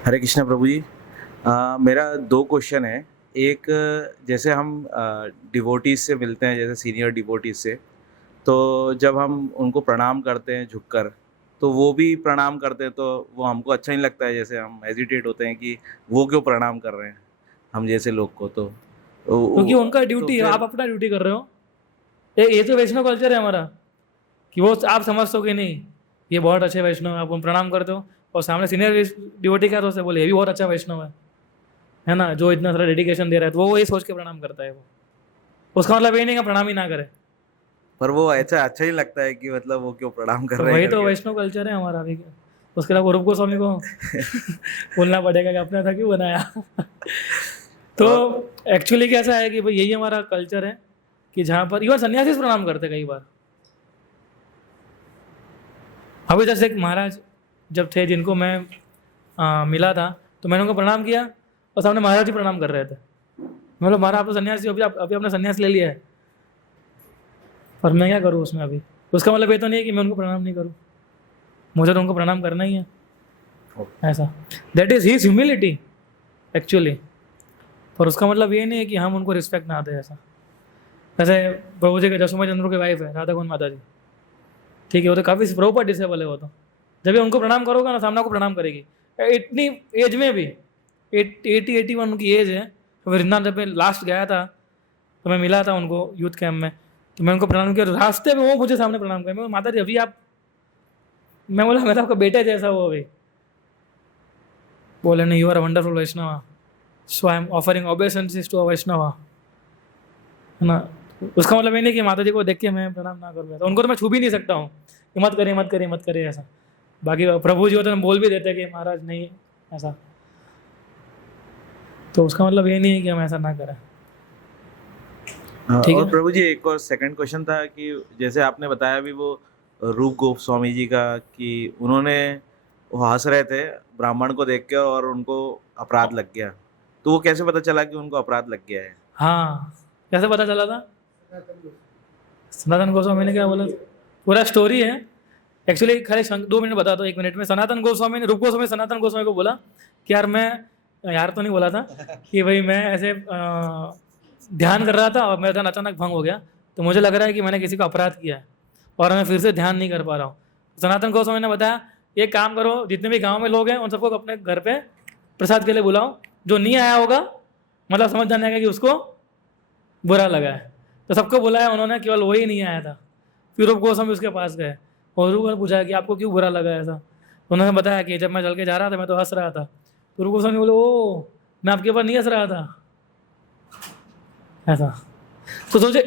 हरे कृष्णा प्रभु जी। मेरा 2 क्वेश्चन है। एक, जैसे हम डिवोटीज से मिलते हैं, जैसे सीनियर डिवोटीज से, तो जब हम उनको प्रणाम करते हैं झुककर, तो वो भी प्रणाम करते हैं, तो वो हमको अच्छा नहीं लगता है। जैसे हम हेजिटेट होते हैं कि वो क्यों प्रणाम कर रहे हैं हम जैसे लोग को। तो क्योंकि उनका ड्यूटी है, फिर- आप अपना ड्यूटी कर रहे हो। ये तो वैष्णव कल्चर है हमारा, कि वो आप समझते हो कि नहीं ये बहुत अच्छे वैष्णव है, आप उन प्रणाम करते हो, और सामने सीनियर डिवोटी क्या दोस्त है, बोले ये भी बहुत अच्छा वैष्णव है ना, जो इतना सारा डेडिकेशन दे रहा है, तो वो ये सोच के प्रणाम करता है। वो उसका मतलब ये नहीं कि प्रणाम ही ना करे। पर वो ऐसा अच्छा ही लगता है कि मतलब वो क्यों प्रणाम कर तो रहे हैं वही तो करके। वैष्णव कल्चर है हमारा भी। उसके अलावा रूप गोस्वामी को बोलना पड़ेगा कि अपना था क्यों बनाया। तो एक्चुअली कैसा है कि भाई यही हमारा कल्चर है, कि जहाँ पर इवन सन्यासी प्रणाम करते कई बार, अभी जैसे एक महाराज जब थे जिनको मैं मिला था, तो मैंने उनको प्रणाम किया और सामने महाराज जी प्रणाम कर रहे थे। मैं बोला महाराज आप तो सन्यासी हो, अभी आपने सन्यास ले लिया है, और मैं क्या करूँ उसमें अभी? उसका मतलब ये तो नहीं है कि मैं उनको प्रणाम नहीं करूँ, मुझे तो उनको प्रणाम करना ही है। ऐसा that is his humility actually. पर उसका मतलब ये नहीं है कि हम उनको रिस्पेक्ट ना दें। ऐसा जैसे प्रभु जी के जसोमा चंद्र की वाइफ है राधा कुंड माता जी, ठीक है, वो तो काफ़ी प्रॉपर डिसेबल है। वो तो जब भी उनको प्रणाम करोगे ना, सामने को प्रणाम करेगी। इतनी एज में भी 81 उनकी एज है। तो वृंदावन जब मैं लास्ट गया था तो मैं मिला था उनको यूथ कैम्प में, तो मैं उनको प्रणाम किया, रास्ते में वो मुझे सामने प्रणाम किया। मैं बोला, माता जी अभी आप, मैं बोला मैं तो आपका बेटे जैसा वो अभी। बोले नहीं, you are wonderful Vaishnava, so I am offering obeisances to a Vaishnava, है ना। उसका मतलब ये नहीं कि माता जी को देख के मैं प्रणाम ना करूँ, तो उनको तो मैं छू भी नहीं सकता हूँ कि मत करिए मत करिए मत करिए ऐसा। बाकी प्रभु जी होते हैं बोल भी देते कि महाराज नहीं ऐसा, तो उसका मतलब ये नहीं है कि हम ऐसा ना करें। ठीक और है। प्रभु जी एक और सेकंड क्वेश्चन था कि जैसे आपने बताया अभी वो रूप गोस्वामी जी का, कि उन्होंने वो हंस रहे थे ब्राह्मण को देख के और उनको अपराध लग गया, तो वो कैसे पता चला कि उनको अपराध लग गया है? हाँ, कैसे पता चला था? सनातन गोस्वामी ने क्या बोला, पूरा स्टोरी है एक्चुअली। खाली 2 मिनट बता दो, 1 मिनट में। सनातन गोस्वामी ने, रूप गोस्वामी सनातन गोस्वामी को बोला कि यार मैं, यार तो नहीं बोला था कि भाई मैं ऐसे ध्यान कर रहा था और मेरा ध्यान अचानक भंग हो गया, तो मुझे लग रहा है कि मैंने किसी का अपराध किया है और मैं फिर से ध्यान नहीं कर पा रहा हूँ। सनातन गोस्वामी ने बताया ये काम करो, जितने भी गाँव में लोग हैं उन सबको अपने घर पे प्रसाद के लिए बुलाओ, जो नहीं आया होगा मतलब समझ जाने का कि उसको बुरा लगा है। तो सबको बुलाया उन्होंने, केवल वही नहीं आया था। फिर रूप गोस्वामी उसके पास गए और रूप ने पूछा कि आपको क्यों बुरा लगा ऐसा? तो उन्होंने बताया कि जब मैं चल के जा रहा था मैं तो हंस रहा था। तो रूप गोस्वामी बोले ओ मैं आपके ऊपर नहीं हंस रहा था ऐसा। तो सोचे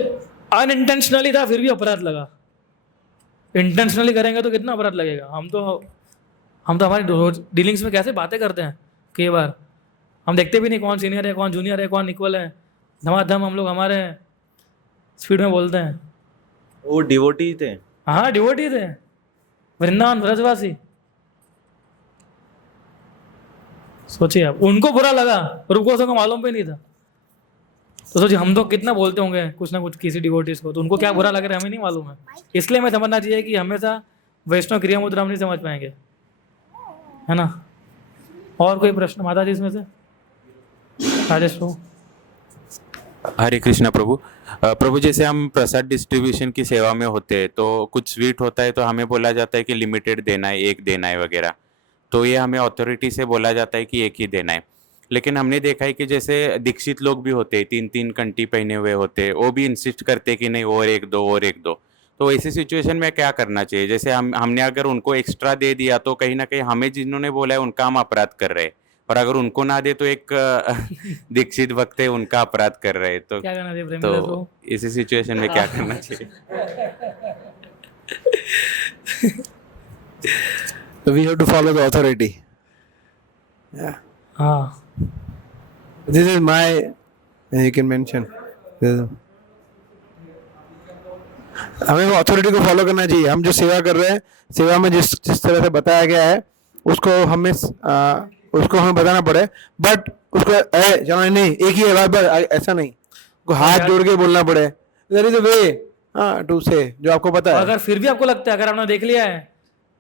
अनइंटेंशनली था फिर भी अपराध लगा, इंटेंशनली करेंगे तो कितना अपराध लगेगा। हम तो हमारी डीलिंग्स में कैसे बातें करते हैं, कई बार हम देखते भी नहीं कौन सीनियर है कौन जूनियर है कौन इक्वल है, धमाधम हम लोग हमारे स्पीड में बोलते हैं। वो डिवोटी थे। हाँ डिवोटी थे, वृंदावन ब्रजवासी। सोचिए आप, उनको बुरा लगा, रूप गोस्वामी को मालूम भी नहीं था। तो सोचिए हम तो कितना बोलते होंगे कुछ ना कुछ किसी डिवोटीज को, तो उनको क्या बुरा लग रहा है हमें नहीं मालूम है। इसलिए हमें समझना चाहिए कि हमेशा वैष्णव क्रिया मुद्रा हम नहीं समझ पाएंगे, है ना। और कोई प्रश्न माता जी इसमें से? राजेश प्रभु। हरे कृष्णा प्रभु। प्रभु जैसे हम प्रसाद डिस्ट्रीब्यूशन की सेवा में होते हैं तो कुछ स्वीट होता है तो हमें बोला जाता है कि लिमिटेड देना है, एक देना है वगैरह, तो ये हमें अथॉरिटी से बोला जाता है कि एक ही देना है। लेकिन हमने देखा है कि जैसे दीक्षित लोग भी होते हैं, 3-3 कंठी पहने हुए होते हैं, वो भी इंसिस्ट करते हैं कि नहीं और एक दो और एक दो। तो ऐसी सिचुएशन में क्या करना चाहिए? जैसे हमने अगर उनको एक्स्ट्रा दे दिया तो कहीं ना कहीं हमें जिन्होंने बोला है उनका हम अपराध कर रहे हैं, और अगर उनको ना दे तो एक दीक्षित भक्त है उनका अपराध कर रहे हैं। तो क्या करना चाहिए प्रेमीलाल प्रभु? तो इसी सिचुएशन में क्या करना चाहिए? So we have to follow the authority. Yeah. हाँ This is my, you can mention. हमें वो अथॉरिटी को फॉलो करना चाहिए। हम जो सेवा कर रहे हैं, सेवा में जिस तरह से बताया गया है उसको हमें बताना पड़े, बट उसको जाना नहीं एक ही है बार ऐसा नहीं, को हाथ जोड़ के बोलना पड़े। There is a way to say, जो आपको पता है। अगर फिर भी आपको लगता है, अगर आपने देख लिया है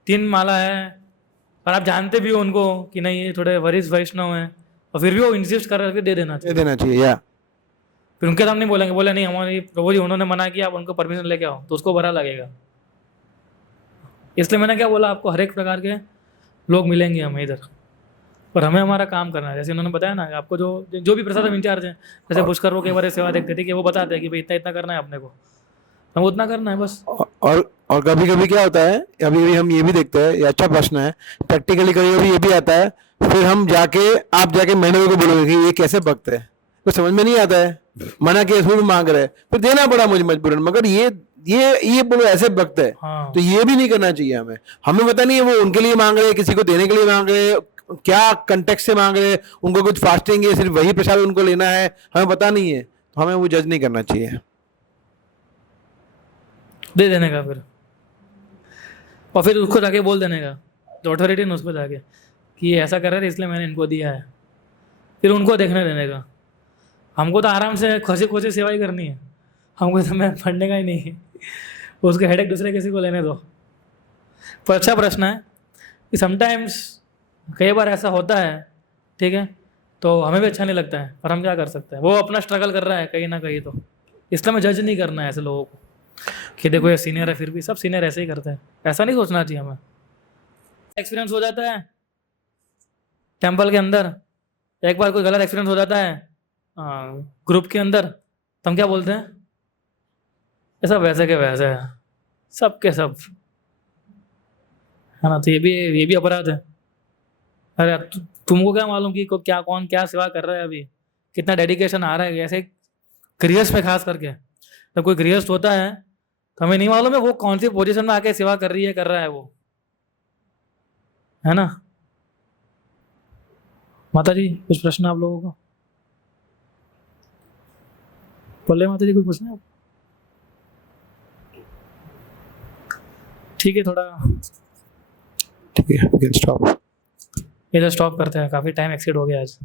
3 माला है और आप जानते भी हो उनको कि नहीं ये थोड़े वरिष्ठ वैष्णव हैं, और फिर भी वो इंसिस्ट कर रहे दे देना चाहिए। दे देना चाहिए या फिर उनके सामने बोलेंगे, बोले नहीं हमारी प्रभु जी उन्होंने मना किया, आप उनको परमिशन लेके आओ, तो उसको बुरा लगेगा। इसलिए मैंने क्या बोला, आपको हर एक प्रकार के लोग मिलेंगे हमें इधर, पर हमें हमारा काम करना है। जैसे उन्होंने बताया ना, आपको जो भी प्रसाद इंचार्ज हैं, जैसे पुष्कर वो कई बार सेवा देखते थे कि वो बताते हैं कि भाई इतना इतना करना है अपने को, हम उतना करना है बस। और कभी कभी क्या होता है, अभी कभी हम ये भी देखते हैं, ये अच्छा प्रश्न है, प्रैक्टिकली कभी कभी ये भी आता है, फिर हम आप जाके मैनेजर को बोलोगे कि ये कैसे भक्त है, तो समझ में नहीं आता है, मना के इसमें भी मांग रहे, फिर देना पड़ा मुझे मजबूरन, मगर ये बोलो ऐसे भक्त है। हाँ। तो ये भी नहीं करना चाहिए हमें पता नहीं है वो उनके लिए मांग रहे हैं, किसी को देने के लिए मांग रहे हैं, क्या कंटेक्स्ट से मांग रहे हैं, उनको कुछ फास्टिंग है, सिर्फ वही प्रसाद उनको लेना है, हमें पता नहीं है, तो हमें वो जज नहीं करना चाहिए, दे देने का। फिर और फिर उसको जाके बोल देने का, जो अथॉरिटी ने उसको जाके कि ये ऐसा कर रहे थे इसलिए मैंने इनको दिया है, फिर उनको देखने देने का। हमको तो आराम से खुशी खुशी सेवा ही करनी है, हमको समय पढ़ने का ही नहीं है, उसके हेडेक दूसरे किसी को लेने दो। पर अच्छा प्रश्न है कि समटाइम्स कई बार ऐसा होता है, ठीक है, तो हमें भी अच्छा नहीं लगता है, पर हम क्या कर सकते हैं, वो अपना स्ट्रगल कर रहा है कहीं ना कहीं, तो इसलिए हमें जज नहीं करना है ऐसे लोगों को कि देखो ये सीनियर है, फिर भी सब सीनियर ऐसे ही करते हैं, ऐसा नहीं सोचना चाहिए हमें। एक्सपीरियंस हो जाता है टेम्पल के अंदर, एक बार कोई गलत एक्सपीरियंस हो जाता है ग्रुप के अंदर, तो हम क्या बोलते हैं, ये सब वैसे के वैसे है, सब के सब, है ना। तो ये भी अपराध है। अरे तुमको क्या मालूम कि क्या कौन क्या सेवा कर रहा है, अभी कितना डेडिकेशन आ रहा है, ऐसे गृहस्थ पे खास करके, जब कोई गृहस्थ होता है तो हमें नहीं मालूम है वो कौन सी पोजीशन में आके सेवा कर रही है, कर रहा है वो, है ना। माता जी कुछ प्रश्न आप लोगों को? बोले माता जी कुछ पूछना है? ठीक है, थोड़ा ठीक है, we can stop. इधर स्टॉप करते हैं, काफ़ी टाइम एक्सीड हो गया आज।